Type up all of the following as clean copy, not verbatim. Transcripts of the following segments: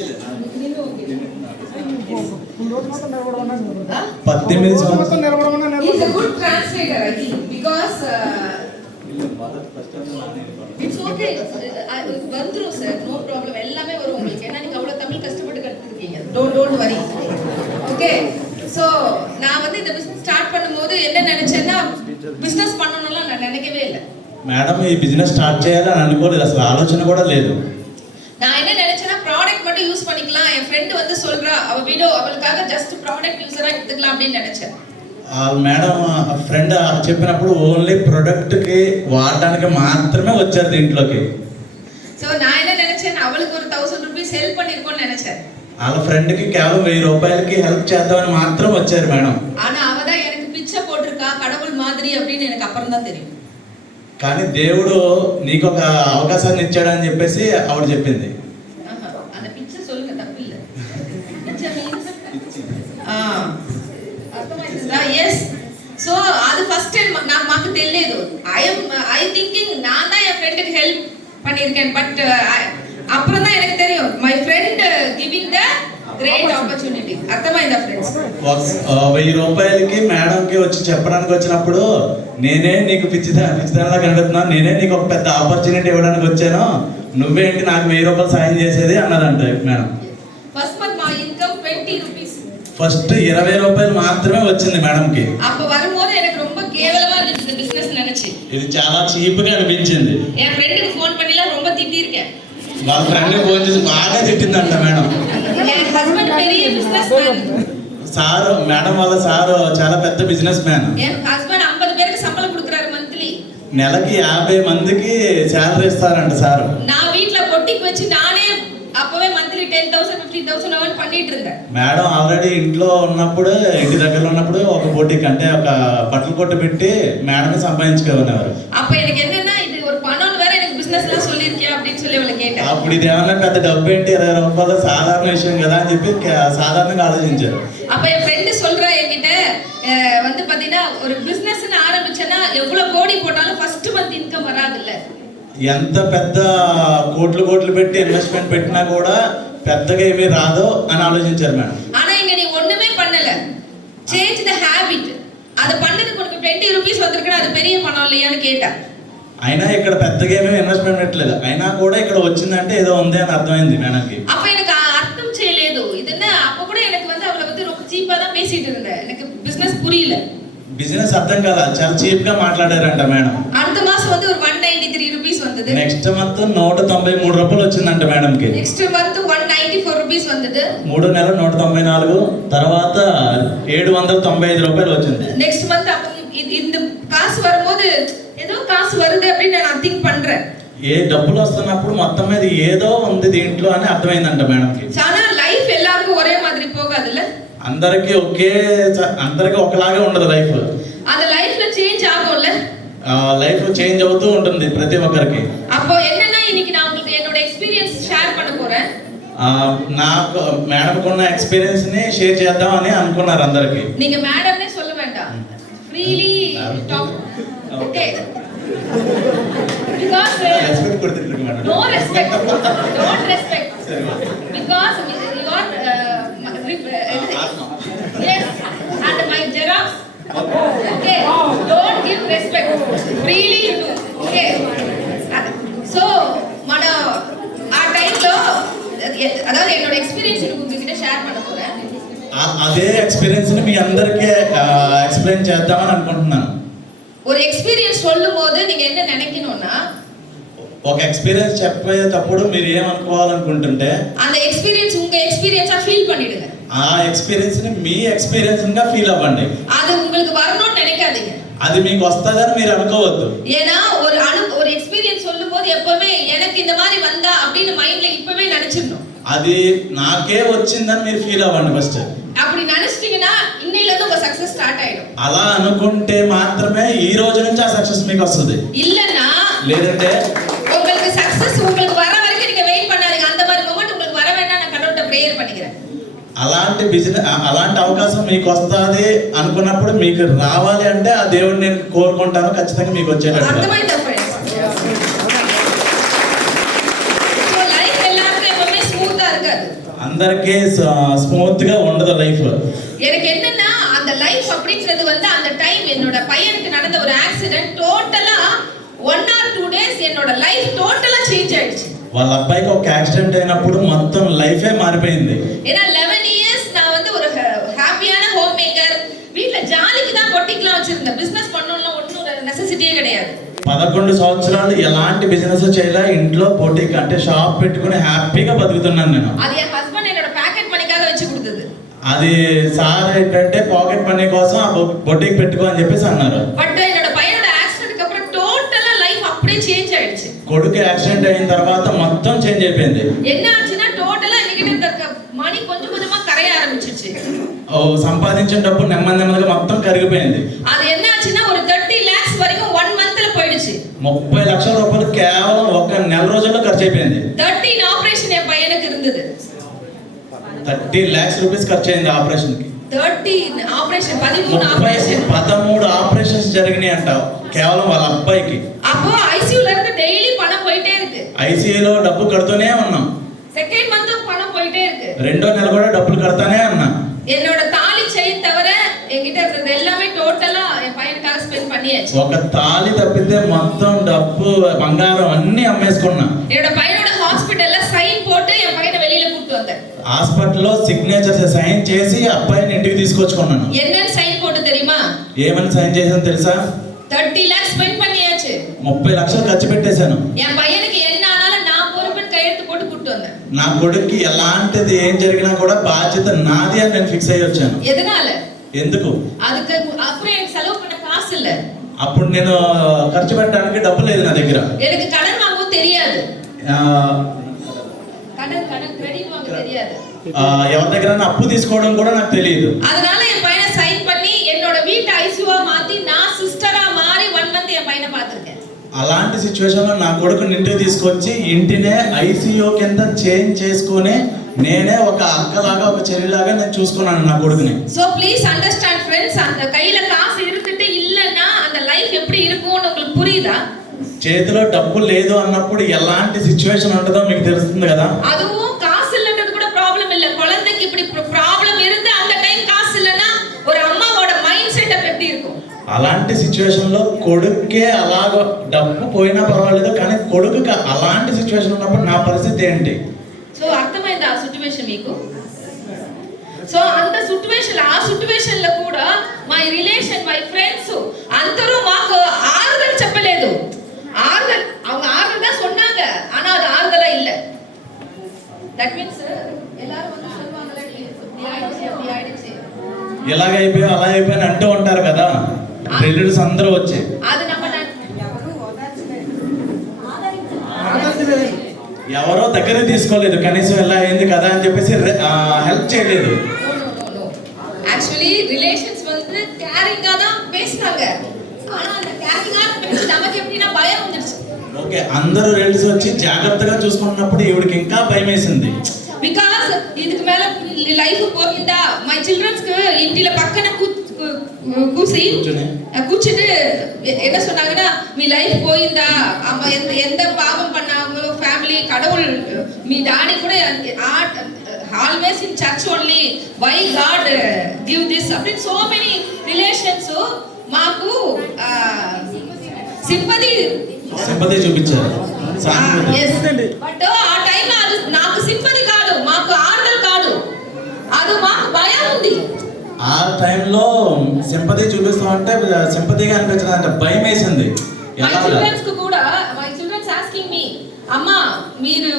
He's a good translator, I think, because it's okay. வந்துரும் sir, no problem, எல்லாமே வரும் உங்களுக்கு. ஏன்னா நீங்க அவ்வளவு தமிழ் கஷ்டப்பட்டு கத்துக்கிட்டீங்க. Don't worry. ஓகே. சோ நான் வந்து இந்த பிசினஸ் ஸ்டார்ட் பண்ணும்போது என்ன நினைச்சேன்னா பிசினஸ் பண்ணணும்லாம் நான் நினைக்கவே இல்லை. మేడం ఈ బిజినెస్ స్టార్ట్ చేయాలని అనుకోలేదు, అసలు ఆలోచన కూడా లేదు. நான் என்ன நினைச்சேன்னா ப்ராடக்ட் மட்டும் யூஸ் பண்ணிக்கலாம். என் ஃப்ரெண்ட் வந்து சொல்றா, அவ வீடியோ அவளுக்காக ஜஸ்ட் ப்ராடக்ட் யூஸரா எடுத்துக்கலாம் அப்படின்னு நினைச்சேன். మేడం ఫ్రెండ్ చెప్పినప్పుడు ఓన్లీ ప్రొడక్ట్ కి వాడడానికి మాత్రమే వచ్చారు దీంట్లోకి. సో நான் என்ன நினைச்சேன், அவளுக்கு ஒரு 1000 రూపాయస్ హెల్ప్ பண்ணிருக்கோம்னு நினைச்சேன். వాళ్ళ ఫ్రెండ్ కి కేవలం 1000 రూపాయలకి హెల్ప్ చేద్దామని మాత్రం వచ్చారు మేడం. ஆனா அவதான் எனக்கு பிச்சை போட்டுருக்கா கடவுள் மாதிரி அப்படின்னு எனக்கு அப்புறம் தான் தெரியும். కానీ దేవుడు నీకు ఒక అవకాశాన్ని ఇచ్చాడని చెప్పేసి ఆవిడ చెప్పింది. அந்த பிச்சை சொல்லுங்க, தப்பு இல்ல. பிச்சை மீన్స్ అర్థమైందా? yes. సో అది ఫస్ట్ టైం నాకు తెలియదు. ఐ థింకింగ్ நான் தான் என் ஃப்ரெண்டுக்கு ஹெல்ப் பண்ணிருக்கேன். பட் அப்புறம் தான் எனக்கு தெரியும் my friend giving the great opportunity. అర్థమైందా ఫ్రెండ్స్? 1000 రూపాయలకి మేడంకి వచ్చి చెప్పడానికి వచ్చినప్పుడు నేనే నీకు పిచ్చిదానిలా కనిపిస్తున్నాను, నేనే నీకు ఒక పెద్ద ఆపర్చునిటీ ఇవ్వడానికి వచ్చాను, నువ్వేంటి నాకు 1000 రూపాయలు సాయం చేసేది అన్నదంట మేడం. ఫస్ట్ మంత్ మా ఇన్కమ్ 20 రూపీస్. ఫస్ట్ 20 రూపాయలు మాత్రమే వచ్చింది మేడంకి. அப்ப வரும்போது எனக்கு ரொம்ப கேவலமா இருந்துச்சு பிசினஸ் நினைச்சு. ఇది చాలా చీప్ గా అనిపించింది. என் ఫ్రెండ్కి ఫోన్ பண்ணிலாம் ரொம்ப திட்டிருக்கேன். వాళ్ళ ఫ్రెండ్ ఫోన్ చేసి బాగా తిట్టిందంట మేడం. என் ஹஸ்பண்ட் பெரிய బిజినెస్ మ్యాన్. సారు మేడం వాళ్ళ సారు చాలా పెద్ద బిజినెస్ మ్యాన్. என் ஹஸ்பண்ட் 50 பேருக்கு சம்பளம் கொடுக்கறாரு మంత్లీ. నెలకి 50 మందికి శాలరీ ఇస్తారంట సారు. నా வீட்ல பொட்டிக்கு வச்சு நானே அப்பவே మంత్లీ 10,000 15,000 అవన్ பண்ணிட்டு இருந்தேன். మేడం ఆల్రెడీ ఇంట్లో ఉన్నప్పుడు, ఇంటి దగ్గర ఉన్నప్పుడు ఒక బొటిక్ అంటే ఒక బట్టల కొట్టు పెట్టి మేడం సంపాదించుకునేవారు. அப்ப எனக்கு என்னன்னா இது ஒரு பணம் வேற எனக்கு బిజినెస్லாம் சொல்லிருக்கியா அப்படினு சொல்லி அவளை கேட்டேன். అప్పుడు ఇది ఏమన్నా పెద్ద డబ్బు ఏంటి, 20 రూపాయలు సాధారణ విషయం కదా అని చెప్పి సాధారణంగా ఆలోచించారు. அப்ப என் ஃப்ரெண்ட் சொல்றா என்கிட்ட வந்து பாத்தீங்கன்னா ஒரு బిజినెస్ని ఆరంభించనా எவ்வளவு கோடி போட்டாலும் ஃபர்ஸ்ட் மந்த் இன்கம் வராதுல்ல. ఎంత పెద్ద కోట్లు పెట్టి ఇన్వెస్ట్మెంట్ పెట్టినా కూడా పెద్దగా ఏమీ రాదో అని ఆలోచించారు మేడం. ஆனா இங்க நீ ஒண்ணுமே பண்ணல. Change the habit. அது பண்ணதுக்கு உனக்கு 20 రూపీస్ வந்திருக்குனா அது பெரிய பணம் இல்லையான்னு கேட்டா. అయినా ఇక్కడ పెద్దగా ఏమీ ఇన్వెస్ట్మెంట్ పెట్టలేదు, అయినా కూడా ఇక్కడ వచ్చిందంటే ఏదో ఉంది అని అర్థమైంది మేడంకి. அப்ப எனக்கு அர்த்தம் చేయలేదు. இதென்ன அப்ப கூட எனக்கு வந்து அவளை வந்து ரொம்ப சீப்பா தான் பேசிட்டு இருந்தேன். எனக்கு பிசினஸ் புரியல. బిజినెస్ అర్థం కాల, చాలా చీప్ గా మాట్లాడారంట మేడం. அடுத்த மாசம் வந்து ஒரு 193 రూపీస్ வந்தது. నెక్స్ట్ మంత్ 193 రూపాయలు వచ్చిందంట మేడం కి. Next month 194 rupees వந்தது. 3 నెలలు 194, తర్వాత 795 రూపాయలు వచ్చింది. నెక్స్ట్ మంత్ இந்த காசு வரும்போது ஏதோ காசு வருது அப்படி நான் థింక్ பண்றேன். ఏ డబ్బులు వస్తున్నప్పుడు మొత్తం మీద ఏదో ఉంది దీంట్లో అని అర్థమైందంట మేడం కి. చాలా లైఫ్ எல்லாருக்கும் ஒரே மாதிரி போகாதுல்ல. అందరికి ఒకలాగే ఉండదు లైఫ్. அந்த லைஃப்ல சேஞ்ச் ஆகும்ல. లైఫ్ చేంజ్ అవుతూ ఉంటుంది ప్రతి ఒక్కరికి. அப்போ என்னன்னா இன்னைக்கு நான் உங்களுக்கு என்னோட எக்ஸ்பீரியன்ஸ் ஷேர் பண்ண போறேன். నాకు మేడంకున్న ఎక్స్పీరియన్స్ ని షేర్ చేద్దాం అని అనుకున్నారు అందరికి. நீங்க மேடம்னே சொல்ல வேண்டாம், ஃப்ரீலీ டாக். ஓகே, because రెస్పెక్ట్ கொடுத்துட்டு madam. no respect, don't respect, because you are yes and my xerox. Okay, don't give respect, freely you do. Okay, so మన ఆ టైం లో అதாவது என்னோட எக்ஸ்பீரியன்ஸ் உங்ககிட்ட ஷேர் பண்ண போறேன். అదే ఎక్స్పీరియన్స్ ని మీ అందరికీ ఎక్స్ప్లెయిన్ చేద్దామని అనుకుంటున్నాను. ஒரு எக்ஸ்பீரியன்ஸ் சொல்லும்போது நீங்க என்ன நினைக்கணும்னா, ఒక ఎక్స్పీరియన్స్ చెప్పేటప్పుడు మీరు ఏమనుకోవాలనుకుంటుంటే அந்த எக்ஸ்பீரியன்ஸ் உங்க எக்ஸ்பீரியன்ஸா ஃபீல் பண்ணிடுங்க. ఆ ఎక్స్పీరియన్స్ ని మీ ఎక్స్పీరియన్స్ గా ఫీల్ అవ్వండి. அது உங்களுக்கு வரணும்னு நினைக்காதீங்க. అది మీకు వస్తదని మీరు అనుకోవద్దు. ஏனா ஒரு எக்ஸ்பீரியன்ஸ் சொல்லும்போது எப்பவுமே எனக்கு இந்த மாதிரி வந்தா அப்படினு மைண்ட்ல இப்பவே நினைச்சிடணும். అది నాకే వచ్చిందని మీరు ఫీల్ అవ్వండి ఫస్ట్. அப்படி நினைச்சிட்டீங்கன்னா இன்னையில இருந்து உங்க సక్సెస్ స్టార్ట్ ஆயிடும். అలా అనుకుంటే మాత్రమే ఈ రోజు నుంచి ఆ సక్సెస్ మీకు వస్తుంది. இல்லனா లేదంటే உங்களுக்கு సక్సెస్ உங்களுக்கு వர వరకు நீங்க వెయిట్ பண்ணாதீங்க. அந்த மாதிரி மொமெண்ட் உங்களுக்கு வர வேண்டாம் நான் கடவுள்கிட்ட ప్రేయర్ பண்ணிக்கிறேன். అలాంటి బిజినెస్ అలాంటి అవకాశం మీకు వస్తుంది అనుకున్నప్పుడు మీకు రావాలి అంటే ఆ దేవుడిని నేను కోరుకుంటాను, ఖచ్చితంగా మీకు వచ్చేటట్టు. అర్థమైందా ఫ్రెండ్స్? సో లైఫ్ எல்லாருக்கும் எப்பவுமே ஸ்மூத்தா இருக்காது. అందరికీ ஸ்மூத் గా ఉండదు லைஃப். எனக்கு என்னன்னா அந்த லைஃப் அப்படிங்கிறது வந்து அந்த டைம் என்னோட பையனுக்கு நடந்த ஒரு ஆக்சிடென்ட் டோட்டலா 1 or 2 days என்னோட லைஃப் டோட்டலா சேஞ்ச் ஆயிடுச்சு. వాళ్ళ అబ్బాయికి ఒక యాక్సిడెంట్ అయినప్పుడు మొత్తం లైఫే మారిపోయింది. ஏன்னா 11 years நான் வந்து ஒரு ஹாப்பியான ஹோம் மேக்கர், வீட்ல ஜாலிக்கு தான் பொட்டிக்லாம் வச்சிருந்தேன். பிசினஸ் பண்ணனும்னா ஒண்ணும் நெசசிட்டியே கிடையாது. 11 సంవత్సరాలు ఎలాంటి బిజినెస్ చేయలే, ఇంట్లో బొటిక్ అంటే షాప్ పెట్టుకుని హ్యాపీగా బతుకుతున్నాను నేను. అది என் ஹஸ்பண்ட் என்னோட பாக்கெட் மணிக்காக வச்சு கொடுத்தது. అది సార్ ఏంటంటే పాకెట్ మనీ కోసం ఆ బొటిక్ పెట్టుకో అని చెప్పేసి అన్నారు. బట్ என்னோட பையனோட ஆக்சிடென்ட்க்கு அப்புறம் டோட்டலா லைஃப் அப்படியே சேஞ்ச் ஆயிடுச்சு. కొడుకు యాక్సిడెంట్ అయిన తర్వాత మొత్తం చేంజ్ అయిపోయింది. என்ன ஆச்சுன்னா டோட்டலா என்கிட்ட இருக்க మనీ கொஞ்சம் கொஞ்சமா கரைய ஆரம்பிச்சிருச்சு. ఓ సంపాదించిన డబ్బు నెమ్మదిగా మొత్తం కరిగిపోయింది. అది என்ன ஆச்சுன்னா ஒரு 30 lakhs వరకు 1 మంత్ లో పోయిடுச்சு. 30 లక్షల రూపాయలు కేవలం ఒక నెల రోజుల్లో ఖర్చు అయిపోయింది. 13 ఆపరేషన్ என் பையனுக்கு இருந்தது. 30 lakhs రూపీస్ ఖర్చు అయింది ఆపరేషన్ కి. 13 ఆపరేషన్ 13 ఆపరేషన్స్ జరిగినాయి అంట కేవలం వాళ్ళ అబ్బాయికి. அப்போ ஐசியூல இருந்து டெய்லி பணம் போயிட்டே இருக்கு. ఐసీయూలో డబ్బు కడుతూనే ఉన్నాం. సెకండ్ మంత్ పணம் போயிட்டே இருக்கு. రెండో నెల కూడా డబ్బులు కడతానే ఉన్నా. என்னோட தாலி செயின் தவிர என்கிட்ட இருந்தது எல்லாமே டோட்டலா என் பையனுக்காக ஸ்பெண்ட் பண்ணியாச்சு. ఒక తాళి తప్పితే మొత్తం డబ్బు బంగారం అన్ని అమ్మేసుకున్నా. என்னோட பையனோட ஹாஸ்பிடல்ல சைன் போட்டு என் பையனை வெளியில கூட்டி வந்தேன். హాస్పిటల్లో సిగ్నేచర్స్ సైన్ చేసి అబ్బాయిని ఇంటికి తీసుకొచ్చుకున్నాను. என்னன்னு సైన్ போட்டு தெரியுமா? ఏమని సైన్ చేశాను తెలుసా? 30 lakhs స్పెండ్ பண்ணியாச்சு. 30 లక్షలు ఖర్చు పెట్టేశాను. என் பையனுக்கு என்ன ஆனாலும் நான் பொறுப்புன்னு கையெழுத்து போட்டு கூட்டி வந்தேன். నా కొడుక్కి ఎలాంటిది ఏం జరిగినా కూడా బాధ్యత నాది అని నేను ఫిక్స్ అయ్యి వచ్చాను. எதனால? ఎందుకు? அதுக்கு அப்புறம் எனக்கு செலவு பண்ண காசு இல்ல. అప్పుడు నేను ఖర్చు పెట్టడానికి డబ్బు లేదు నా దగ్గర. எனக்கு கடன் வாங்கவும் தெரியாது. கடன் கிரெడిట్ வாங்க தெரியாது. ఎవరి దగ్గర అప్పు తీసుకోవడం కూడా నాకు తెలియదు. அதனால என் பையனை சைன் பண்ணி என்னோட வீட்டு ஐசியூவா மாத்தி நான் సిస్టరా మారి 1 మంత్ என் பையனை பாத்துர்க்கேன். అలాంటి సిచువేషన్ లో నా కొడుకుని ఇంటికి తీసుకొచ్చి ఇంటినే ఐసీయూ కింద చేంజ్ చేసుకొని నేనే ఒక అక్కలాగా ఒక చెల్లిలాగా నేను చూసుకున్నాను నా కొడుకుని. సో ప్లీజ్ అండర్స్టాండ్ ఫ్రెండ్స్, அந்த கையில காசு இருந்துட்டு இல்லனா அந்த லைஃப் எப்படி இருக்கும்னு உங்களுக்கு புரியுதா? చేతిలో డబ్బు లేదు అన్నప్పుడు ఎలాంటి సిచువేషన్ ఉంటుందో మీకు తెలుస్తుంది కదా. அதுவும் காசு இல்லன்றது கூட ப்ராப்ளம் இல்ல. குழந்தைக்கு இப்படி ப்ராబ్ளம் இருந்து அந்த டைம் காசு இல்லனா ஒரு அம்மாவோட மைண்ட் செட்டப் எப்படி இருக்கும்? అలాంటి సిచువేషన్ లో కొడుకే అలాగ డబ్బు పోయినా పర్వాలేదు, కానీ కొడుకుకి అలాంటి సిచువేషన్ ఉన్నప్పుడు నా పరిస్థితి ఏంటి? సో అర్థమైందా ఆ సిచువేషన్ మీకు? సో అంత సిచువేషన్, ఆ సిచువేషన్ లో కూడా మై రిలేషన్, మై ఫ్రెండ్స్ అందరూ మాకు ఆరుదల చెప్పలేదు. ఆరుదల அவங்க ஆறுதல் தான் சொன்னாங்க, ஆனா அது ஆறுதலா இல்ல. దట్ మీన్స్ எல்லாரும் வந்து சொல்வாங்கல இப்படி ஆயிடுச்சு ఇలాగ అయిపోయి అలా అయిపోయి అంటూ ఉంటారు కదా రిలేటివ్స్ అందరూ వచ్చి. అది நம்ம ఎవరో దగ్గర తీసుకోలేదు, కనీసం ఇలా అయింది కదా అని చెప్పేసి హెల్ప్ చేయలేదు. యాక్చువల్లీ రిలేషన్స్ வந்து கேரிங்கா தான் பேசுறாங்க, ஆனா அந்த கேரிங்கா பேசி நமக்கு எப்படினா భయం வந்துருச்சு. ఓకే, అందరూ రిలేటివ్స్ వచ్చి జాగ్రత్తగా చూసుకున్నప్పుడు ఈవిడికి ఇంకా భయమేసింది. బికాజ్ இதுக்கு மேல லைஃப் போகுதா, మై చిల్డ్రన్స్க்கு ఇంటిల పక్కన కూర్చుంటే என்ன சொன்னாங்கன்னா, మీ లైఫ్ పోయిందా అమ్మ, ఎంత పాపం பண்ணாங்களோ ఫ్యామిలీ, கடவுள் మీ డాడీ కూడా always in church only, why God give this అప్పుడు సో మెనీ రిలేషన్స్ మాకు సింపతి చూపించారు. బట్ ఆ టైంలో అది నాకు సింపతి కాదు, మాకు ఆర్డర్ కాదు, అది మాకు భయం ఉంది. ఆ టైంలో సింపతి చూపిస్తామంటే సింపతిగా అనిపించడం అంటే భయం వేసింది. మై చిల్డ్రన్స్ కూడా, మై చిల్డ్రన్స్ ఆస్కింగ్ మీ, అమ్మా మీరు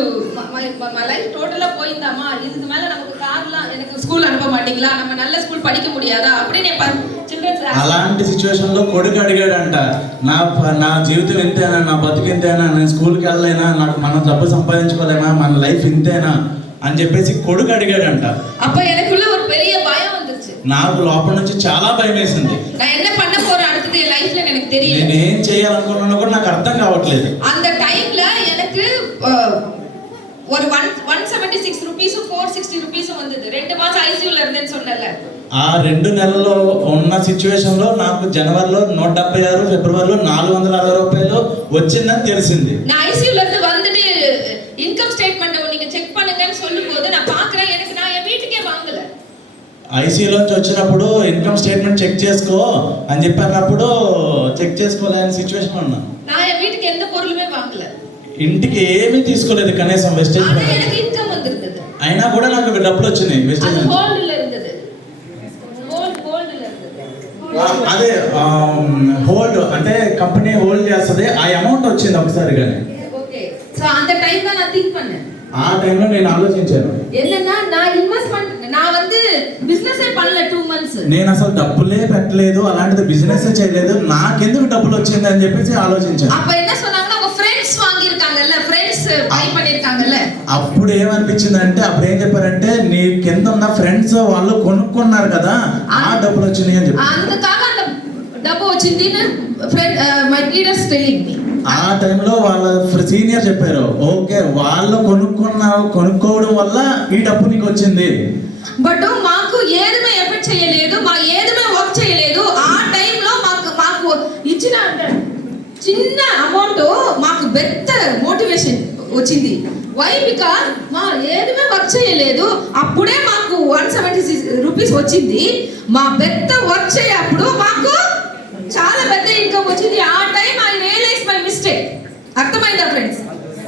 మా லைஃப் டோட்டலா போயிந்தாமா, இதுக்கு மேல நமக்கு கார்லாம் எனக்கு ஸ்கூல் அனுப்ப மாட்டீங்களா, நம்ம நல்ல ஸ்கூல் படிக்க முடியாதா அப்படின்னு చిల్డ్రన్స్. అలాంటి సిచువేషన్ లో కొడుకు అడిగాడంట, నా జీవితం ఇంతేనా, నా బతుకు ఇంతేనా, నేను స్కూల్కి వెళ్ళలేనా, నాకు మన డబ్బు సంపాదించుకోలేనా, మన లైఫ్ ఇంతేనా అని చెప్పేసి కొడుకు అడిగాడంట. அப்ப எனக்குள்ள ஒரு பெரிய பயம் வந்துச்சு. నాకు లోపల నుంచి చాలా భయం వేసింది. நான் என்ன பண்ண పోறேன் அடுத்து லைஃப்ல எனக்கு தெரியல. నేను ఏం చేయాలనుకున్నానో కూడా నాకు అర్థం కావట్లేదు. அந்த டைம்ல எனக்கு ஒரு 176 రూపీస్ 460 రూపీస్ வந்தது. 2 மாசம் ஐசியூல இருந்தேன்னு சொன்னல. ఆ 2 నెలల్లో ఉన్న సిచువేషన్ లో నాకు జనవరిలో 176, ఫిబ్రవరిలో 460 రూపాయలు వచ్చిందని తెలిసింది. நான் ஐசியூல இருந்து வந்துட்டு இன்கம் ஸ்டேட்மென்ட் நீங்க செக் பண்ணுங்கன்னு சொல்லும்போது நான் பாக்குறேன் ఐసీయూలోంచి వచ్చినప్పుడు ఇన్కమ్ స్టేట్మెంట్ చెక్ చేసుకో అని చెప్పి అన్నప్పుడు చెక్ చేసుకోలేని సిచ్యువేషన్ ఉన్నా. நான் என் வீட்டுக்கு எந்த பொருளுமே வாங்கல. ఇంటికి ఏమీ తీసుకోలేదు కనీసం వెస్టేజ్. ஆனா எனக்கு இன்கம் வந்திருந்தது. అయినా కూడా నాకు డబ్బులు వచ్చినాయి వెస్టేజ్ அது నుంచి. கோல்ட்ல இருந்தது. கோல்డ్ல இருந்தது. అదే హోల్డ్ అంటే కంపెనీ హోల్డ్ చేస్తుంది, ఆ అమౌంట్ వచ్చింది ఒకసారి కానీ. ఓకే. సో அந்த டைம் தான் நான் திங்க் பண்ணேன். ఆ టైంలో నేను ఆలోచించాను, என்னன்னா நான் இன்வெஸ்ட்மென்ட் நான் வந்து பிசினஸே பண்ணல 2 months. నేను అసలు డబ్బులే పెట్టలేదు, అలాంటిది బిజినెస్ చేయలేదు, నాకెందుకు డబ్బులు వచ్చింది అని చెప్పేసి ఆలోచించాను. அப்ப என்ன சொன்னாங்கன்னா உங்க ఫ్రెండ్స్ வாங்கி இருக்காங்கல்ல, ఫ్రెండ్స్ బై பண்ணிருக்காங்கல்ல. అప్పుడు ఏమనిపించింది అంటే, అప్పుడు ఏం చెప్పారంటే నీ కింద ఉన్న ఫ్రెండ్స్ వాళ్ళు కొనుక్కున్నారు కదా ఆ డబ్బులు వచ్చినాయి అని చెప్పి. అందుకాக அந்த డబ్బు వచ్చింది friend my leaders telling me. ఆ టైంలో వాళ్ళ సీనియర్ చెప్పారు, ఓకే వాళ్ళు కొనుక్కోవడం వల్ల ఈ డబ్బు నీకు వచ్చింది. బట్ మాకు ఏదమే ఎఫెక్ట్ చేయలేదు, మా ఏదమే వర్క్ చేయలేదు. ఆ టైంలో మాకు ఇచ్చిన చిన్న అమౌంట్ మాకు పెద్ద మోటివేషన్ వచ్చింది. వై బికాజ్ మా ఏదమే వర్క్ చేయలేదు, అప్పుడే మాకు 176 రూపీస్ వచ్చింది. మా పెద్ద వర్క్ చేయప్పుడు మాకు చాలా పెద్ద ఇన్కమ్ వచ్చింది. ఆ time I realise my mistake. అర్థమైందా ఫ్రెండ్స్?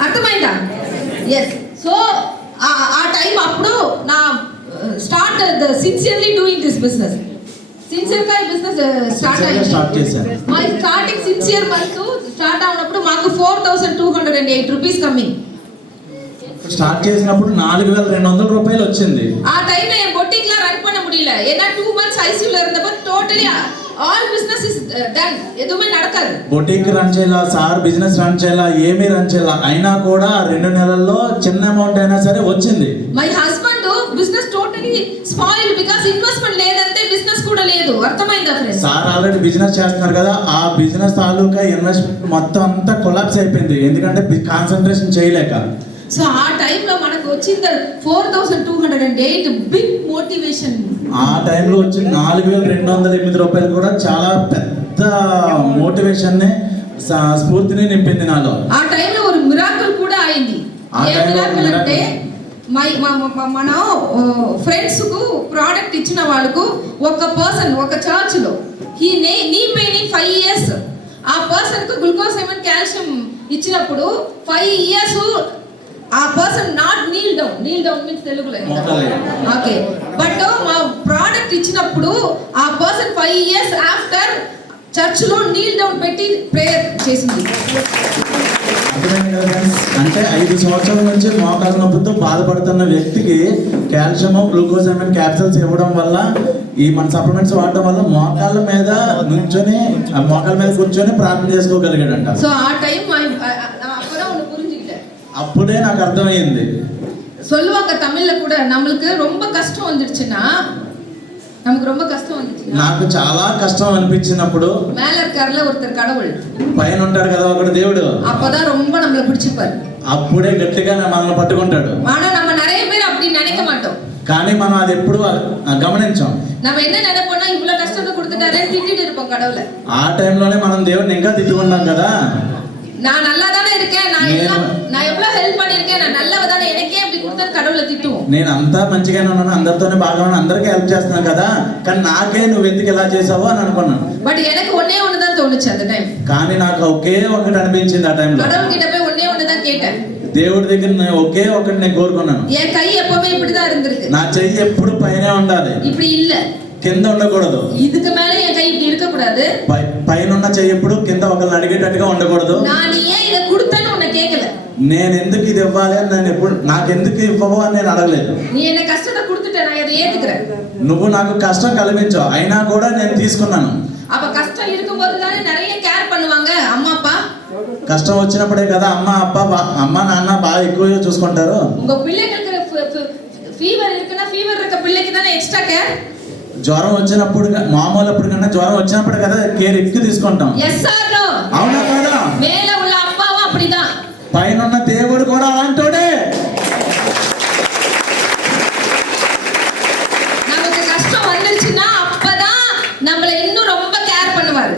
అర్థమైందా? ఎస్. సో ఆ టైం అప్పుడు నా start sincerely doing this business. సిన్సియర్గా బిజినెస్ స్టార్ట్ చేశాను. My starting sincere month start అయినప్పుడు మాకు 4208 రూపీస్ కమింగ్. స్టార్ట్ చేసినప్పుడు 4200 రూపాయలు వచ్చింది. ఆ టైంలో என் பொட்டிக்ல ரன் பண்ண முடியல. ஏன்னா 2 months ஐசியூல இருந்தப்ப totally all business is done. ఎదుమే నడకదు. బొటిక్ రన్ చేయాల, సార్ బిజినెస్ రన్ చేయాల, ఏమీ రన్ చేయాల, అయినా కూడా 2 నెలల్లో చిన్న అమౌంట్ అయినా సరే వచ్చింది. My husband business totally spoil because investment లేదంటే బిజినెస్ కూడా లేదు. అర్థమైందా ఫ్రెండ్స్? సార్ ఆల్రెడీ బిజినెస్ చేస్తున్నారు కదా, ఆ బిజినెస్ తాలూకా ఇన్వెస్ట్మెంట్ మొత్తం అంతా కొలాప్స్ అయిపోయింది, ఎందుకంటే కాన్సన్ట్రేషన్ చేయలేక. సో ఆ టైంలో మనకు వచ్చింది 4208 బిగ్ మోటివేషన్. ఆ టైంలో వచ్చి 4208 రూపాయలు కూడా చాలా పెద్ద మోటివేషన్ ని స్ఫూర్తిని నింపింది నాలో. ఆ టైంలో ఒక మిరాకిల్ కూడా అయింది. ఏ మిరాకిల్ అంటే మన ఫ్రెండ్స్ కు ప్రోడక్ట్ ఇచ్చిన వాళ్ళకు ఒక పర్సన్ ఒక చర్చ్ లో నీ పెయిన్ 5 years ఆ పర్సన్ కు గ్లూకోజ్ 7 కాల్షియం ఇచ్చినప్పుడు 5 years ఆ person not Neel down means తెలుగులో ఓకే. బట్ మా ప్రోడక్ట్ ఇచ్చినప్పుడు ఆ పర్సన్ 5 years ఆఫ్టర్ చర్చ్ లో నీల్ డౌన్ పెట్టి ప్రేయర్ చేసింది. అంటే 5 సంవత్సరాల నుంచి మోకాలు నొప్పితో బాధపడుతున్న వ్యక్తికి కాల్షియం గ్లూకోజ్ క్యాప్సూల్స్ ఇవ్వడం వల్ల, ఈ మన సప్లిమెంట్స్ వాడడం వల్ల మోకాళ్ళ మీద నుంచొని మోకాళ్ళ మీద కూర్చొని ప్రార్థన చేసుకోగలిగాడంట. సో ఆ టైం అప్పుడే నాకు అర్థమైంది. சொல்லுவாங்க தமிழ்ல கூட நமக்கு ரொம்ப கஷ்டம் வந்துடுச்சுன்னா நமக்கு ரொம்ப கஷ்டம் வந்துச்சு. నాకు చాలా కష్టం అనిపించినప్పుడు மேல இருக்கார்ல ஒருத்தர் கடவுள், పైన ఉంటాడు కదా ఒకడు దేవుడు, அப்பதான் ரொம்ப நம்மள பிடிச்சிப்பாரு. అప్పుడే గట్టిగా మనల్ని పట్టుకుంటాడు. ஆனா நம்ம நிறைய பேர் அப்படி நினைக்க மாட்டோம். కానీ మనం అది ఎప్పుడు గమనించాం. நம்ம என்ன நினைப்போம்னா இவ்வளவு கஷ்டத்தை கொடுத்துட்டாரே திட்டிட்டு இருப்போம் கடவுளை. ఆ టైంలోనే మనం దేవుడిని ఇంకా తిట్టుకుంటాం కదా. நான் நல்லா தானே இருக்கேன், நான் எவ்வளவு ஹெல்ப் பண்ணிருக்கேன், நான் நல்லவ தானே, எனக்கே அப்படி கொடுத்தா கடவுளை திட்டுவோம். నేను అంతా మంచిగానే ఉన్నాను, అందరితోనే బాగా ఉన్నాను, అందరికీ హెల్ప్ చేస్తున్నాను కదా, కానీ నాకే నువ్వు ఎందుకు ఇలా చేసావో అని అనుకున్నాను. బట్ எனக்கு ஒண்ணே ஒண்ணு தான் தோணுச்சு அந்த டைம். కానీ నాకు ఒకే ఒకటి అనిపించింది ఆ టైంలో. கடவுள் கிட்ட போய் ஒண்ணே ஒண்ணு தான் கேட்டேன். దేవుడి దగ్గర ఒకే ఒకటి నేను కోరుకున్నాను. என் கை எப்பவுமே இப்படி தான் இருந்திருக்கு. నా చెయ్యి ఎప్పుడు పైనే ఉండాలి, இப்படி இல்ல, కింద ఉండకూడదు. இதுக்கு மேல என் கை இப்படி இருக்க கூடாது. పైన ఉన్న చెయ్యి ఎప్పుడు కింద ఒకరిని అడిగేటట్టుగా ఉండకూడదు. நான் ஏன் இத கொடுத்தேன்னு உன்னை கேட்கல. నేను ఎందుకు ఇది ఇవ్వాలి అని నేను ఎప్పుడు, నాకు ఎందుకు ఇవ్వవు అని నేను అడగలేదు. நீ என்ன కష్టத்தை கொடுத்துட்ட, நான் இதை ஏத்துக்கிறேன். నువ్వు నాకు కష్టం కలిగించావు, అయినా కూడా నేను తీసుకున్నాను. அப்ப கஷ்டம் இருக்கும்போது தானே நிறைய கேர் பண்ணுவாங்க అమ్మ அப்பா. కష్టం వచ్చినప్పుడే కదా అమ్మ నాన్న బాగా ఎక్కువగా చూసుకుంటారు. உங்க பிள்ளைகளுக்கு ఫీవర్ இருக்குன்னா ఫీవర్ இருக்க பிள்ளைக்கு தானே ఎక్స్ట్రా కేర్. జ్వరం వచ్చినప్పుడు మామూలప్పుడు కన్నా జ్వరం వచ్చినప్పుడు కదా కేర్ ఎక్కువ తీసుకుంటాం. Yes or no? అవునా కదా? మేల ఉల్ల అప్పాவும் அப்படிதான். పైన ఉన్న దేవుడు కూడా అలాంటోడే. நமக்கு கஷ்டம் வந்துச்சுன்னா அப்பதான் நம்மள இன்னும் ரொம்ப கேர் பண்ணுவாரு.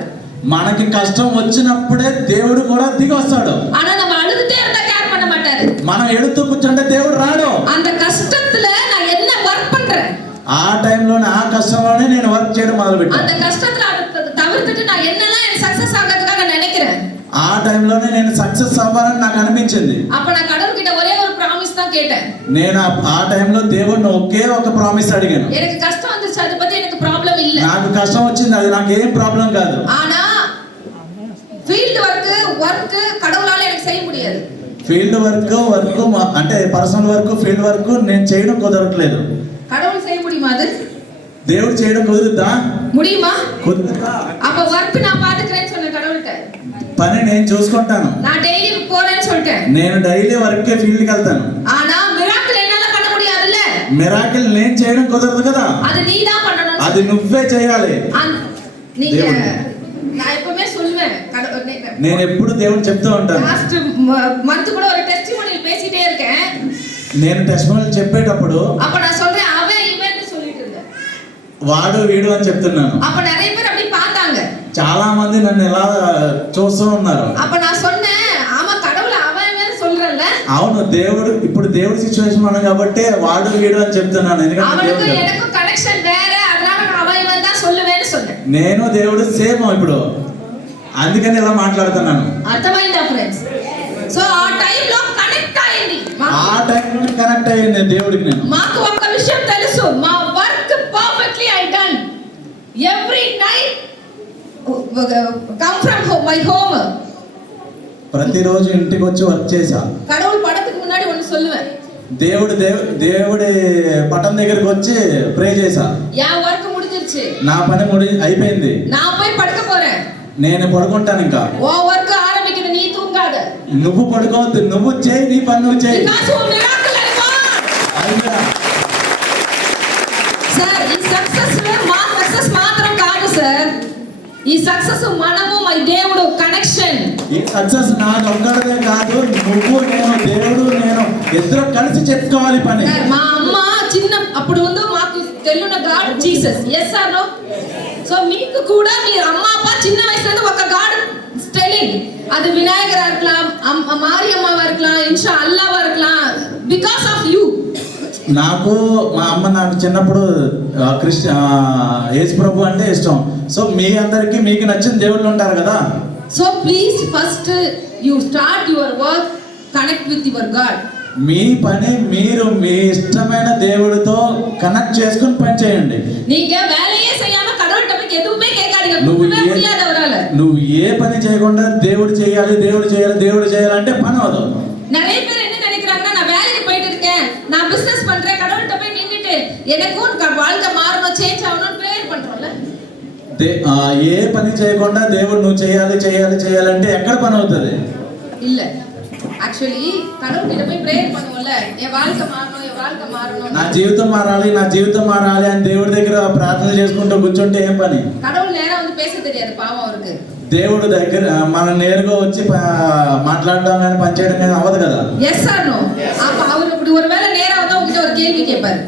మనకి కష్టం వచ్చినప్పుడే దేవుడు కూడా దిగి వస్తాడు. ஆனா நம்ம அழுதுட்டே இருந்தா கேர் பண்ண மாட்டாரு. మనం ఎడుతూ కూర్చుంటే దేవుడు రాడు. அந்த கஷ்டத்துல நான் என்ன வர்க் பண்றேன், ఆ టైంలోనే ఆ కష్టంలోనే నేను వర్క్ చేయడం మొదలు அந்த పెట్టాను. கஷ்டத்துல தவிர்த்துட்டு நான் என்னெல்லாம் எனக்கு சக்சஸ் ஆகிறதுக்காக நினைக்கிறேன் ఆ టైంలోనే నేను సక్సెస్ అవ్వాలని నాకు అనిపించింది. அப்ப நான் கடவுள்கிட்ட ஒரே ஒரு ப்ராமிஸ் தான் கேட்டேன். నేను ఆ టైంలో దేవుడిని ఒకే ఒక ప్రామిస్ అడిగాను. எனக்கு கஷ்டம் வந்துச்சு, அதை பத்தி எனக்கு ப்ராப்ளம் இல்ல. నాకు కష్టం వచ్చింది, అది నాకు ఏం ప్రాబ్లం కాదు. ஆனா ఫీల్డ్ వర్క్ கடவுளால எனக்கு செய்ய முடியாது. ఫీల్డ్ వర్క్ అంటే పర్సనల్ వర్క్, ఫీల్డ్ వర్క్ నేను చేయడం కుదరట్లేదు. கடவுள் செய்ய முடியுமா? அது దేవుడు చేయడం కుదురుద్దా? முடியுமா? కుదురుతా. அப்ப వర్క్ நான் பாத்துக்கிறேன்னு சொன்ன கடவுள்கிட்ட. పని నేను చూసుకుంటాను. நான் டெய்லி போறேன்னு சொல்லிட்டேன். నేను డైలీ వర్క్ ఫీల్డ్కి వెళ్తాను. ஆனா మిరాకిల్ ఎన్నాల பண்ண முடியாதுல்ல? మిరాకిల్ నేను చేయడం కుదరదు కదా. அது நீ தான் பண்ணணும். అది నువ్వే చేయాలి. நீங்க దేవుడు. நான் எப்பவுமே சொல்லுவேன், నేను ఎప్పుడు దేవుడు చెప్తూ ఉంటాను. లాస్ట్ మంత్ కూడా ஒரு டெஸ்டிமோனியல் பேசிட்டே இருக்கேன். నేను టెస్టిమోనియల్ చెప్పేటప్పుడు அப்ப நான் சொல்றேன் அவன் இவன்னு சொல்லிட்டு இருந்தேன். వాడు వీడు అని చెప్తున్నాను. அப்ப நிறைய பேர் அப்படி பார்த்தாங்க. చాలా మంది నన్ను ఎలా చూస్తూ ఉన్నారు. அப்ப நான் சொன்னேன், ஆமா கடவுள் அவன் இவன்னு சொல்றல்ல. అవును, దేవుడు ఇప్పుడు దేవుడి సిచ్యువేషన్ మనం కాబట్టి వాడు వీడు అని చెప్తున్నాను. ఎందుకంటే அவனுக்கு దేవుడు எனக்கு கனெக்షన్ வேற, அதனால நான் அவன் இவன் தான் சொல்லுவேன்னு சொன்னேன். నేను దేవుడు సేమ్ ఇప్పుడు, అందుకని ఇలా మాట్లాడుతున్నాను. అర్థమైందా ఫ్రెండ్స్? సో ఆ టైంలో కనెక్ట్ అయింది. ఆ టైంలో కనెక్ట్ అయ్యింది దేవుడికి. నేను మాకు ఒక విషయం తెలుసు, మా work perfectly I done every night come from my home. ప్రతిరోజు ఇంటికి వచ్చి వర్క్ చేశా. கடவுள் படத்துக்கு முன்னாடி ஒன்னு சொல்லுவேன், దేవుడి పటం దగ్గరికి వచ్చి ప్రే చేశా. என் వర్క్ முடிஞ்சிருச்சு, నా పని అయిపోయింది, நான் போய் படுக்க போறேன். నేను పడుకుంటాను. ఇంకా ఓ వర్క్ ఆరంభిக்குது, నీ తూంగాద. నువ్వు పడుకోవద్దు, నువ్వు చేయి, నీ పని నువ్వు చేయి. Because you miracle I want. Sir ఈ సక్సెస్ మా సక్సెస్ మాత్రం కాదు సార్, ఈ సక్సెస్ మనము మై దేవుడు కనెక్షన్. ఈ సక్సెస్ నాకు ఒక్కడే కాదు, నువ్వు నేను దేవుడు నేను ఇద్దరు కలిసి చెప్పుకోవాలి పని. మా అమ్మ చిన్న అప్పుడు ఉందో మాకు తెలుగున God Jesus, yes or no? So మీకు కూడా మీ అమ్మ అప్ప చిన్న వయసులో ఒక గాడ్ స్టెలింగ్, அது விநாயகரா இருக்கலாம், மாரியம்மாவா இருக்கலாம், இன்ஷா அல்லாவா இருக்கலாம், బికాస్ ఆఫ్ యూ. నాకు మా అమ్మ నాకు చిన్నప్పుడు యేసు ప్రభు అంటే ఇష్టం. సో మీ అందరికి మీకు నచ్చిన దేవుళ్ళు ఉంటారు కదా. So please first you start your work, connect with your God. మీ పని మీరు మీ ఇష్టమైన దేవుడితో కనెక్ట్ చేసుకుని పని చేయండి. நீங்க வேலையே செய்யாம கடவுள்கிட்ட போய் எதுவுமே கேட்காதீங்க, குடுக்கவே முடியாது அவரால. నువ్వు ఏ పని చేయకుండా దేవుడు చేయాలి దేవుడు చేయాలి దేవుడు చేయాలంటే పని అవదు. நிறைய பேர் என்ன நினைக்கிறாங்கன்னா, நான் வேலைக்கு போயிட்டு இருக்கேன், நான் பிசினஸ் பண்றேன், கடவுள்கிட்ட போய் நின்னுட்டு எனக்கும் வாழ்க்கை மாறணும், சேஞ்ச் ஆகணும்னு ப்ரேயர் பண்றோம்ல. ఏ పని చేయకుండా దేవుడు నువ్వు చేయాలి చేయాలి చేయాలంటే ఎక్కడ పని అవుతుంది? இல்ல, యాక్చువల్లీ கடவுள்கிட்ட போய் ப்ரேயర్ பண்ணுவோம்ல, என் வாழ்க்கை மாறணும், என் வாழ்க்கை மாறணும், నా జీవితం మారాలి నా జీవితం మారాలి అని దేవుడి దగ్గర ప్రార్థన చేసుకుంటూ కూర్చుంటే ఏం పని? கடவுள் நேரா வந்து பேச தெரியாது பாவம் அவருக்கு. దేవుడు దగ్గర మనం నేరుగా వచ్చి మాట్లాడడం కానీ పనిచేయడం కానీ అవ్వదు కదా. Yes or no? அப்ப அவர் இப்படி ஒருவேளை நேரா வந்து உங்ககிட்ட ஒரு கேள்வி கேட்பாரு.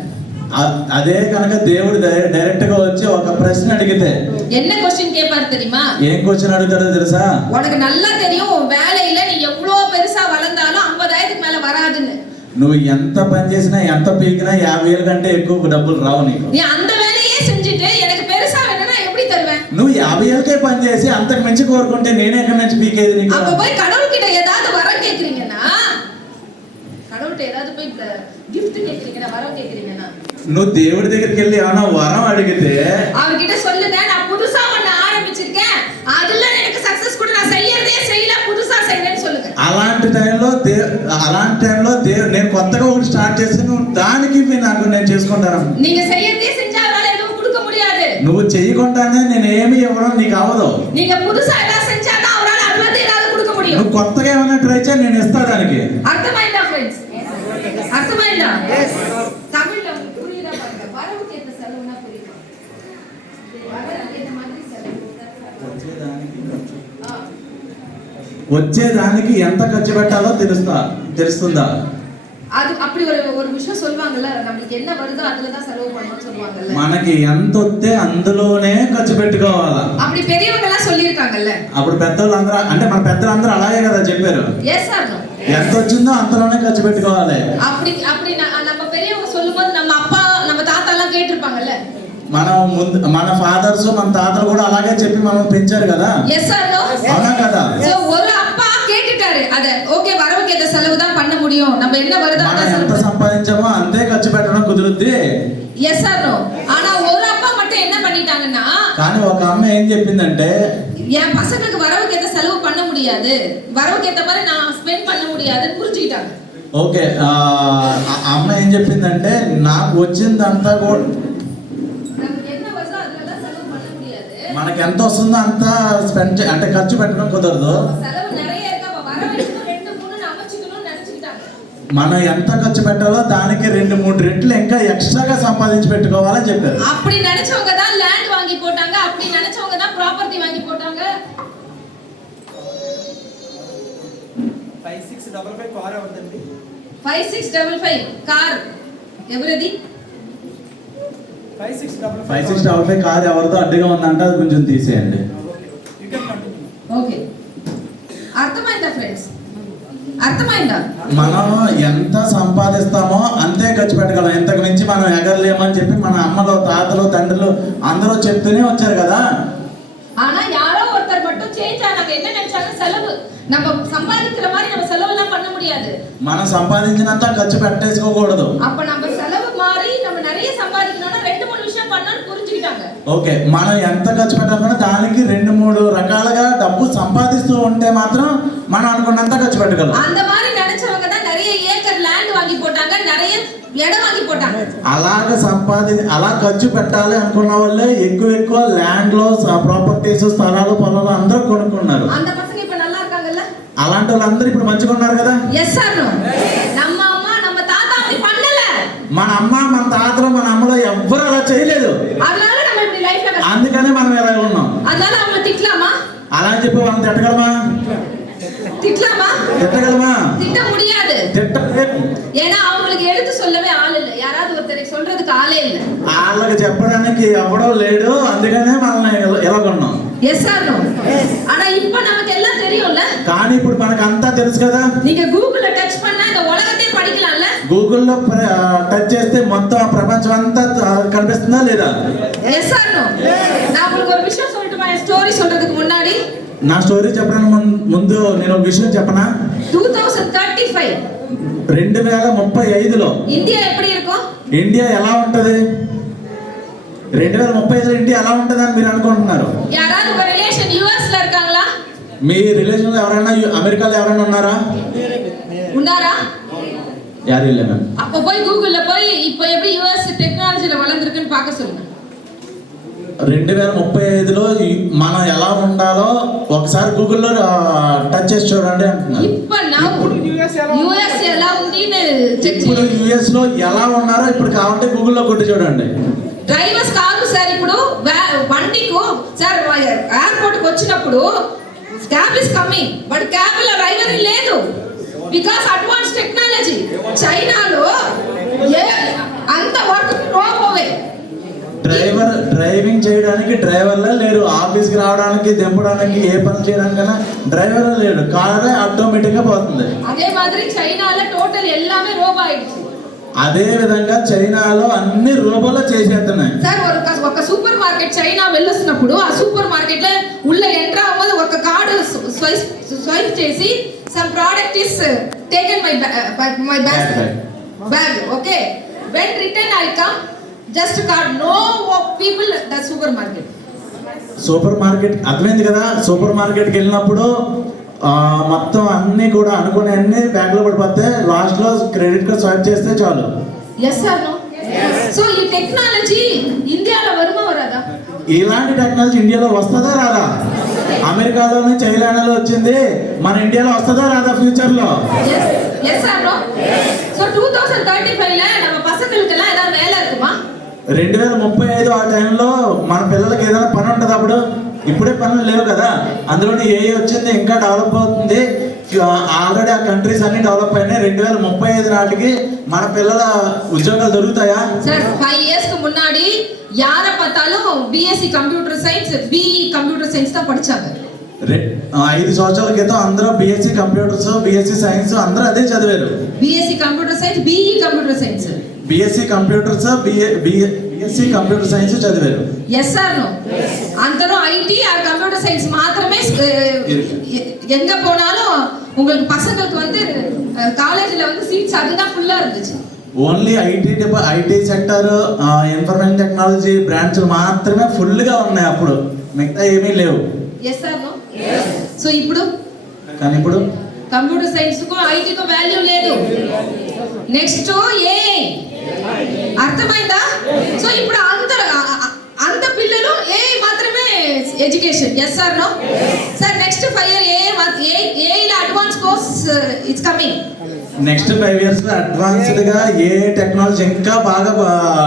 అదే కనుక దేవుడు డైరెక్ట్ గా వచ్చి ఒక ప్రశ్న అడిగితే என்ன क्वेश्चन கேட்பாரு தெரியுமா? ఏం క్వశ్చన్ అడుగుతాడో తెలుసా? உனக்கு நல்லா தெரியும் உன் வேலையில நீ எவ்வளவு பெருசா வளர்ந்தாலும் 50,000க்கு மேல வராதுன்னு. నువ్వు ఎంత పని చేసినా ఎంత పీకినా 50,000 కంటే ఎక్కువ డబ్బులు రావు నీకు. நீ அந்த வேலையே செஞ்சுட்டு எனக்கு பெருసా வேணும்னா எப்படி தருவேன்? నువ్వు 50,000కే పని చేసి అంతకు మించి కోరుకుంటే నేను ఎక్కడి నుంచి పీకేది నీకు? அப்ப போய் கடவுள் கிட்ட ஏதாவது வரம் கேக்குறீங்கன்னா, கடவுள்கிட்ட ஏதாவது போய் கிஃப்ட் கேக்குறீங்கன்னா, வரம் கேக்குறீங்கன்னா, నువ్వు దేవుడి దగ్గరికి వెళ్ళి ఏమైనా వరం అడిగితే அவர்கிட்ட சொல்லுங்க, நான் புதுசா ஒண்ணு ஆரம்பிச்சிருக்கேன், அதுல எனக்கு சக்சஸ் கூட நான் செய்யறதே செய்யல, புதுசா செய்யறேன்னு சொல்லுங்க. అలాంటి టైంలో నేను కొత్తగా ఒకటి స్టార్ట్ చేసి నువ్వు దానికి నాకు నేను చేసుకుంటాను. நீங்க செய்யறதே செஞ்சா அவரால எதுவும் கொடுக்க முடியாது. నువ్వు చేయకుండానే నేను ఏమి ఇవ్వడం నీకు అవ్వదు. நீங்க புதுசா ஏதாவது செஞ்சாதான் அவரால அதுல இருந்து ஏதாவது கொடுக்க முடியும். నువ్వు కొత్తగా ఏమైనా ట్రై చేయి, నేను ఇస్తా దానికి. అర్థమైందా ఫ్రెండ్స్? అర్థమైందా? தமிழ்ல புரியுதா பாருங்க. வரவுக்கு ஏத்த செலவுனா புரியுமா? வரவுக்கு ஏத்த மாதிரி செலவு. వచ్చేదానికి ఎంత ఖర్చు పెట్టాలో తెలుస్తుందా? அது அப்படி ஒரு விஷயம் சொல்வாங்கல்ல, நமக்கு என்ன வருதோ அதுல தான் செலவு பண்ணணும்னு சொல்வாங்கல்ல. మనకి ఎంత వస్తే అందులోనే ఖర్చు పెట్టుకోవాలా. அப்படி பெரியவங்க எல்லாம் சொல்லிருக்காங்கல்ல. అప్పుడు పెద్దవాళ్ళందరూ అంటే మన పెద్దలందరూ అలాగే కదా చెప్పారు. Yes or no? ఎంత వచ్చిందో అంతలోనే ఖర్చు పెట్టుకోవాలి. அப்படி நம்ம பெரியவங்க சொல்லும்போது நம்ம அப்பா நம்ம தாத்தா எல்லாம் கேட்டிருப்பாங்க, మన ఫాదర్స్ మన తాతలు కూడా అలాగే చెప్పి మనం పెంచారు కదా, எஸ் ஆர் நோ? అవునా కదా? சோ ஒரு அப்பா கேட்டுட்டாரு அத, ஓகே வரவுக்கு ஏத்த செலவு தான் பண்ண முடியும், நம்ம என்ன வருதோ మనం அத ఎంత செலவு. సంపాదించామో అంతే ఖర్చు పెట్టడం కుదురుద్ది. S or no? ஆனா ஒரு அப்பா மட்டும் என்ன பண்ணிட்டாங்கன்னா, కానీ ఒక అమ్మ ఏం చెప్పిందంటే, என் பசங்களுக்கு வரவுக்கு ஏத்த செலவு பண்ண முடியாது, வரவுக்கு ஏத்த மாதிரி நான் ஸ்பெண்ட் பண்ண முடியாதுன்னு புரிஞ்சுக்கிட்டாங்க. ఓకే ఆ అమ్మ ఏం చెప్పిందంటే, నాకు వచ్చిందంతా కూడా நமக்கு என்ன வருதோ அதெல்லாம் செலவு பண்ண முடியாது, మనకి ఎంత వస్తుందో అంత అంటే ఖర్చు పెట్టడం కుదరదు. செலவு நிறைய இருக்கு, அப்ப வரவுக்கு 2-3 அமைச்சுக்கணும்னு நினைச்சுக்கிட்டாங்க. మనం ఎంత ఖర్చు పెట్టాలో దానికి 2-3 రెట్లు ఇంకా ఎక్స్ట్రాగా సంపాదించి పెట్టుకోవాలని చెప్పారు. அப்படி நினைச்சவங்க தான் லேண்ட் வாங்கி போட்டாங்க, அப்படி நினைச்சவங்க தான் ப்ராப்பர்ட்டி வாங்கி போட்டாங்க. 5655 కార్ అవదండి. 5655 కార్ ఎవరిది? 5655 కారు ఎవరితో అడ్డుగా ఉందంటే అది కొంచెం తీసేయండి. You can continue. ఓకే, అర్థమైందా ఫ్రెండ్స్? అర్థమైందా? మనం ఎంత సంపాదిస్తామో అంతే ఖర్చు పెట్టగలం, ఇంతకు మించి మనం ఎగరలేమని చెప్పి మన అమ్మలు తాతలు తండ్రులు అందరూ చెప్తూనే వచ్చారు కదా. ஆனா யாரோ ஒருத்தர் மட்டும் சேஞ்ச் ஆனாங்க. என்ன நினைச்சாங்க? செலவு நம்ம சம்பாதிக்கிற மாதிரி நம்ம செலவு எல்லாம் பண்ண முடியாது, మనం సంపాదించినంత ఖర్చు పెట్టేసుకోకూడదు. அப்ப நம்ம செலவு மாறி நம்ம நிறைய சம்பாதிக்கணும்னா 2-3 விஷயம் பண்ணணும்னு புரிஞ்சுக்கிட்டாங்க. ఓకే, మనం ఎంత ఖర్చు పెట్టాలన్నా దానికి 2-3 రకాలుగా డబ్బు సంపాదిస్తూ ఉంటే మాత్రం మనం అనుకున్నంత ఖర్చు పెట్టగలం. அந்த மாதிரி நினைச்சவங்க தான் நிறைய ஏக்கர் லேண்ட் வாங்கி போட்டாங்க, நிறைய இடம் வாங்கி போட்டாங்க. అలా ఖర్చు పెట్టాలి అనుకున్న వాళ్ళే ఎక్కువ ల్యాండ్ లో ప్రాపర్టీస్ స్థలాలు పొలాలు అందరూ కొనుక్కున్నారు. அந்த పసங்க இப்ப நல்லா இருக்காங்கல்ல? అలాంటి వాళ్ళందరూ ఇప్పుడు మంచిగా ఉన్నారు కదా. Yes or no? நம்ம అమ్మ நம்ம தாத்தா அப்படி பண்ணல, మన అమ్మ మన తాతలు మన అమ్మలో ఎవ్వరు అలా చేయలేదు, அதனால நம்ம இப்படி லைஃப்ல అందుకనే మనం ఇలా ఉన్నాం. அதனால அவங்க திட்டலாமா? అలా అని చెప్పి వాళ్ళని తిట్టగలమా? திட்டலாமா? తిట్టగలమా? திட்ட முடியாது. తిట్టలేము. ஏன்னா அவங்களுக்கு எடுத்து சொல்லவே ஆள் இல்ல, யாராவது ஒருத்தர் சொல்றதுக்கு ஆளே இல்ல. వాళ్ళకి చెప్పడానికి ఎవడో లేడు, అందుకనే మనల్ని ఎలా కొన్నాం. Yes or no? ஆனா இப்ப நமக்கு எல்லாம் தெரியும்ல. కానీ ఇప్పుడు మనకు అంతా తెలుసు కదా. நீங்க கூகுள்ல டச் பண்ணா இந்த உலகத்தையே படிக்கலாம்ல. గూగుల్లో టచ్ చేస్తే మొత్తం ప్రపంచం అంతా కనిపిస్తుందా లేదా? Yes or no? நான் உங்களுக்கு ஒரு விஷயம் சொல்லட்டுமா? ஸ்டோரி சொல்றதுக்கு முன்னாடி నా స్టోరీ చెప్పడానికి ముందు నేను ఒక విషయం చెప్పనా? 2035 2035లో இந்தியா எப்படி இருக்கும்? ఇండియా ఎలా ఉంటది? 2035లో ఇండియా ఎలా ఉంటది అని మీరు అనుకుంటున్నారు? யாராவது உங்க ரிலேஷன் யுஎஸ்ல இருக்காங்களா? మీ రిలేషన్ లో ఎవరైనా అమెరికాలో ఎవరైనా ఉన్నారా? ఉన్నారా? యారు இல்ல மேம். அப்ப போய் கூகுள்ல போய் இப்போ எப்படி யுஎஸ் டெக்னாலஜில வளர்ந்திருக்குன்னு பார்க்க சொல்லுங்க. 2035లో మనం ఎలా ఉండాలో ఒకసారి గూగుల్లో టచ్ చేసి చూడండి అంటున్నారు. இப்போ நான் యుఎస్ ఎలా ఉందిని చెక్ ఇప్పుడు చేయండి. యుఎస్ లో ఎలా ఉన్నారో ఇప్పుడు కావాలంటే గూగుల్లో కొట్టి చూడండి. డ్రైవర్స్ కాదు సార్, ఇప్పుడు బండికు సార్ ఎయిర్పోర్ట్ కి వచ్చినప్పుడు cab is coming, but cab లో డ్రైవర్ లేదు, బికాస్ అడ్వాన్స్ టెక్నాలజీ. చైనాలో అంత వర్క్ రోబోవే. డ్రైవింగ్ చేయడానికి డ్రైవర్లే లేరు, ఆఫీస్కి రావడానికి దింపడానికి ఏ పని చేయడానికైనా డ్రైవర్ లేడు, కారే ఆటోమేటిక్ గా పోతుంది. அதே மாதிரி చైనాలో టోటల్ எல்லாமே రోబో ఆయిடுச்சு. అదే విధంగా చైనాలో అన్ని రోబోలో చేసేస్తున్నాయి. సార్ ఒక సూపర్ మార్కెట్ చైనా వెళ్ళొస్తున్నప్పుడు ఆ సూపర్ మార్కెట్ లో ఉள்ள ఎంటర్ అవ్వదు, ఒక కార్డు స్వైప్ చేసి some product is taken my bag okay, when return I come just card, no people the supermarket. Supermarket అర్థమైంది కదా. సూపర్ మార్కెట్కి వెళ్ళినప్పుడు మొత్తం అన్ని కూడా అనుకునే అన్ని బ్యాగ్ లో పడిపోతే లాస్ట్ లో క్రెడిట్ కార్డ్ స్వైప్ చేస్తే చాలు. Yes or no? సో ఈ టెక్నాలజీ ఇండియాలో வருமா వరాదా? ఇలాంటి టెక్నాలజీ ఇండియాలో వస్తుందా రాదా? అమెరికాలోనే చైనాలో వచ్చింది, మన ఇండియాలో వస్తుందా రాదా ఫ్యూచర్ లో? Yes or no? సో 2035 లో நம்ம பசங்களுக்கு எல்லாம் ஏதாவது வேலை இருக்குமா? 2035 ఆ టైంలో మన పిల్లలకి ఏదైనా పని ఉంటుంది అప్పుడు? ఇప్పుడే పనులు లేవు కదా, అందులోనే ఏఐ వచ్చింది, ఇంకా డెవలప్ అవుతుంది. ఆల్రెడీ ఆ కంట్రీస్ అన్ని డెవలప్ అయినాయి. 2035 నాటికి మన పిల్లల ఉద్యోగాలు దొరుకుతాయా? సార్ 5 ఇయర్స్ కు முன்னாடி யார பார்த்தாலும் BSc computer science, BE computer science தான் படிச்சாங்க. 5 సంవత్సరాల క్రితం అందరూ బిఎస్సి కంప్యూటర్స్, బిఎస్సి సైన్స్ అందరూ అదే చదివారు. BSc computer science, BE computer science. BSc computers BSc computer science చదివారు. Yes or no? అందరూ ஐடி ஆர் கம்ப்யூட்டர் சயின்ஸ் மாத்திரமே எங்க போனாலும் உங்களுக்கு பசங்களுக்கு வந்து காலேஜ்ல வந்து சீட்ஸ் அதுதான் ஃபுல்லா இருந்துச்சு. Only IT sector information technology బ్రాంచ్లు మాత్రమే ఫుల్గా ఉన్నాయి అప్పుడు, మిగతా ఏమీ లేవు. Yes or no? సో ఇప్పుడు కానీ ఇప్పుడు కంప్యూటర్ సైన్స్ కు ఐటీ కు వాల్యూ లేదు. నెక్స్ట్ ఏ అర్థమైందా? సో ఇప్పుడు అంత పిల్లలు ఏ మాత్రమే education. Yes or no? Sir next 5 year ఏ ఇలా advance course it's coming. Next 5 years లో అడ్వాన్స్డ్ గా ఏ టెక్నాలజీ ఇంకా బాగా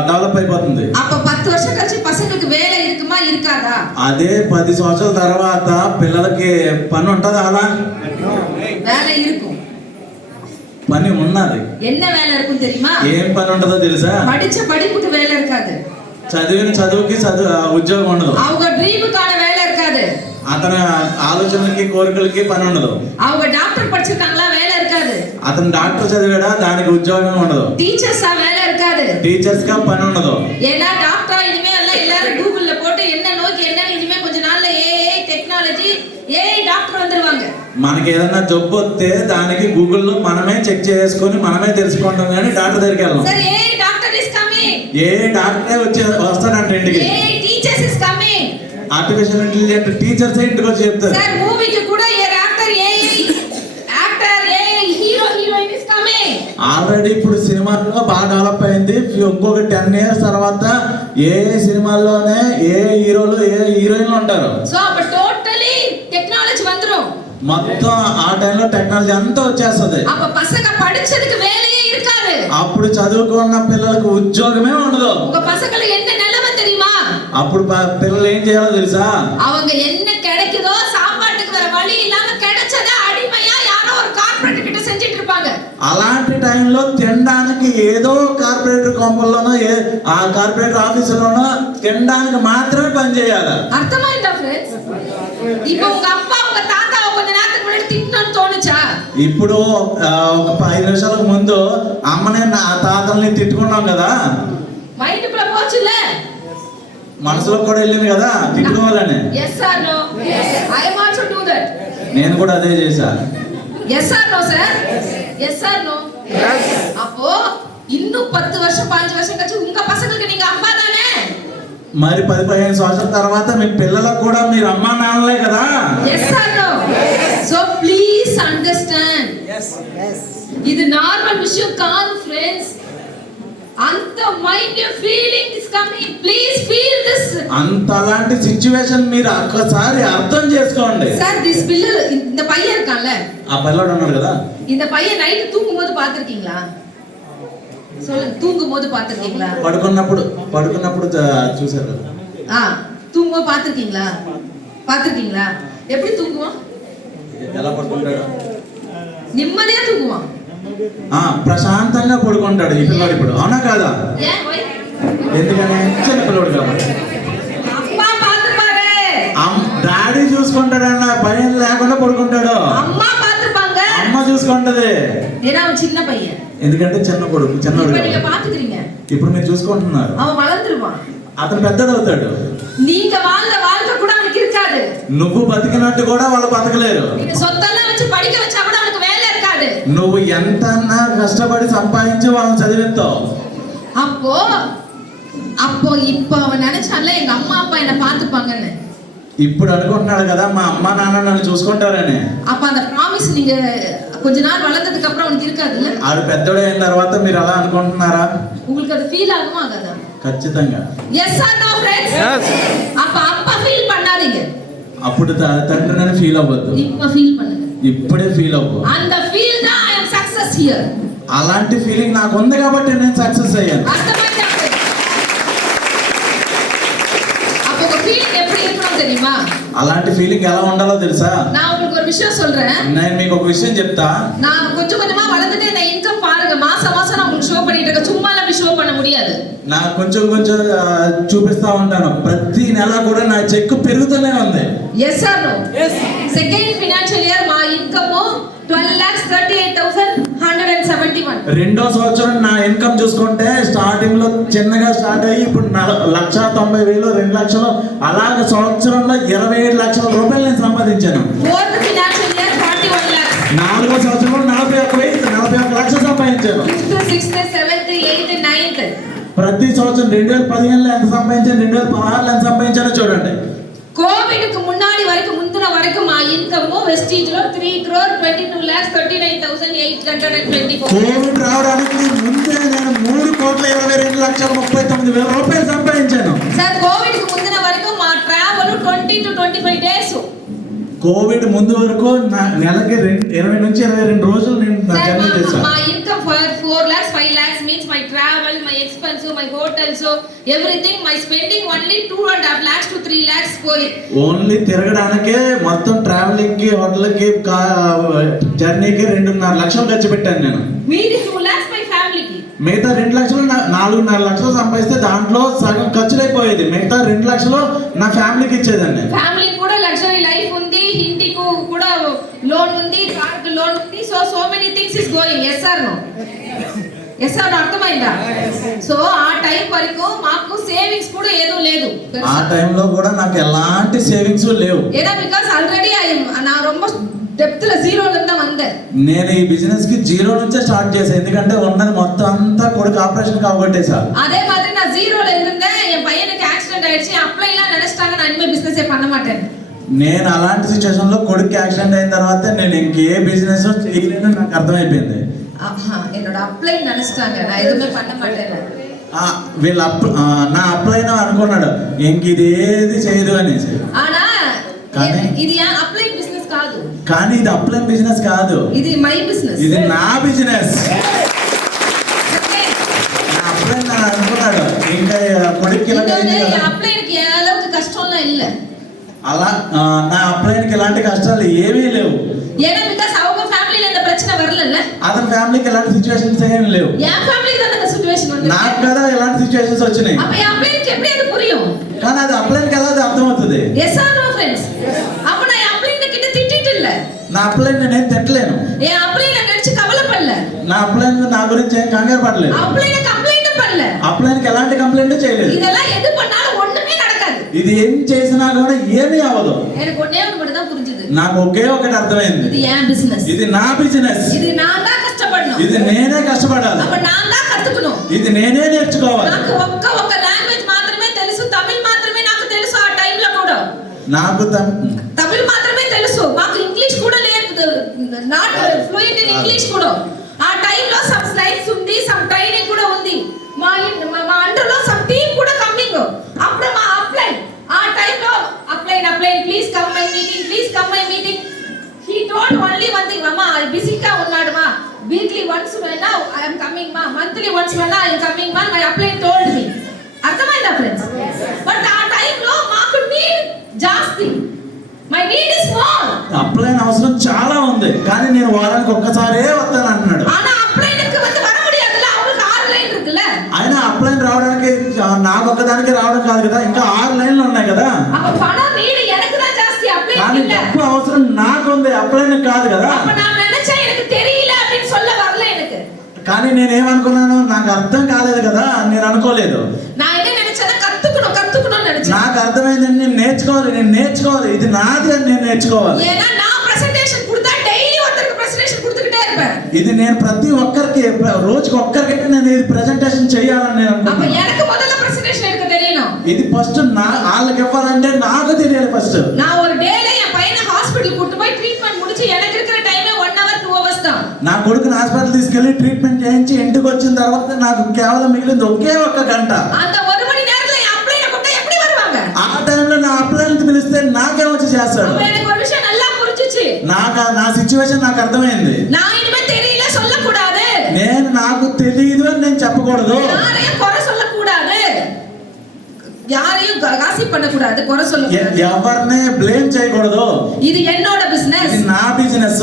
డెవలప్ అయిపోతుంది. அப்ப 10 வருஷம் கழிச்சு பசங்களுக்கு வேலை இருக்குமா இருக்காதா? అదే 10 సంవత్సరాల తర్వాత పిల్లలకి పని ఉంటుందా? అలా வேலை இருக்கும். పని ఉన్నది. என்ன வேலை இருக்கும் தெரியுமா? ఏం పని ఉంటుందో తెలుసా? படிச்ச படிப்புக்கு வேலை இருக்காது. చదివిన చదువుకి ఉద్యోగం ఉండదు. அவங்க ட்ரீமுக்கான வேலை இருக்காது. అతని ఆలోచనలకి కోరికలకి పని ఉండదు. அவங்க டாக்டர் படிச்சிருக்காங்களா வேலை இருக்காது. అతను డాక్టర్ చదివాడా దానికి ఉద్యోగం ఉండదు. టీచర్సా వేலை இருக்காது. టీచర్స్ గా పని ఉండదు. ஏன்னா டாக்டரா இனிமே எல்லாம் எல்லாரும் கூகுள்ல போட்டு என்ன நோக்கி என்ன இனிமே கொஞ்ச நாள்ல ஏஐ டெக்னாலஜி ஏஐ டாக்டர் வந்துருவாங்க. మనకి ఏదైనా జబ్బు వస్తే దానికి గూగుల్లో మనమే చెక్ చేసుకొని మనమే తెలుసుకుంటాం, కానీ డాక్టర్ దగ్గరికి వెళ్ళాం. Sir AI doctor is coming. ఏ డాక్టరే వస్తాడంట ఇంటికి. AI teachers is coming. Artificial intelligent teachers ఇంటికి వచ్చి చెప్తారు. సార్ మూవీకి కూడా ఏ actor AI hero heroine is coming. Already ఇప్పుడు సినిమాల్లో బాగా డెవలప్ అయింది. ఇంకొక 10 years తర్వాత ఏ సినిమాల్లోనే ఏ హీరోలు ఏ హీరోయిన్లు ఉంటారు. సో அப்ப టోటలీ టెక్నాలజీ வந்துரும். మొత్తం ఆ టైంలో టెక్నాలజీ అంతా వచ్చేస్తుంది. அப்ப பசங்க படிச்சதுக்கு வேலையே இருக்காது. అప్పుడు చదువుకున్న పిల్లలకు ఉద్యోగమే ఉండదు. உங்க பசங்களுக்கு என்ன நிலைமை தெரியுமா? అప్పుడు పిల్లలు ఏం చేయాలో తెలుసా? அவங்க என்ன கிடைக்குதோ சாப்பாட்டுக்கு வேற வழி இல்லாம கிடைச்சத అడిమయా யாரோ ஒரு కార్పొరేట్ கிட்ட செஞ்சிட்டு இருப்பாங்க. అలాంటి టైంలో తినడానికి ఏదో కార్పొరేటర్ కొంపల్లోనో ఆ కార్పొరేటర్ ఆఫీసులోనో తినడానికి మాత్రమే పని చేయాలి. అర్థమైందా ఫ్రెండ్స్? இப்போ உங்க அப்பா உங்க తాత కొంత நேரத்துக்கு முன்னாடி తిట్టనని తోணுచా? ఇప్పుడు ఒక 5 నిమిషాలకు ముందు అమ్మనే నా తాతల్ని తిట్టుకున్నాం కదా, మైండ్లో పోచులే, మనసులో కూడా వెళ్ళింది కదా తిట్టుకోవాలని. yes or no? I am also do that. నేను కూడా అదే చేశా. yes or no sir? yes or no? அப்போ இன்னும் 10 வருஷம் 5 வருஷம் கழிச்சு உங்க பசங்களுக்கு நீங்க அப்பா தானே. మరి 10-15 సంవత్సరాల తర్వాత మీ పిల్లలకు కూడా మీరు అమ్మా నాన్నలే కదా. yes or no? so please understand. ఇది నార్మల్ విషయం కాదు ఫ్రెండ్స్. అంత mind feeling is coming. Please feel this. అంతలాంటి సిచ్యువేషన్ మీరు ఒక్కసారి అర్థం చేసుకోండి. సార్ దిస్ పిల్లలు இந்த பையன் இருக்கான்ல, ఆ పిల్లడు ఉన్నాడు కదా, இந்த பையன் நைட் தூங்கும்போது பாத்திருக்கீங்களா? சொல்லுங்க, தூங்கும்போது பாத்திருக்கீங்களா? పడుకున్నప్పుడు చూశారు కదా. தூங்கும்போது பாத்திருக்கீங்களா? எப்படி தூங்குவான்? ఎలా పడుకుంటాడు? నిమ్మదిగా తూగువాం. ప్రశాంతంగా పడుకుంటాడు ఈ పిల్లడు ఇప్పుడు, అవునా కాదా? ఎందుకని? చిన్న పిల్లడు కాబట్టి. అమ్మా పాతుపారే, డాడీ చూసుకుంటాడన్న భయం లేకుండా పడుకుంటాడు. అమ్మా పాతుపాంగ, అమ్మ చూసుకుంటది. ఏనా చిన్న పయ్యన్, ఎందుకంటే చిన్నోడు நீங்க பாத்துக்கிறீங்க. ఇప్పుడు మీరు చూసుకుంటున్నారు. அவன் வளர்ந்துருவான், అతను పెద్దడు అవుతాడు. நீங்க வாழ்ந்த வாழ்க்கை கூட அவனுக்கு இருக்காது. నువ్వు బతికినట్టు కూడా వాళ్ళు బతకలేరు. நீங்க சொத்தெல்லாம் வச்சு படிக்க வச்சா கூட அவனுக்கு வேலை இருக்காது. నువ్వు ఎంత కష్టపడి సంపాదించి వాళ్ళని చదివిస్తావు. அப்போ இப்ப அவன் நினைச்சான்ல எங்க அம்மா அப்பா என்ன பாத்துப்பாங்கன்னு. ఇప్పుడు అనుకుంటున్నాడు కదా మా అమ్మ నాన్న నన్ను చూసుకుంటారని. அப்ப அந்த ప్రామిస్ நீங்க கொஞ்ச நாள் வளர்ந்ததுக்கு அப்புறம் அவனுக்கு இருக்காதுல்ல. ఆడు పెద్దోడు అయిన తర్వాత మీరు అలా అనుకుంటున్నారా? உங்களுக்கு அது ఫీల్ ஆகுமா ஆகாதா? ఖచ్చితంగా. yes or no friends? yes. அப்ப அப்பா ఫీల్ பண்ணாதீங்க. అప్పుడు తండ్రిని ఫీల్ అవ్వద్దు, இப்ப ఫీల్ பண்ணுங்க. ఇప్పుడే ఫీల్ అవ్వు. and the feel that I am success here. అలాంటి ఫీలింగ్ నాకు ఉంది కాబట్టి నేను సక్సెస్ అయ్యాను. అర్థమైందా? அப்போ ఒక ఫీలింగ్ எப்படி இருக்கணும் தெரியுமா? అలాంటి ఫీలింగ్ ఎలా ఉండాలో తెలుసా? நான் உங்களுக்கு ஒரு விஷயம் சொல்றேன். నేను మీకు ఒక విషయం చెప్తా. நான் கொஞ்சம் கொஞ்சமா வளர்ந்துட்டே இந்த இன்கம் பாருங்க, மாசம் மாசம் நான் உங்களுக்கு ஷோ பண்ணிட்டு இருக்கேன். சும்மா எல்லாம் ஷோ பண்ண முடியாது. முடியாது. నాకు కొంచెం కొంచెం చూపిస్తా ఉంటాను. ప్రతి నెల కూడా నా చెక్ పెరుగుతూనే ఉంది. Yes or no? Yes. Second financial year మా ఇన్కమ్ 12,38,171. రెండో సంవత్సరం నా ఇన్కమ్ చూసుకుంటే స్టార్టింగ్ లో చిన్నగా స్టార్ట్ అయ్యి ఇప్పుడు 1,90,000 2 లక్షలు అలాగే సంవత్సరంలో 27 లక్షల రూపాయలు నేను సంపాదించాను. Fourth financial year 41 lakhs. నాలుగో సంవత్సరంలో 41 లక్షలు సంపాదించాను. Fifth, sixth, seventh, eighth, ninth. ప్రతి సంవత్సరం 2015లో ఎంత సంపాదించాను, 2016లో ఎంత సంపాదించానో చూడండి. కోవిడ్ కు మున్నాడి వరకు ముందున వరకు మా ఇన్కమ్ వెస్టీజ్ లో 3,22,39,824. కోవిడ్ రావడానికి ముందే నేను 3,22,39,000 రూపాయలు సంపాదించాను. సార్ కోవిడ్ కు ముందున వరకు మా ట్రావెల్ 20 to 25 డేస్. కోవిడ్ ముందు వరకు నెలకి 20 నుంచి 22 రోజులు నేను జర్నీ చేశాను. మా income 4 lakhs 5 lakhs means my travel, my expense, my hotels, everything, my spending only 2.5 lakhs to 3 lakhs పోయి. ఓన్లీ తిరగడానికే మొత్తం ట్రావెలింగ్ కి హోటల్ కి జర్నీకి 2.5 లక్షలు ఖర్చు పెట్టాను నేను. మీది 2 lakhs my family కి. మిగతా 2 లక్షలు 4.5 లక్షలు సంపాదిస్తే దాంట్లో సగం ఖర్చులైపోయేది. మిగతా 2 లక్షలు నా ఫ్యామిలీకి ఇచ్చేదాన్ని. ఫ్యామిలీ కూడా లగ్జరీ లైఫ్ ఉంది, ఇంటికి కూడా లోన్ ఉంది, కార్ కి లోన్ ఉంది. So many things is going. Yes or no? Yes or no? అర్థమైందా? సో ఆ టైం వరకు మాకు సేవింగ్స్ కూడా ఏదో లేదు. ఆ టైంలో కూడా నాకు ఎలాంటి సేవింగ్స్ లేవు. ఏనా బికాస్ ఆల్రెడీ నా ரொம்ப డెప్త్లో జీరోలో ఉందాం అంతే. నేను ఈ బిజినెస్ కి జీరో నుంచే స్టార్ట్ చేశాను. ఎందుకంటే ఉన్నది మొత్తం అంతా కొడుకు ఆపరేషన్ కాబట్టేసా. அதே மாதிரி நான் ஜீரோல இருந்தேன். என் பையனுக்கு ஆக்சிடென்ட் ஆயிடுச்சு. அப்ளைலாம் நினைச்சிட்டாங்க நான் இனிமே பிசினஸே பண்ண மாட்டேன். నేను అలాంటి సిచ్యువేషన్ లో కొడుకు యాక్సిడెంట్ అయిన తర్వాత నేను ఇంకే బిజినెస్ చేయలేను నాకు అర్థమైపోయింది. என்னோட అప్లై நினைச்சிட்டாங்க நான் எதுவுமே பண்ண மாட்டேன். వీళ్ళు నా అప్లైనా అనుకున్నాడు ఇంక ఇది ఏది చేయదు అనేసి. ఆనా కానీ ఇది అప్లై బిజినెస్ కాదు. కానీ ఇది అప్లై బిజినెస్ కాదు. ఇది మై బిజినెస్. ఇది నా బిజినెస్. నా అప్లై నా అనుకున్నాడు ఇంకా కొడుక్కి అప్లైకి ఏదొక కష్టంలో இல்ல. అలా నా అప్లైకి ఎలాంటి కష్టాలు ఏమీ లేవు. ஏன்னா பிகாஸ் அவங்க ஃபேமிலில இந்த பிரச்சனை வரலல்ல. అతని ఫ్యామిలీకి ఎలాంటి సిచ్యువేషన్స్ ఏమీ లేవు. என் ஃபேமிலிக்கு தான் அந்த సిచువేషన్ ఉంది. నాకు కదా ఎలాంటి సిచ్యువేషన్స్ వచ్చినాయి. அப்ப అప్లైకి எப்படி అది புரியும்? కానీ అది అప్లైకి ఎలా అర్థమవుతుంది? Yes or no friends? அப்ப நான் అప్లైని கிட்ட திட்டிட்டு இல்ல. నా అప్లై నేను తిట్టలేను. ఏ అప్లైని నడిచి కవలపడల. నా అప్లై నా గురించి ఏం కంగారు పడలేదు. అప్లైని కంప్లైంట్ పడల. అప్లైకి ఎలాంటి కంప్లైంట్ చేయలేదు. இதெல்லாம் எது பண்ணாலும் ஒண்ணுமே நடக்காது. ఇది ఏం చేసినా కూడా ఏమీ అవ్వదు. எனக்கு ஒண்ணே ஒண்ணு மட்டும் தான் புரிஞ்சது. నాకు ఒకే ఒకటి అర్థమైంది. ఇది ఏ బిజినెస్. ఇది నా బిజినెస్. ఇది நான் தான் కష్టపడను. ఇది నేనే కష్టపడాలి. அப்ப நான் தான் కట్టుకును. ఇది నేనే నేర్చుకోవాలి. నాకు ఒక్క లాంగ్వేజ్ మాత్రమే తెలుసు. తమిళ్ మాత్రమే నాకు తెలుసు ఆ టైం లో కూడా. నాకు తమిళ్ మాత్రమే తెలుసు. మాకు ఇంగ్లీష్ కూడా లేదు. నాట్ ఫ్లూయెంట్ ఇన్ ఇంగ్లీష్ కూడా. ఆ టైం లో సమ్ స్లైడ్స్ ఉంది, సమ్ ట్రైనింగ్ కూడా ఉంది. మా అండర్ లో సమ్ టీమ్ కూడా కమింగ్. అప్పుడు మా అప్లై ఆ టైం లో apply please come my meeting, please come my meeting. He told only one thing, అమ్మా బిజీగా ఉన్నాడు మా. వీక్లీ వన్స్ వెన్నా ఐ యామ్ కమింగ్ మా, మంత్లీ వన్స్ వెన్నా ఐ యామ్ కమింగ్ మా. My apply told me. అర్థమైందా ఫ్రెండ్స్? బట్ ఆ టైం లో మాకు నీడ్ జాస్తి. My need is small. Apply అవసరం చాలా ఉంది కానీ నేను వారానికి ఒక్కసారే వస్తాను అంటున్నాడు. ఆనా అప్లైకి வந்து வர முடியாதுல. அவங்களுக்கு 6 లైన్ இருக்குல. ఆయన అప్లై రావడానికి నాకు ఒక్కదానికి రావడం కాదు కదా, ఇంకా 6 లైన్లు ఉన్నాయి కదా. அப்ப பணம் நீடு எனக்கு தான் ಜಾಸ್தி, అప్లై కానీ இல்ல. డబ్బు అవసరం నాకు ఉంది, అప్లై కాదు కదా. அப்ப நான் நினைச்சேன் எனக்கு தெரியல அப்படினு சொல்ல வரல எனக்கு. కానీ నేనేమనుకున్నాను నాకు అర్థం కాలేదు కదా నేను అనుకోలేదు. நான் என்ன நினைச்சேன்னா கத்துக்கணும் நினைச்சேன். నాకు అర్థమైంది నేను నేర్చుకోవాలి ఇది నాది అని నేను నేర్చుకోవాలి. ஏன்னா நான் பிரசன்டேஷன் கொடுத்தா డైలీ ஒருத்தருக்கு பிரசன்டేషన్ கொடுத்துக்கிட்டே இருப்பேன். ఇది నేను ప్రతి ఒక్కరికి రోజుకి ఒక్కరికైతే నేను ఇది ప్రెజెంటేషన్ చేయాలని నేను அப்ப అనుకున్నాను. எனக்கு முதல்ல பிரசன்டேషన్ எடுக்க தெரியணும். ఇది ఫస్ట్ వాళ్ళకి ఇవ్వాలంటే నాకు తెలియాలి ఫస్ట్. நான் ஒரு டேல என் பையனை ஹாஸ்பிடல் கூட்டி போய் ட்ரீட்மென்ட் முடிச்சு எனக்கு இருக்கிற டைமே 1 hour 2 hours தான். నా కొడుకుని హాస్పిటల్ తీసుకెళ్లి ట్రీట్మెంట్ చేయించి ఇంటికి వచ్చిన తర్వాత నాకు కేవలం మిగిలింది ఒకే 1 గంట. அந்த 1 மணி நேரத்துல என் அப்ளைன கொட்டா எப்படி வருவாங்க? ఆ టైంలో నా అప్లైని పిలిస్తే నాకే వచ్చి చేస్తాడు. அப்ப எனக்கு ஒரு விஷயம் நல்லா புரிஞ்சிச்சு. నా సిచ్యువేషన్ నాకు అర్థమైంది. நான் இனிமே தெரியல சொல்லக்கூடாது. నాకు తెలియదు అని నేను చెప్పకూడదు. யாரையும் குறை சொல்லக்கூடாது. யாரையும் காசிப் பண்ணக்கூடாது, குறை சொல்லக்கூடாது. ఎవరిని బ్లేమ్ చేయకూడదు. ఇది என்னோட బిజినెస్. ఇది నా బిజినెస్.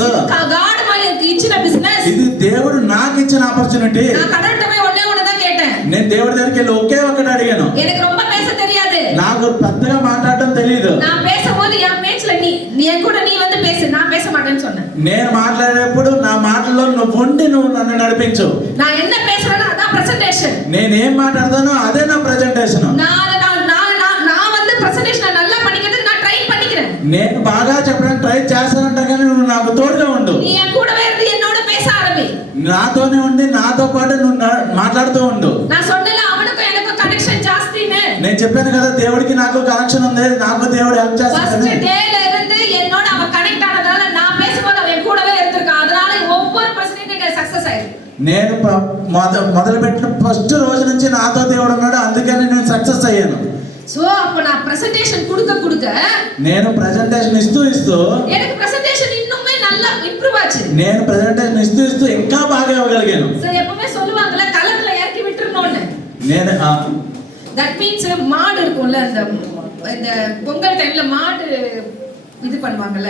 గాడ్ మనకి ఇచ్చిన బిజినెస్. ఇది దేవుడు నాకు ఇచ్చిన ఆపర్చునిటీ. నా கடவுள்கிட்ட போய் ஒண்ணே ஒண்ணு தான் கேட்டேன். నేను దేవుడి దగ్గరికి వెళ్ళి ఒకే ఒకటి అడిగాను. எனக்கு ரொம்ப பேச தெரியாது. నాకు పెద్దగా మాట్లాడటం తెలియదు. நான் பேசும்போது என் பேச்சுல நீ என் கூட நீ வந்து பேசு, நான் பேச மாட்டேன்னு சொன்னேன். నేను మాట్లాడేటప్పుడు నా మాటల్లో నువ్వు నన్ను నడిపించు. நான் என்ன பேசுறேனோ அதான் பிரசன்டேஷன். నేనేం మాట్లాడతానో అదే నా ప్రెజెంటేషన్. நான் வந்து பிரசன்டேஷனை நல்லா பண்ணிக்கிறதுக்கு நான் ட்ரை பண்ணிக்கிறேன். నేను బాగా చెప్పడానికి ట్రై చేస్తానంటా కానీ నువ్వు నాకు తోడుగా ఉండు. நீ என் கூடவே இருந்து என்னோட பேச ஆரம்பி. నాతోనే ఉండి నాతో పాటు నువ్వు మాట్లాడుతూ ఉండు. நான் சொன்னல அவனுக்கு எனக்கு கனெக்షన్ ஜாஸ்தின்னு. నేను చెప్పాను కదా దేవుడికి నాకు కనెక్షన్ ఉంది, నాకు దేవుడు హెల్ప్ చేస్తాడు. ఫస్ట్ డేல இருந்து என்னோட அவன் கனெக்ட் ஆனதால நான் பேசும்போது அவன் கூடவே இருந்திருக்கான். அதனால ஒவ்வொரு பிரச்சனையும் சக்சஸ் ஆயிருக்கு. నేను మొదలుపెట్టిన ఫస్ట్ రోజు నుంచి నాతో దేవుడు ఉన్నాడు, అందుకని నేను సక్సెస్ అయ్యాను. సో அப்ப நான் பிரசன்டேஷன் கொடுக்க నేను ప్రెజెంటేషన్ ఇస్తూ எனக்கு பிரசன்டேஷன் இன்னுமே நல்லா இம்ப்ரூவ் ஆச்சு. నేను ప్రెజెంటేషన్ ఇస్తూ ఇంకా బాగా ఇవ్వగలిగాను. సో எப்பவுமே சொல்லுவாங்கல கலர்ல இறக்கி விட்டுறணும்னு. నేను தட் மீன்ஸ் மாடு இருக்கும்ல, இந்த பொங்கல் டைம்ல மாடு இது பண்ணுவாங்கல்ல.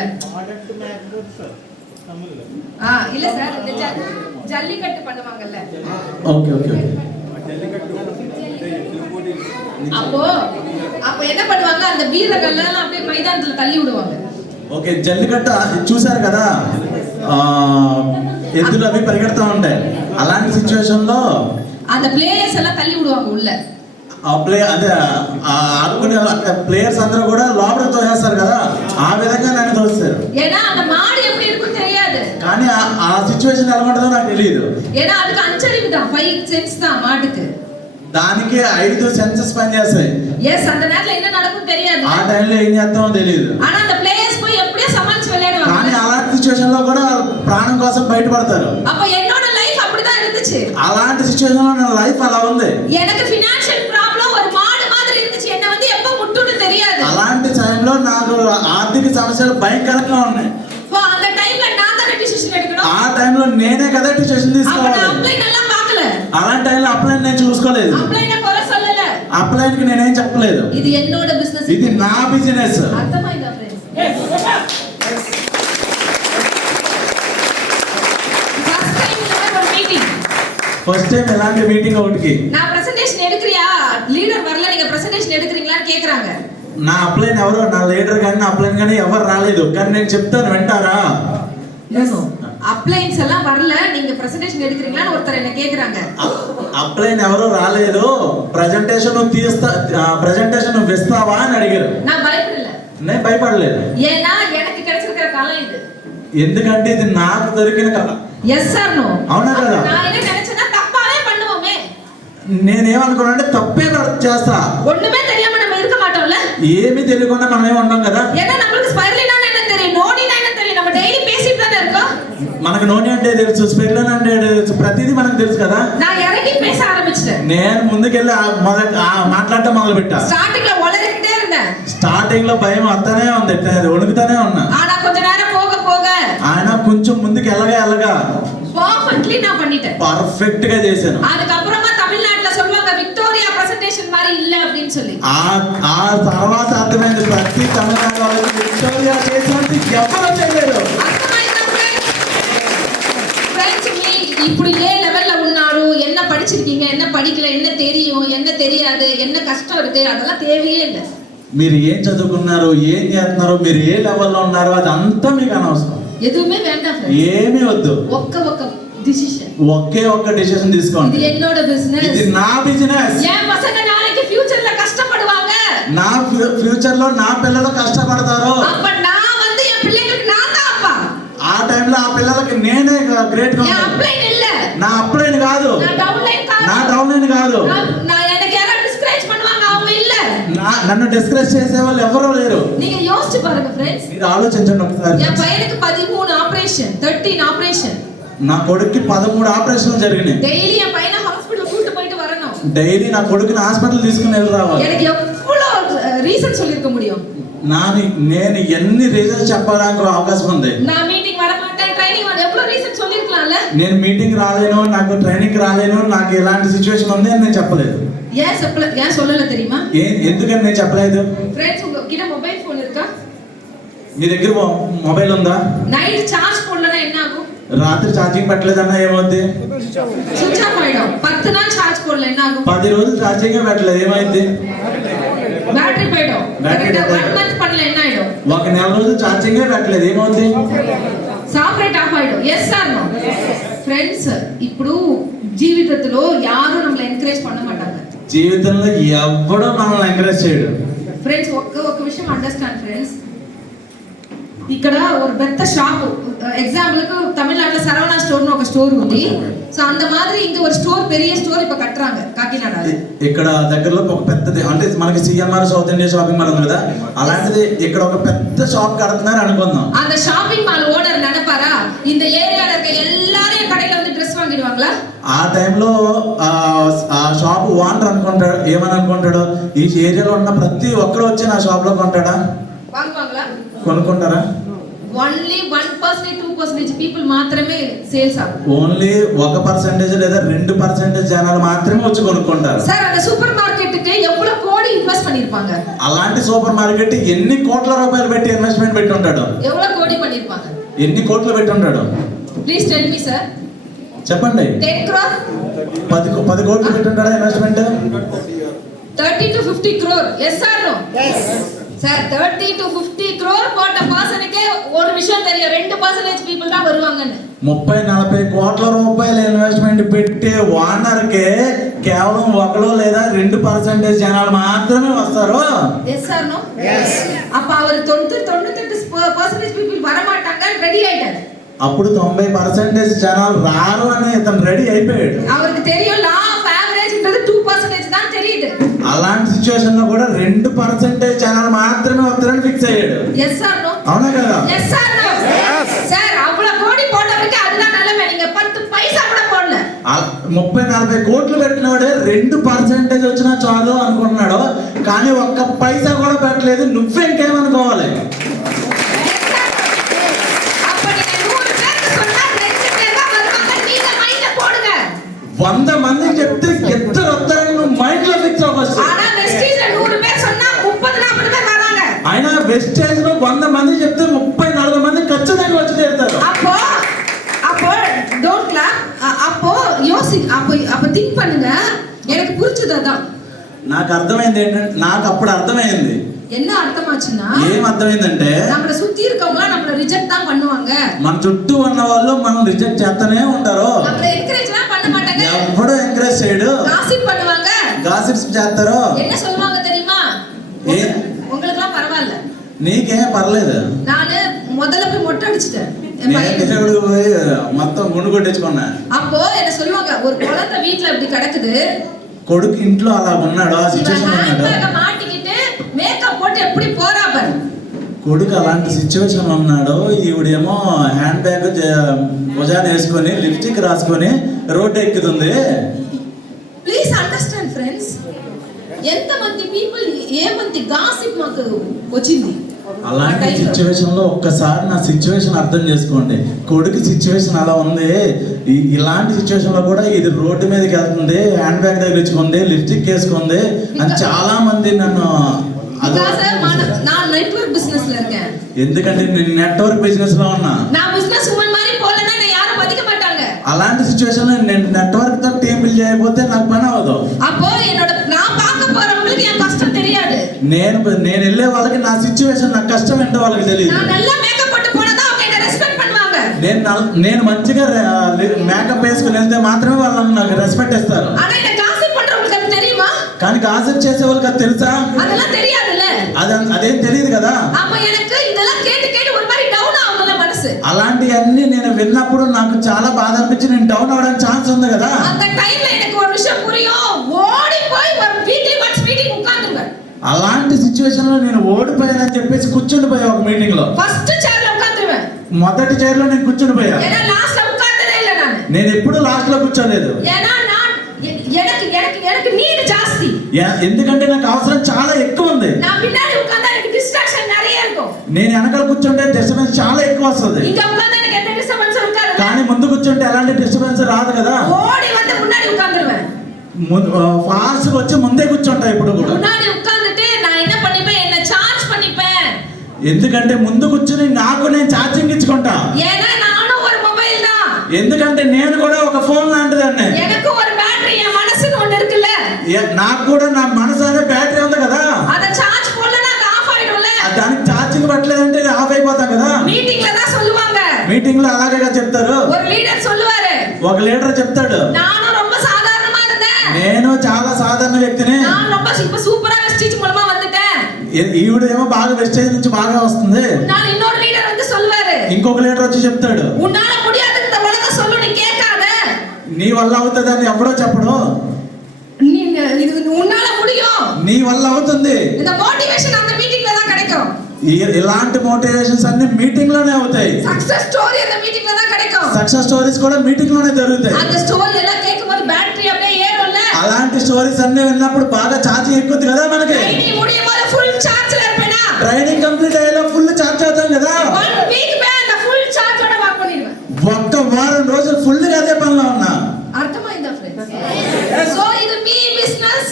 இல்ல சார், இந்த ஜல்லிக்கட்டு பண்ணுவாங்கல்ல. Okay okay. அப்போ என்ன பண்ணுவாங்க, அந்த வீரர்கள் எல்லாம் அப்படியே மைதானத்துல தள்ளி விடுவாங்க. ఓకే, జల్లికట్టు చూసారు కదా, ఎద్దులు అవి పరిగెడతా ఉంటాయి. అలాంటి సిచ్యువేషన్ లో அந்த பிளேயర్స్ எல்லாம் தள்ளி விடுவாங்க உள்ள. అదే ఆడుకునే ప్లేయర్స్ అందరూ కూడా లోపలికి తోసేస్తారు కదా, ఆ విధంగా నన్ను తోస్తారు. ஏன்னா அந்த மாடு எப்படி இருக்கும் தெரியாது, కానీ ఆ సిచ్యువేషన్ ఎలా ఉంటుందో నాకు తెలియదు. ஏன்னா அதுக்கு அஞ்சறிவு தான், 5 சென்ஸ் தான் மாட்டுக்கு. దానికి 5 సెన్సెస్ పనిచేస్తాయి. எஸ், அந்த நேரத்துல என்ன நடக்கும் தெரியாது, ఆ టైంలో ఏం చేస్తామో తెలియదు. ஆனா அந்த பிளேயர்స్ போய் எப்படியே சமாளிச்சு விளையாடுவாங்க. కానీ అలాంటి సిచ్యువేషన్ లో కూడా ప్రాణం కోసం బయటపడతారు. அப்ப என்னோட லைஃப் அப்படிதான் இருந்துச்சு. అలాంటి సిచ్యువేషన్ లో నా లైఫ్ అలా ఉంది. எனக்கு ఫైనాన్షియల్ ప్రాబ్లం ஒரு மாடு மாதிரி இருந்துச்சு, என்ன வந்து எப்ப முட்டுன்னு தெரியாது. అలాంటి టైంలో నాకు ఆర్థిక సమస్యలు భయంకరంగా ఉన్నాయి. సో அந்த டைம்ல நான் தான் டிசிషన్ எடுக்கணும். ఆ టైంలో నేనే కదా డిసిషన్ తీసుకోవాలి. అప్లైన్ అలా పాకల. అలాంటి టైంలో అప్లైన్ నేను చూసుకోలేదు. అప్లైన్ కొర சொல்லல. అప్లైన్ కి నేనేం చెప్పలేదు. ఇది ఎన్నోడ బిజినెస్, ఇది నా బిజినెస్. అర్థమైందా ఫ్రెండ్స్? ఫస్ట్ టైం ఎలాంటి మీటింగ్ ఒకటికి நான் பிரசன்டேஷன் எடுக்கறியா, లీడర్ வரல, நீங்க பிரசன்டேஷன் எடுக்கறீங்களான்னு கேக்குறாங்க. నా అప్లైన్ ఎవరో, నా లీడర్ కానీ నా అప్లైన్ కానీ ఎవరు రాలేదు, కానీ నేను చెప్తాను వింటారా? అప్లైన్స్ ఎல்லாம் வரல, நீங்க பிரசன்டேஷன் எடுக்கறீங்களான்னு ஒருத்தர் என்ன கேக்குறாங்க. అప్లైన్ ఎవరో రాలేదు, ప్రెజెంటేషన్ నువ్వు ఇస్తావా అని అడిగారు. நான் பயப்படல. నేను భయపడలేదు. ஏன்னா எனக்கு கிடைச்சிருக்கிற காலம் இது. ఎందుకంటే ఇది నాకు దొరికిన కళ. Yes or no? అవునా కదా? நான் என்ன நினைச்சேன்னா தப்பாவே பண்ணுவோமே. నేనేమనుకున్నానంటే తప్పే చేస్తా. ஒண்ணுமே தெரியாம நம்ம இருக்க மாட்டோம்ல. ఏమీ తెలియకుండా మనమే ఉంటాం కదా. ஏன்னா நமக்கு ஸ்பைரலினா என்ன தெரியும், நோனினா என்ன தெரியும், நம்ம டெய்லி பேசிட்டு தானே இருக்கோம். మనకు నోని అంటే తెలుసు, స్పెర్లిన్ అంటే తెలుసు, ప్రతిదీ మనకు తెలుసు కదా. நான் இறங்கி பேச ஆரம்பிச்சிட்டேன். నేను ముందుకెళ్ళి మాట్లాడటం మొదలు పెట్టా. స్టార్టింగ్ లో ఒలరికిட்டே இருந்தேன். స్టార్టింగ్ లో భయం వస్తానే ఉంది, వణుకుతానే ఉన్నా. ஆனா கொஞ்ச நேரம் போக ఆయన కొంచెం ముందుకు ఎల్లగా పర్ఫెక్ట్లీ நான் பண்ணிட்டேன். పర్ఫెక్ట్ గా చేశాను. அதுக்கப்புறமா தமிழ்நாட்டுல சொல்வாங்க விக்டோரியா பிரசன்டேஷன் மாதிரி இல்ல அப்படினு சொல்லி. ఆ తర్వాత అర్థమైంది, ప్రతి తమిళనాడు వాళ్ళకి విక్టోరియా చేసినట్టు ఎవరు చేయలేరు. ఇప్పుడు ఏ లెవెல்ல ఉన్నారు, என்ன படிச்சிருக்கீங்க, என்ன படிக்கல, என்ன தெரியும், என்ன தெரியாது, என்ன கஷ்டம் இருக்கு, அதெல்லாம் தேவையே இல்லை. మీరు ఏం చదువుకున్నారు, ఏం చేస్తున్నారు, మీరు ఏ లెవెల్లో ఉన్నారు, అదంతా మీకు అనవసరం. ఎదుమే వేண்டாం, ఏమీ వద్దు. ఒక్క డిసిషన్, ఒక్క డిసిషన్ తీసుకోండి. ఇది என்னோட బిజినెస్, ఇది నా బిజినెస్. என் பசங்க நாளைக்கு ஃபியூచர்ல கஷ்டப்படுவாங்க, నా ఫ్యూచర్ లో నా పిల్లలు కష్టపడతారు. அப்ப நான் வந்து என் பிள்ளைகளுக்கு நான் தான் அப்பா. ఆ టైంలో ఆ పిల్లలకి నేనే గ్రేట్ గా நான் అప్లైన్ இல்ல, నా అప్లైన్ కాదు, నా డౌన్లైన్ కాదు. நான் எனக்கு யாராவது డిస్కరేజ్ பண்ணுவாங்க, அவங்க இல்ல. నన్ను డిస్కరేజ్ చేసే వాళ్ళు ఎవరో లేరు. நீங்க யோசிச்சு பாருங்க ఫ్రెండ్స్, మీరు ఆలోచించండి ఒకసారి. என் பையனுக்கு 13 ஆபரேஷன், 13 ஆபரேஷன். నా కొడుక్కి 13 ఆపరేషన్లు జరిగినాయి. డైలీ என் பையனை ஹாஸ்பிடல் கூட்டி போயிட்டு வரணும். డైలీ నా కొడుకుని హాస్పిటల్ తీసుకుని వెళ్ళి రావాలి. எனக்கு எவ்வளவு ரீசன் சொல்லிருக்க முடியும். నేను ఎన్ని రీజన్స్ చెప్పడానికి అవకాశం ఉంది. நான் மீட்டிங் வர மாட்டேன், ட்ரைனிంగ్ வர எவ்வளவு ரீசன் சொல்லிருக்கலாம்ல. నేను మీటింగ్ రాలేను, నాకు ట్రైనింగ్ రాలేను, నాకు ఇలాంటి సిచువేషన్ ఉంది అని నేను చెప్పలేదు. ஏன் சொல்லல தெரியுமா? ఎందుకని నేను చెప్పలేదు? ఫ్రెండ్స్, உங்க கிட்ட மொபைல் ஃபோன் இருக்கா? మీ దగ్గర మొబైల్ ఉందా? నైట్ చార్జ్ పోడலனா என்ன ஆகும்? రాత్రి ఛార్జింగ్ పెట్టలేదన్నా ఏమవుద్ది? స్విచ్ ఆఫ్ ఆయిடும் 10 நாள் சார்ஜ் போடல என்ன ஆகும்? 10 రోజులు ఛార్జింగ్ పెట్టలేదు ఏమైంది? బ్యాటరీ పోయిடும். బ్యాటరీ కరెక్ట్ 1 మంత్ பண்ணல என்ன ஆயிடும்? ఒక నెల రోజులు ఛార్జింగే పెట్టలేదు ఏమవుద్ది? సాఫ్ట్వేర్ ఆఫ్ ఆయిடும். Yes or no? ఫ్రెండ్స్, ఇప్పుడు జీవితంలో యారు நம்மள ఎంకరేజ్ பண்ண மாட்டாங்க. జీవితంలో ఎవ్వడూ మనల్ని ఎంకరేజ్ చేయడు. ఫ్రెండ్స్, ఒక విషయం అండర్స్టాండ్ ఫ్రెండ్స్. ఇక్కడ ఒక పెద్ద షాప్, ఎగ్జాంపుల్కు తమిళనాడులో సరవణా స్టోర్னு ఒక స్టోర్ ఉంది. సో అంత மாதிரி இங்க ஒரு ஸ்டோர், பெரிய ஸ்டோர் இப்ப கட்டறாங்க కాకినాడలో. ఇక్కడ దగ్గరలో ఒక పెద్దది అంటే మనకి CMR south India shopping mall ఉంది కదా, అలాంటిది ఇక్కడ ఒక పెద్ద షాప్ కడుతున్నారు అనుకుందాం. அந்த ஷாப்பிங் மால் ஓனர் நினைப்பாரா இந்த ஏரியால இருக்க எல்லாரும் கடையில வந்து Dress வாங்கிடுவாங்களா? ఆ టైంలో ఆ షాప్ ఓనర్ అనుకుంటాడు, ఏమని అనుకుంటాడు, ఈ ఏరియాలో ఉన్న ప్రతి ఒక్కరు వచ్చి నా షాప్ లో కొంటాడా? వాంగువాங்களா? కొనుక్కుంటారా? ఓన్లీ 1% 2% పీపుల్ మాత్రమే సేల్స్ ఆகும். ఓన్లీ 1% లేదా 2% జనాలు మాత్రమే వచ్చి కొనుక్కుంటారు. సార్, அந்த సూపర్ మార్కెట్కి ఎவ்வளவு కోడి ఇన్వెస్ట్ பண்ணிருப்பாங்க? అలాంటి సూపర్ మార్కెట్ ఎన్ని కోట్ల రూపాయలు పెట్టి ఇన్వెస్ట్మెంట్ పెట్టి ఉంటాడు? ఎவ்வளவு కోడి பண்ணிருப்பாங்க? ఎన్ని కోట్లు పెట్టి ఉంటాడు? Please tell me sir. చెప్పండి. 10 crore 10 కోట్లు పెట్టి ఉంటాడా investment? 30 to 50 crore. Yes or no? yes sir. 30 to 50 crore போட்ட பர்சனுக்கே ஒரு விஷயம் தெரியும், 2% పీపుల్ தான் வருவாங்கன்னு. 30-40 కోట్ల రూపాయలు ఇన్వెస్ట్మెంట్ పెట్టే ఓనర్కే కేవలం 1 లేదా 2% జనాలు మాత్రమే వస్తారు. Yes or no? yes. அப்ப அவர் 98% పీపుల్ வரமாட்டாங்க, ரெடி ஆயிட்டாரு. అప్పుడు 90% జనాలు రారు అని ఇతను రెడీ అయిపోయాడు. அவருக்கு தெரியும் లా ఆఫ్ యావరేజ్ன்றது 2% தான் தெரியுது. అలాంటి సిచువేషన్ లో కూడా 2% జనాలు మాత్రమే వస్తారని ఫిక్స్ అయ్యాడు. Yes or no? అవునా కదా? Yes or no? సార్, అவ்வளவு కోడి పోటవరికి அதுதான் நிலைமை. நீங்க 10 పైసా కూడా పోడல. 30-40 కోట్లు పెట్టినవాడే 2% వచ్చినా చాలు అనుకుంటున్నాడు, కానీ ఒక్క పైసా కూడా పెట్టలేదు. నువ్వే ఇంకేమనుకోవాలి? அப்ப நீங்க 100 பேருக்கு சொன்னா 2 பேர் தான் வருவாங்க. நீங்க மைண்ட்ல போடுங்க. 100 మందికి చెప్తే ఇద్దరు వస్తారని నువ్వు మైండ్ లో ఫిక్స్ అవ్వచ్చు. ஆனா வெஸ்டீஜ்ல 100 பேர் சொன்னா 30-40 பேர் வராங்க. అయినా వెస్టేజ్ లో 100 మంది చెప్తే 30-40 మంది ఖచ్చితంగా వచ్చి తీరుతారు. அப்போ டோன்ட் கிளாப். அப்போ அப்போ థింక్ பண்ணுங்க. எனக்கு புரிஞ்சது அதான். నాకు అర్థమైంది ఏంటంటే, నాకు అప్పుడు అర్థమైంది. என்ன అర్థమాச்சுன்னா, ఏం అర్థమైందంటే, நம்மள சுத்தி இருக்கவங்க நம்மள ரிஜெக்ட் தான் பண்ணுவாங்க. మన చుట్టూ ఉన్న వాళ్ళు మనం రిజెక్ట్ చేస్తూనే ఉంటారు. நம்மள ఎంకరేజ్ தான் பண்ண மாட்டாங்க. ఎవడో ఎంకరేజ్ చేయడు. గాసిప్ பண்ணுவாங்க. గాసిప్స్ చేస్తారు. என்ன சொல்வாங்க தெரியுமா? உங்களுக்குலாம் பரவாயில்ல, నీకేం పర్లేదు. நானு முதல்ல போய் மொட்டை அடிச்சிட்டேன். నేను పోయి మొత్తం గుండు కొట్టించుకున్నా. அப்போ என்ன சொல்லுவாங்க, ஒரு குழந்தை வீட்ல இப்படி கிடக்குது, కొడుకు ఇంట్లో అలా ఉన్నాడు, ఆ సిచువేషన్ ఉన్నాడు, మాటికిட்டு మేకప్ పోட்டு எப்படி పోరా பாரு. కొడుకు అలాంటి సిచ్యువేషన్ ఉన్నాడు, ఈవిడేమో హ్యాండ్ బ్యాగ్ భుజాన వేసుకొని లిప్స్టిక్ రాసుకొని రోడ్డు ఎక్కుతుంది. ప్లీజ్ అండర్స్టాండ్ ఫ్రెండ్స్, ఎంతమంది పీపుల్ ఏమంది గాసిప్ మాకు వచ్చింది. అలాంటి సిచ్యువేషన్ లో ఒక్కసారి నా సిచ్యువేషన్ అర్థం చేసుకోండి. కొడుకు సిచ్యువేషన్ అలా ఉంది, ఇలాంటి సిచ్యువేషన్ లో కూడా ఇది రోడ్డు మీదకి వెళ్తుంది, హ్యాండ్ బ్యాగ్ తగిలించుకుంది, లిప్స్టిక్ వేసుకుంది అని చాలా మంది నన్ను. நான் நெட்வொர்க் பிசினஸ்ல இருக்கேன். ఎందుకంటే నేను నెట్వర్క్ బిజినెస్ లో ఉన్నా. నా బిజినెస్ ఉమెన్ மாதிரி పోలేనా నేను யாரும் மதிக்க மாட்டாங்க. అలాంటి సిచ్యువేషన్ లో నేను నెట్వర్క్ తో టీం బిల్డ్ చేయకపోతే నాకు పని అవ్వదు. அப்போ என்னோட நான் பார்க்க போறவங்களுக்கு என் కష్టం தெரியாது. నేను వెళ్ళే వాళ్ళకి నా సిచ్యువేషన్, నా కష్టం ఏంటో వాళ్ళకి తెలియదు. நான் நல்லா మేకప్ போட்டு పోనదా அவங்க என்ன రెస్పెక్ట్ பண்ணுவாங்க. నేను మంచిగా మేకప్ వేసుకుని వెళ్తే మాత్రమే వాళ్ళు నాకు రెస్పెక్ట్ ఇస్తారు. ஆனா என்ன గాసిప్ பண்றவங்களுக்கு அது தெரியுமா? కానీ గాసిప్ చేసే వాళ్ళకి అది తెలుసా? அதெல்லாம் தெரியாதுல்ல. అదేం తెలియదు కదా. அப்ப எனக்கு இதெல்லாம் கேட்டு கேட்டு ஒரு மாதிரி డౌన్ ఆవుల మనసు. అలాంటివన్నీ నేను విన్నప్పుడు నాకు చాలా బాధ అనిపించి నేను డౌన్ అవడానికి ఛాన్స్ ఉంది కదా. அந்த டைம்ல எனக்கு ஒரு விஷயம் புரியும், ఓడి పోయి వీక్లీ వన్స్ మీటింగ్ ఉట్కాందురుவேன். అలాంటి సిచ్యువేషన్ లో నేను ఓడిపోయానని చెప్పేసి కూర్చుండిపోయా ఒక మీటింగ్ లో. ఫస్ట్ చైర్ లో ఉట్కాందురువేన్. మొదటి చైర్ లో నేను కూర్చుండిపోయా. ఏనా లాస్ట్ లో ఉట్కాందదే இல்ல నేను ఎప్పుడు లాస్ట్ లో కూర్చోలేదు. ఏనా எனக்கு నీడ్ జాస్తి. ఎందుకంటే నాకు అవసరం చాలా ఎక్కువ ఉంది. నా பின்னாடி உட்கார்ந்தா எனக்கு டிஸ்ட்ராக்ஷன் நிறைய இருக்கும். నేను వెనకాల కూర్చుంటే డిస్టర్బెన్స్ చాలా ఎక్కువ వస్తుంది. இங்க உட்கார்ந்தா எனக்கு எந்த டிஸ்டர்பன்ஸ் இருக்காது. కానీ ముందు కూర్చుంటే ఎలాంటి డిస్టర్బెన్స్ రాదు కదా. ఓడి வந்து முன்னாடி உட்கார்ந்துருவேன். ఫాస్ట్ వచ్చి ముందే కూర్చుంటా ఇప్పుడు కూడా. முன்னாடி உட்கார்ந்துட்டு நான் என்ன பண்ணிப்பேன், என்ன சார்ஜ் பண்ணிப்பேன். ఎందుకంటే ముందు కూర్చుని నాకు నేను ఛార్జింగ్ ఇచ్చుకుంటా. ஏன்னா நானும் ஒரு மொபைல் தான். ఎందుకంటే నేను కూడా ఒక ఫోన్ లాంటిదాన్ని. எனக்கு ஒரு பேட்டரி என் மனசுன்னு ஒண்ணு இருக்குல்ல, నాకు కూడా నా మనసు అనే బ్యాటరీ ఉంది కదా, அத சார்ஜ் போடலனா அது ஆஃப் ஆயிடும்ல. దానికి ఛార్జింగ్ పట్టలేదంటే ఆఫ్ అయిపోతాం కదా. மீட்டிங்ல தான் சொல்லுவாங்க, మీటింగ్ లో అలాగే చెప్తారు. ஒரு లీడర్ சொல்லுவாரு, ఒక లీడర్ చెప్తాడు, நானும் ரொம்ப சாதாரணமா இருந்தேன், నేను చాలా సాధారణ వ్యక్తిని, நான் ரொம்ப சூப்பரா வெஸ்டீஜ் மூலமா வந்துட்டேன். ఈవిడ ఏమో బాగా వెస్టేజ్ నుంచి బాగా వస్తుంది. நான் இன்னொரு లీడర్ வந்து சொல்லுவாரு, ఇంకొక లీడర్ వచ్చి చెప్తాడు, உன்னால முடியாது இந்த உலகம் சொல்லு நீ கேட்காத, నీ వల్ల అవుతుందని ఎవడో చెప్పడు, நீ இது உன்னால முடியும், నీ వల్ల అవుతుంది. இந்த மோட்டிவேஷன் அந்த மீட்டிங்ல தான் கிடைக்கும். ఇలాంటి మోటివేషన్స్ అన్ని మీటింగ్ లోనే అవుతాయి. సక్సెస్ స్టోరీ அந்த மீட்டிங்ல தான் கிடைக்கும். సక్సెస్ స్టోరీస్ కూడా మీటింగ్ లోనే జరుగుతాయి. அந்த ஸ்டோரி எல்லாம் கேட்கும்போது బ్యాటరీ அப்படியே ఏరుம்ல. అలాంటి స్టోరీస్ అన్ని విన్నప్పుడు బాగా ఛార్జింగ్ ఎక్కుద్ది కదా మనకి. ట్రైనింగ్ முடியும்போது ఫుల్ ఛార్జ్ல இருப்பேனா, ట్రైనింగ్ కంప్లీట్ అయ్యేలా ఫుల్ ఛార్జ్ అవుతాం కదా. 1 వీక్ బ్యాక్ ఫుల్ ఛార్జోட వర్క్ பண்ணிடுவேன். ఒక్క వారం రోజులు ఫుల్ గా అదే పనిలో ఉన్నా. అర్థమైందా ఫ్రెండ్స్? సో ఇది మీ బిజినెస్,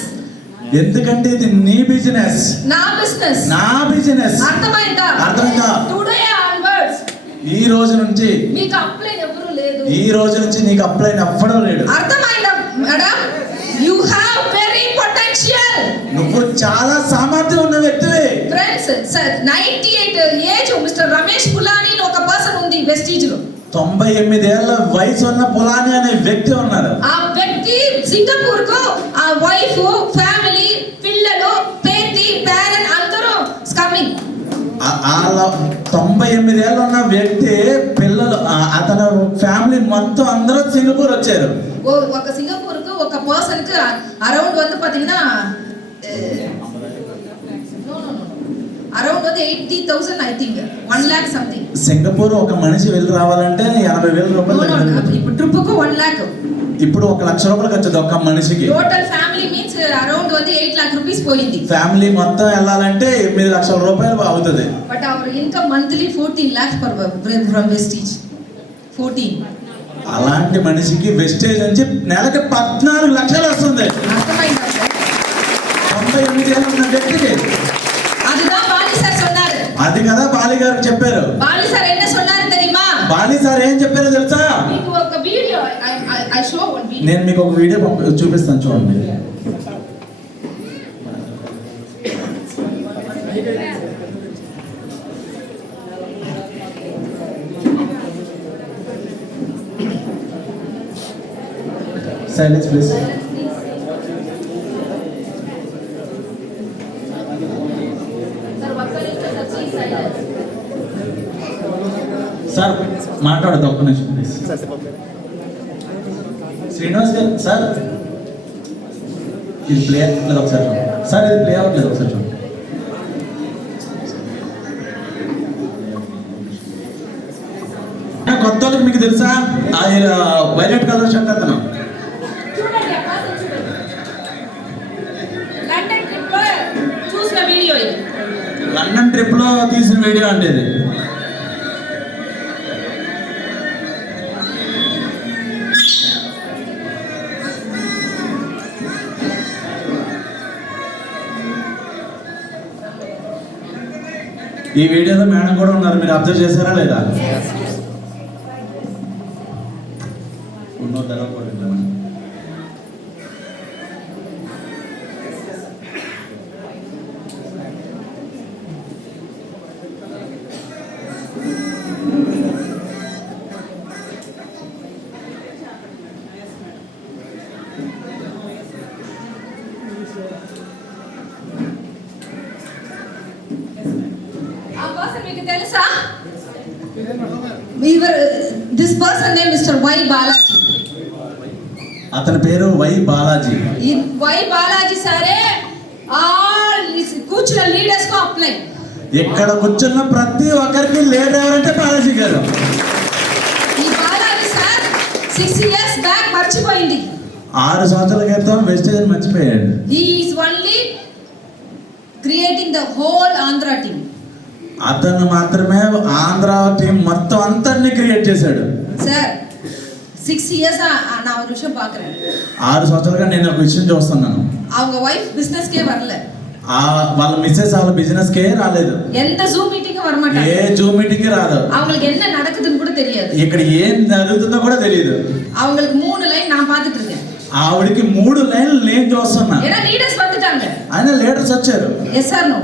ఎందుకంటే ఇది నీ బిజినెస్, నా బిజినెస్, నా బిజినెస్. అర్థమైందా? అర్థమైందా? టుడే ఆన్వర్డ్స్ ఈ రోజు నుంచి, మీకు అప్లైన్ ఎవరు లేదు, ఈ రోజు నుంచి నీకు అప్లైన్ అవ్వడం లేడు. అర్థమైందా madam? You have very potential. నువ్వు చాలా సామర్థ్యం ఉన్న వ్యక్తివి. ఫ్రెండ్స్ 98 ఏజ్ మిస్టర్ రమేష్ పులాని అని ఒక పర్సన్ ఉంది వెస్టీజ్ లో. 98 ఏళ్ల వయసు ఉన్న పులాని అనే వ్యక్తి ఉన్నారు. ఆ వ్యక్తి సింగపూర్ కు ఆ వైఫ్, ఫ్యామిలీ, పిల్లలు, పేతి, పేరెంట్ అందరూ కమింగ్. 98 ఏళ్ళు ఉన్న వ్యక్తి పిల్లలు, అతను ఫ్యామిలీ మొత్తం అందరూ సింగపూర్ వచ్చారు. ఒక సింగపూర్ కు ఒక పర్సన్ కు అరౌండ్ வந்து பாத்தீங்கன்னா అరౌండ్ வந்து 80,000 I think 1 lakh something. Singapore ఒక మనిషి వెళ్ళి రావాలంటే 80,000 రూపాయలు. ఇప్పుడు ట్రిప్ కు 1 lakh. ఇప్పుడు 1 లక్ష రూపాయలు ఖర్చు ఒక్క మనిషికి. టోటల్ ఫ్యామిలీ మీన్స్ అరౌండ్ வந்து 8 lakh రూపీస్ పోయింది. ఫ్యామిలీ మొత్తం వెళ్ళాలంటే 8 లక్షల రూపాయలు అవుతుంది. But our income monthly 14 lakhs from Vestige. 14. అలాంటి మనిషికి వెస్టేజ్ నుంచి నెలకి 14 లక్షలు వస్తుంది. అర్థమైందా సార్? 98 ఏళ్ళు ఉన్న వ్యక్తికి. அதுதான் பாலி சார் சொன்னாரு. అది కదా బాలి గారు చెప్పారు. பாலி சார் என்ன சொன்னாரு தெரியுமா? బాలి సార్ ఏం చెప్పారో తెలుసా? మీకు ఒక video I show one video. నేను మీకు ఒక వీడియో చూపిస్తాను చూడండి. Silence please. సార్ మాట్లాడదు ఒక్క నిమిషం ప్లీజ్. శ్రీనివాస్ గారు సార్ ఇది ప్లే అవ్వట్లేదు ఒకసారి చూడండి. సార్ ఇది ప్లే అవ్వట్లేదు ఒకసారి చూడండి. కొత్త వాళ్ళకి మీకు తెలుసా వైలెట్ కలర్ షర్ట్ అతను చూడండి ఆ పర్సన్ చూడండి. లండన్ ట్రిప్ లో చూసిన వీడియో ఇది. లండన్ ట్రిప్ లో తీసిన వీడియో అంటే ఇది. ఈ వీడియోలో మేడం కూడా ఉన్నారు, మీరు అబ్జర్వ్ చేశారా లేదా? ఆ పర్సన్ మీకు తెలుసా? This person name mister Y Balaji. అతని పేరు వై బాలాజీ. ఈ వై బాలాజీ సరే ఆల్ కూర్చున్న లీడర్స్ కు అప్లై. ఇక్కడ కూర్చున్న ప్రతి ఒక్కరికి లీడర్ ఎవరంటే బాలాజీ గారు. ఈ బాలాజీ సార్ 6 years బ్యాక్ మర్చిపోయింది. 6 సంవత్సరాల క్రితం వెస్టేజ్ మర్చిపోయాడు. He is only creating the whole Andhra team. అతను మాత్రమే ఆంధ్ర టీం మొత్తం అంతన్ని క్రియేట్ చేశాడు. సార్ 6 years நான் ஒரு விஷயம் பார்க்குறேன். 6 సంవత్సరాలుగా నేను ఒక విషయం చూస్తున్నాను. அவங்க వైఫ్ బిజినెస్ కే வரல. వాళ్ళ మిస్సెస్ వాళ్ళ బిజినెస్ కే రాలేదు, எந்த ஜூம் மீட்டிங் வரமாட்டாங்க, ఏ జూమ్ మీటింగ్ రాదు, அவங்களுக்கு என்ன நடக்குதுன்னு கூட தெரியாது, ఇక్కడ ఏం జరుగుతుందో కూడా తెలియదు. அவங்களுக்கு 3 லைன் நான் பார்த்துட்டு இருக்கேன். ఆవిడికి 3 లైన్లు నేను చూస్తున్నా. ஏன்னா లీడర్స్ வந்துட்டாங்க. ఆయన లీడర్స్ వచ్చారు. Yes or no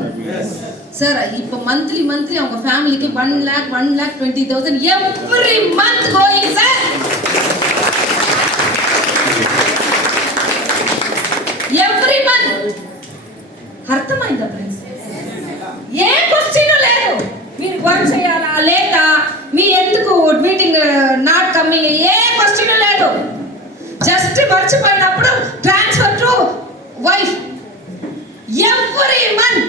sir? இப்போ మంత్లీ அவங்க ఫ్యామిలీకి 1,20,000 every month going sir. Every month. అర్థమైందా ఫ్రెండ్స్? ఏ క్వశ్చన్ లేదు, మీరు వర్క్ చేయాలా లేదా, మీ ఎందుకు మీటింగ్ నాట్ కమింగ్, ఏ క్వశ్చన్ లేదు. జస్ట్ మర్చిపోయినప్పుడు transfer to wife. Every month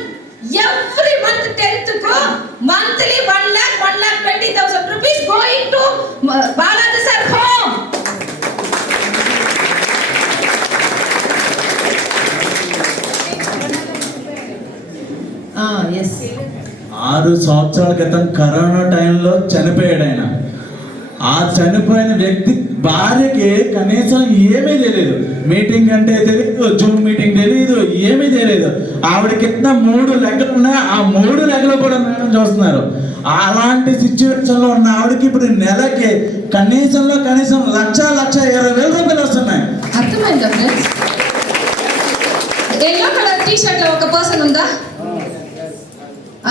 10th కు monthly 1,20,000 rupees going to Balaji sir home. Yes 6 సంవత్సరాల క్రితం కరోనా టైంలో చనిపోయాడు ఆయన. ఆ చనిపోయిన వ్యక్తి భార్యకి కనీసం ఏమీ తెలియదు, మీటింగ్ అంటే తెలియదు, జూమ్ మీటింగ్ తెలియదు, ఏమీ తెలియదు. ఆవిడకి ఎంత 3 లెక్కలు ఉన్నాయి, ఆ 3 లెక్కలు కూడా మేడం చూస్తున్నారు. అలాంటి సిచ్యువేషన్లో ఉన్న ఆవిడకి ఇప్పుడు నెలకి కనీసం 1,20,000 రూపాయలు వస్తున్నాయి. అర్థమైందా friends? Yellow colour T shirt లో ఒక పర్సన్ ఉందా?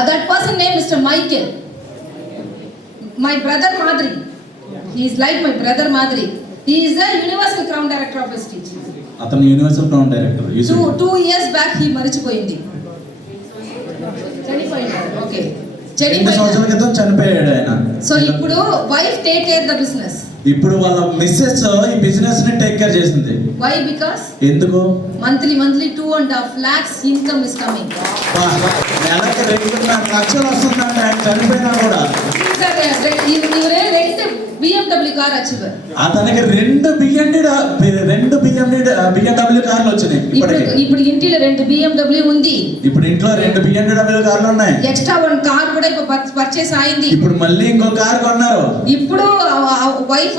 That person name mister Michael. My brother మాదిరి. He is like my brother Madri. He is the Universal Crown Director of Prestige. అతను universal crown director. 2 years back he మరిచిపోయింది. చనిపోయినాడు. Okay, 2 సంవత్సరాల క్రితం చనిపోయాడు ఆయన. సో ఇప్పుడు wife take care the business. ఇప్పుడు వాళ్ళ మిస్సెస్ ఈ బిజినెస్ ని టేక్ కేర్ చేసింది. వై? బికాస్ ఎందుకు? Monthly 2.5 lakhs income is coming. నెలకి 2.5 లక్షలు వస్తుందంట ఆయన చనిపోయినా కూడా. ఇవరే 2 BMW కార్ అచీవర్. అతనికి 2 BMW కార్లు వచ్చినాయి. ఇప్పుడు ఇంటిలో 2 BMW ఉంది. ఇప్పుడు ఇంట్లో 2 BMW కార్లు ఉన్నాయి. ఎక్స్ట్రా 1 కార్ కూడా ఇప్పుడు పర్చేస్ అయింది. ఇప్పుడు మళ్ళీ ఇంకో కార్ కొన్నారు. ఇప్పుడు వైఫ్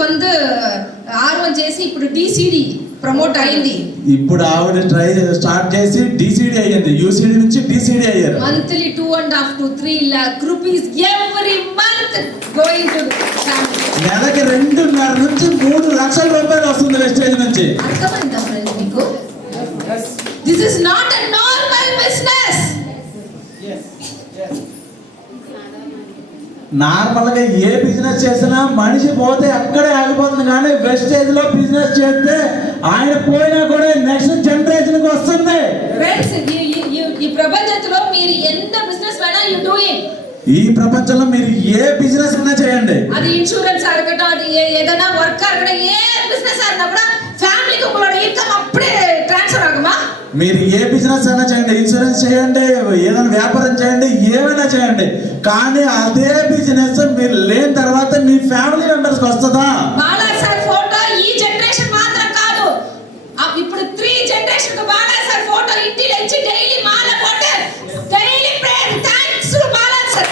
R1 చేసి ఇప్పుడు DCD ప్రమోట్ అయింది. ఇప్పుడు ఆవిడ స్టార్ట్ చేసి DCD అయ్యింది, UCD నుంచి DCD అయ్యారు. Monthly 2.5 to 3 lakh rupees every month going to family. నెలకి 2.5 నుంచి 3 లక్షల రూపాయలు వస్తుంది వెస్టేజ్ నుంచి. అర్థమైందా ఫ్రెండ్స్ మీకు? This is not a normal business. Normal గా ఏ బిజినెస్ చేసినా మనిషి పోతే అక్కడే ఆగిపోతుంది, కానీ వెస్టేజ్ లో బిజినెస్ చేస్తే ఆయన పోయినా కూడా నెక్స్ట్ జనరేషన్ కి వస్తుంది. ఫ్రెండ్స్, ఈ ప్రపంచంలో మీరు ఎంత బిజినెస్ అయినా యు డూయింగ్. ఈ ప్రపంచంలో మీరు ఏ బిజినెస్ అయినా చేయండి, అది ఇన్సూరెన్స్ అరగటం, అది ఏదైనా వర్క్ అరగటం, ఏ బిజినెస్ అయినా కూడా ఫ్యామిలీకి ఉங்களோட ఇన్కమ్ అప్పుడే ట్రాన్స్ఫర్ ఆగుమా. మీరు ఏ బిజినెస్ అయినా చేయండి, ఇన్సూరెన్స్ చేయండి, ఏదైనా వ్యాపారం చేయండి, ఏమైనా చేయండి, కానీ అదే బిజినెస్ మీరు లేని తర్వాత మీ ఫ్యామిలీ మెంబర్స్ కి వస్తుందా? బాలాజీ సార్ ఫోటో ఈ జనరేషన్ మాత్రం కాదు, ఇప్పుడు 3 జనరేషన్ కు బాలాజీ సార్ ఫోటో ఇంటిలో ఇచ్చి డైలీ మాల పోతే daily prayer thanks to Balaji sir.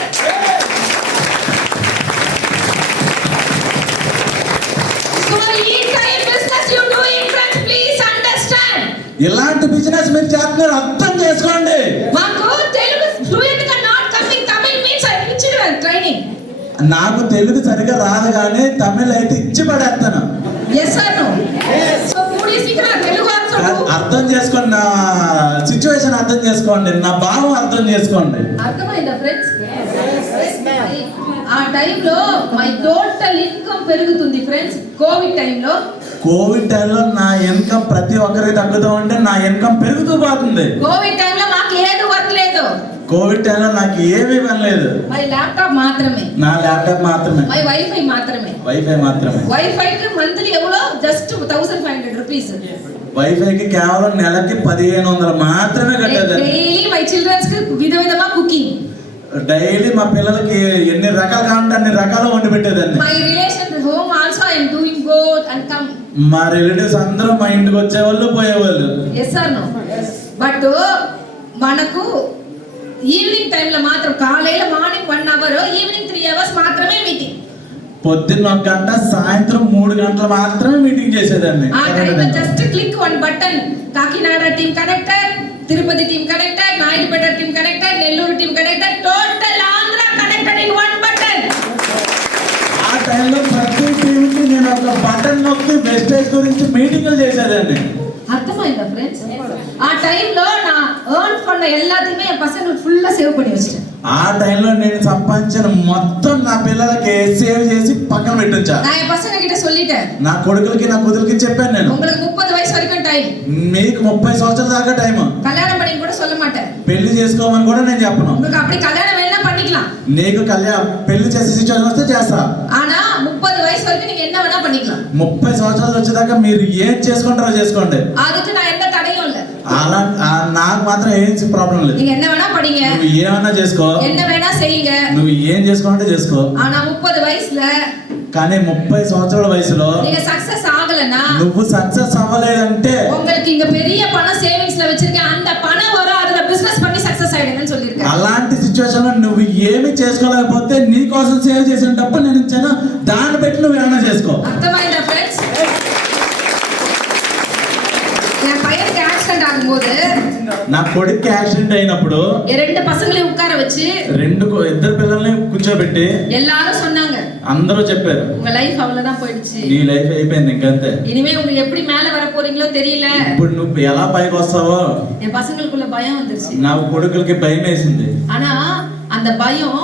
So ఈ type business you doing friends, please understand. ఇలాంటి బిజినెస్ మీరు చేస్తున్నారు, అర్థం చేసుకోండి. మాకు తెలుగు ఫ్లూయెంట్ గా not coming, Tamil means I pitched training. నాకు తెలుగు సరిగా రాదు, కానీ తమిళ్ అయితే ఇచ్చి పడేస్తాను. yes or no? So Moody's ఇక్కడ తెలుగు అర్థం చేసుకోండి, నా సిచ్యువేషన్ అర్థం చేసుకోండి, నా భావం అర్థం చేసుకోండి. అర్థమైందా ఫ్రెండ్స్? ఆ టైంలో మై టోటల్ ఇన్కమ్ పెరుగుతుంది ఫ్రెండ్స్. కోవిడ్ టైంలో నా ఇన్కమ్ ప్రతి ఒక్కరికి తగ్గుతూ ఉంటే నా ఇన్కమ్ పెరుగుతూ పోతుంది. కోవిడ్ టైంలో మాకు ఏది వర్క్ లేదు. కోవిడ్ టైంలో నాకు ఏమీ పని లేదు. మై ల్యాప్టాప్ మాత్రమే, నా ల్యాప్టాప్ మాత్రమే, మై వైఫై మాత్రమే. వైఫైకి మంత్లీ ఎవరో జస్ట్ 1,500 రూపీస్. వైఫైకి కేవలం నెలకి 1,500 మాత్రమే కట్టేది. డైలీ మై చిల్డ్రన్స్ కి విధవిధంగా కుకింగ్. డైలీ మా పిల్లలకి ఎన్ని రకాలు కావాలంటే అన్ని రకాలు వండి పెట్టేదాన్ని. My relation home also I am doing go and come. మా రిలేటివ్స్ అందరూ మా ఇంటికి వచ్చేవాళ్ళు, పోయేవాళ్ళు. Yes or no? బట్ మనకు ఈవినింగ్ టైంలో మాత్రం కాలేల మార్నింగ్ 1 hour, ఈవినింగ్ 3 hours మాత్రమే మీటింగ్. పొద్దున్న 1 గంట, సాయంత్రం 3 గంటలు మాత్రమే మీటింగ్ చేసేదాన్ని. ఆ టైంలో just click 1 button, Kakinada team connected, Tirupati team connected, Naidupeta team connected, Nellore team connected, total Andhra connected in one button. ఆ టైంలో ప్రతి టీంకి నేను ఒక బటన్ నొక్కి వెస్టేజ్ గురించి మీటింగ్లు చేసేదాన్ని. அர்த்தமாயிட்டா ஃப்ரெண்ட்ஸ்? ఆ టైంలో నా ఎర్న్ பண்ண எல்லாத்தையுமே என் பசங்களுக்கு ஃபுல்லா சேவ் பண்ணி வச்சிட்டேன். ఆ టైంలో నేను సంపాదించిన మొత్తం నా పిల్లలకి సేవ్ చేసి పక్కన పెట్టొచ్చా. நான் என் பசங்க கிட்ட சொல்லிட்டேன், నా కొడుకులకి నా కూతురికి చెప్పాను నేను, உங்களுக்கு 30 వయసు వరకు టైం, మీకు 30 సంవత్సరాల దాకా టైం, కళ్యాణం பண்ணி కూడా சொல்ல மாட்டேன், పెళ్లి చేసుకోమని కూడా నేను చెప్పను. உங்களுக்கு அப்படி கல்யாணம் வேணா பண்ணிக்கலாம், నీకు పెళ్లి చేసే సిచ్యువేషన్ వస్తే చేస్తా. ஆனா 30 వయసు వరకు நீங்க என்ன வேணா பண்ணிக்கலாம். 30 సంవత్సరాలు వచ్చేదాకా మీరు ఏం చేసుకుంటారో చేసుకోండి, அதுக்கு நான் எந்த தடையும் இல்ல. అలా నాకు మాత్రం ఏం ప్రాబ్లం లేదు. நீங்க என்ன வேணா படிங்க, నువ్వు ఏమన్నా చేసుకో, என்ன வேணா செய்யுங்க, నువ్వు ఏం చేసుకోవాలంటే చేసుకో. ஆனா 30 వయసుல కానీ 30 సంవత్సరాల వయసులో நீங்க సక్సెస్ ஆகலனா, నువ్వు సక్సెస్ అవ్వలేదంటే உங்களுக்கு இங்க பெரிய பணம் சேவிங்ஸ்ல வச்சிருக்கேன், அந்த பணம் வரும், அதுல பிசினஸ் பண்ணி సక్సెస్ ஆயிடுங்கன்னு சொல்லிருக்கேன். అలాంటి సిచ్యువేషన్ లో నువ్వు ఏమి చేసుకోలేకపోతే నీ కోసం సేవ్ చేసిన డబ్బు నేను ఇచ్చాను, దాన్ని పెట్టి నువ్వు ఏమైనా చేసుకో. అర్థమైందా ఫ్రెండ్స్? என் பையனுக்கு ஆக்சிடென்ட் ஆகும்போது నా కొడుక్కి యాక్సిడెంట్ అయినప్పుడు ரெண்டு பசங்களையும் உட்கார வச்சு ఇద్దరు పిల్లల్ని కూర్చోబెట్టి எல்லாரும் சொன்னாங்க, అందరూ చెప్పారు, உங்க லைஃப் அவ்வளவுதான் போயிடுச்சு, నీ లైఫ్ అయిపోయింది ఇంకంతే, இனிமே உங்களுக்கு எப்படி மேல வர போறீங்களோ தெரியல. ఇప్పుడు నువ్వు ఎలా పైకి వస్తావో. என் பசங்களுக்குள்ள பயம் வந்துருச்சு. నా కొడుకులకి భయం వేసింది, ஆனா அந்த பயம்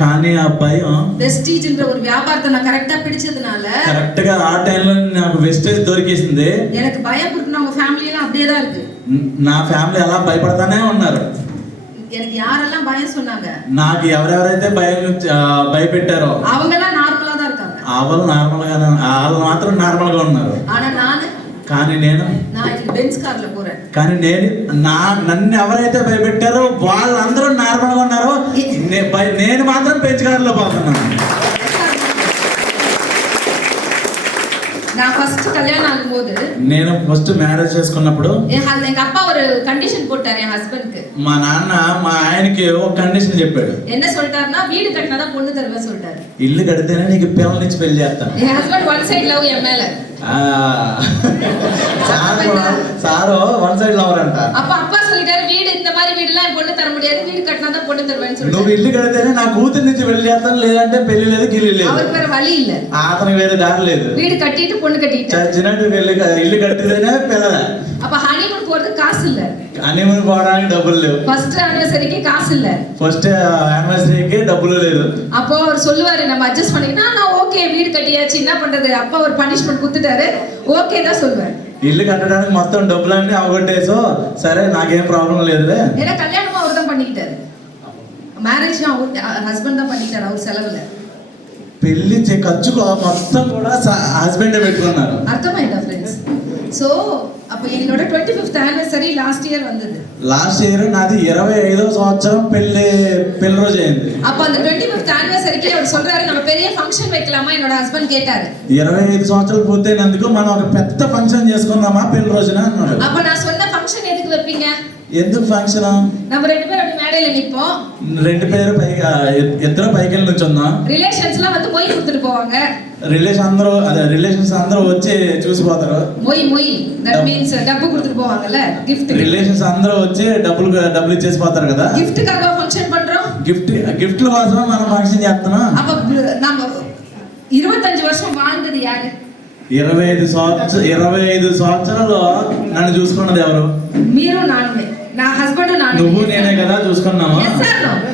కానీ ఆ భయం வெஸ்டீஜ்ன்ற ஒரு வியாபாரத்தை நான் கரெக்டா பிடிச்சதுனால కరెక్ట్ గా ఆ టైంలో నాకు వెస్టేజ్ దొరికేసింది. எனக்கு பயம் கொடுக்கணும், ஃபேமிலி எல்லாம் அப்படியே தான் இருக்கு. నా ఫ్యామిలీ అలా భయపడతానే ఉన్నారు. எனக்கு யாரெல்லாம் பயம் சொன்னாங்க, నాకు ఎవరెవరైతే భయపెట్టారో அவங்க ఎல்லாம் నార్మల్ தான் இருக்காங்க, వాళ్ళు మాత్రం నార్మల్ గా ఉన్నారు. ஆனா కానీ நான் இன்னைக்கு பென்ஸ் కార్ல போறேன். నన్ను ఎవరైతే భయపెట్టారో వాళ్ళందరూ నార్మల్ గా ఉన్నారు, నేను మాత్రం బెంచ్ కార్లో పోతున్నాను. நான் ஃபர்ஸ்ட் கல்யாணம் ஆகும்போது నేను ఫస్ట్ మ్యారేజ్ చేసుకున్నప్పుడు எங்க அப்பா ஒரு கண்டிஷன் போட்டாரு என் ஹஸ்பண்டுக்கு. మా నాన్న మా ఆయనకి ఒక కండిషన్ చెప్పాడు. என்ன சொல்லிட்டாருன்னா, வீடு கட்டினாதான் பொண்ணு தருவேன் சொல்லிட்டாரு. ఇల్లు కడితేనే నీకు పిల్లల నుంచి పెళ్లి చేస్తాను. என் ஹஸ்பண்ட் ஒன் சைடு லவ் என் மேல. సారు వన్ సైడ్ లవర్ అంట. அப்பா சொல்லிட்டாரு, வீடு இந்த மாதிரி வீடுலாம் என் பொண்ணு தர முடியாது, வீடு கட்டினாதான் பொண்ணு தருவேன்னு నువ్వు சொல்லிட்டாரு. ఇల్లు కడితేనే నా కూతురు నుంచి పెళ్లి చేస్తాను, లేదంటే పెళ్లి లేదు గిల్లి లేదు. அவருக்கு வேற வழி இல்ல, అతనికి వేరే దారి లేదు. வீடு கட்டிட்டு பொண்ணு கட்டிட்டாரு. చచ్చినట్టు ఇల్లు కట్టితేనే పిల్లల. அப்ப ஹனிமூன் போறதுக்கு காசு இல்ல, హనీమూన్ పోవడానికి డబ్బులు లేవు, ஃபர்ஸ்ட் ஆனிவர்சரிக்கு காசு இல்ல, ఫస్ట్ యానివర్సరీకి డబ్బులు లేదు. அப்போ அவர் சொல்லுவாரு, நம்ம அட்ஜஸ்ட் பண்ணிக்கினா நான் ஓகே வீடு கட்டியாச்சு என்ன பண்றது, அப்பா ஒரு பனிஷ்மெண்ட் கொடுத்துட்டாரு, ஓகே தான் சொல்லுவேன். ఇల్లు కట్టడానికి మొత్తం డబ్బులన్నీ అవగొట్టేసో సరే నాకేం ప్రాబ్లం లేదులే. ஏன்னா கல்யாணமும் அவர் தான் பண்ணிக்கிட்டாரு, మ్యారేజ్ హస్బెండ్ தான் பண்ணிக்கிட்டாரு அவர் செலவுல. పెళ్లి ఖర్చు మొత్తం కూడా హస్బెండే పెట్టుకున్నారు. అర్థమైందా ఫ్రెండ్స్? సో அப்ப என்னோட 25th anniversary లాస్ట్ ఇయర్ வந்தது. లాస్ట్ ఇయర్ నాది 25వ సంవత్సరం పెళ్లి రోజు అయింది. அப்ப அந்த 25th anniversaryக்கு அவர் சொல்றாரு, நம்ம பெரிய ஃபங்க்షన్ வைக்கலாமா, என்னோட ஹஸ்பண்ட் கேட்டாரு. 25 సంవత్సరాలు పూర్తయినందుకు మనం ఒక పెద్ద ఫంక్షన్ చేసుకుందామా పెళ్లి రోజున అన్నాడు. அப்ப நான் சொன்ன ஃபங்க்షన్ ఎదుకు வைப்பீங்க? ఎందుకు ఫంక్షన్? நம்ம ரெண்டு பேரும் அப்படி மேடையில நிப்போம், ఇద్దరు పైకి వెళ్ళి నుంచుందాం, రిలేషన్స్லாம் வந்து மொய் கொடுத்துட்டு போவாங்க, రిలేషన్స్ అందరూ వచ్చి చూసిపోతారు. மொய் దట్ మీన్స్ డబ్బు கொடுத்துட்டு போவாங்கல, గిఫ్ట్. రిలేషన్స్ అందరూ వచ్చి డబ్బులు ఇచ్చేసిపోతారు కదా. గిఫ్ట్காக ஃபங்க்షన్ பண்றோம், గిఫ్ట్ల కోసం మనం ఫంక్షన్ చేస్తున్నాం. அப்ப நம்ம 25 வருஷம் வாழ்ந்தது யாரு? 25 సంవత్సరాలు నన్ను చూసుకున్నది ఎవరు? మీరు నాన్నే, నా హస్బెండ్ నాన్నే, నువ్వు నేనే కదా చూసుకున్నావా?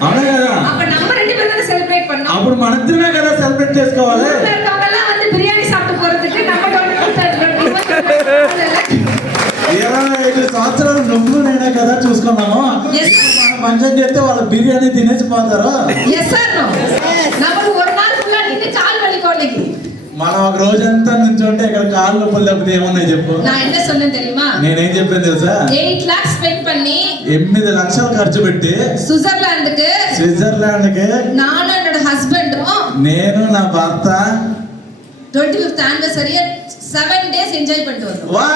అవునా కదా? அப்ப நம்ம ரெண்டு பேரும் தான் సెలబ్రేట్ பண்ணோம். అప్పుడు మన ఇద్దరమే కదా సెలబ్రేట్ చేసుకోవాలి. இருக்கவங்கலாம் வந்து బిర్యానీ సాப்பிட்டு పోறதுக்கு நம்ம 25 సంవత్సరాలు నువ్వు నేనే కదా చూసుకున్నాము. ఫంక్షన్ చేస్తే వాళ్ళు బిర్యానీ తినేసి పోతారు. நமக்கு ஒரு நாள் ஃபுல்லா நின்னு கால் வலிக்கோலைக்கு, మనం ఒక రోజంతా నుంచుంటే ఇక్కడ కాళ్ళు నొప్పులు తప్పితే ఏమన్నాయి చెప్పు. நான் என்ன சொன்னேன் தெரியுமா? నేనేం చెప్పాను తెలుసా? 8 lakhs స్పెండ్ பண்ணி 8 లక్షలు ఖర్చు పెట్టి స్విట్జర్లాండ్కి నాను என்னோட హస్బెండ్ నేను నా భర్త 25th anniversary 7 days ఎంజాయ్ பண்ணிட்டு வந்தோம். వా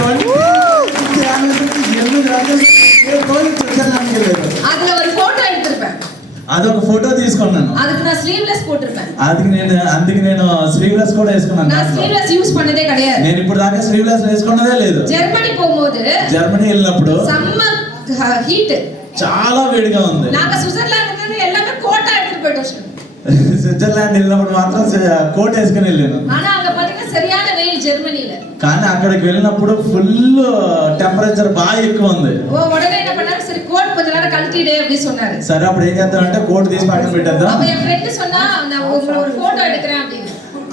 25th anniversary 7 రోజులు స్విట్జర్లాండ్కి వెళ్ళారు. அதுல ஒரு போட்டோ எடுத்துருப்பேன். అదొక ఫోటో తీసుకున్నాను. அதுக்கு நான் ஸ்லீவ்லெஸ் போட்டிருப்பேன். అందుకే నేను స్లీవ్లెస్ కూడా వేసుకున్నాను. நான் ஸ்லீவ்லெஸ் யூஸ் பண்ணதே கிடையாது. నేను ఇప్పుడు దాకా స్లీవ్లెస్ వేసుకున్నదే లేదు. జర్మనీ పోగుம்போது జర్మనీ వెళ్ళినప్పుడు సమ్మ హీట్ చాలా వేడిగా ఉంది. నాకు స్విట్జర్లాండ్ నుండి எல்லாமே కోటా எடுத்து போயிட்டு వచ్చాను. స్విట్జర్లాండ్ వెళ్ళినప్పుడు మాత్రం కోట్ వేసుకుని వెళ్ళాను. ஆனா அங்க பாத்தீங்கன்னா சரியான வெயில் జర్మనీல. కానీ అక్కడికి వెళ్ళినప్పుడు ఫుల్ టెంపరేచర్ బాగా ఎక్కువ ఉంది. ఓ ఉடனே என்ன பண்ணாரு, சரி கோட் கொஞ்ச நேரம் கழட்டிடு அப்படி சொன்னாரு. సరే అప్పుడు ఏం చేద్దామంటే కోట్ తీసి పక్కన పెట్టేద్దాం. அப்ப என் ఫ్రెండ్ சொன்னா நான் ஒரு போட்டோ எடுக்கறேன் அப்படி.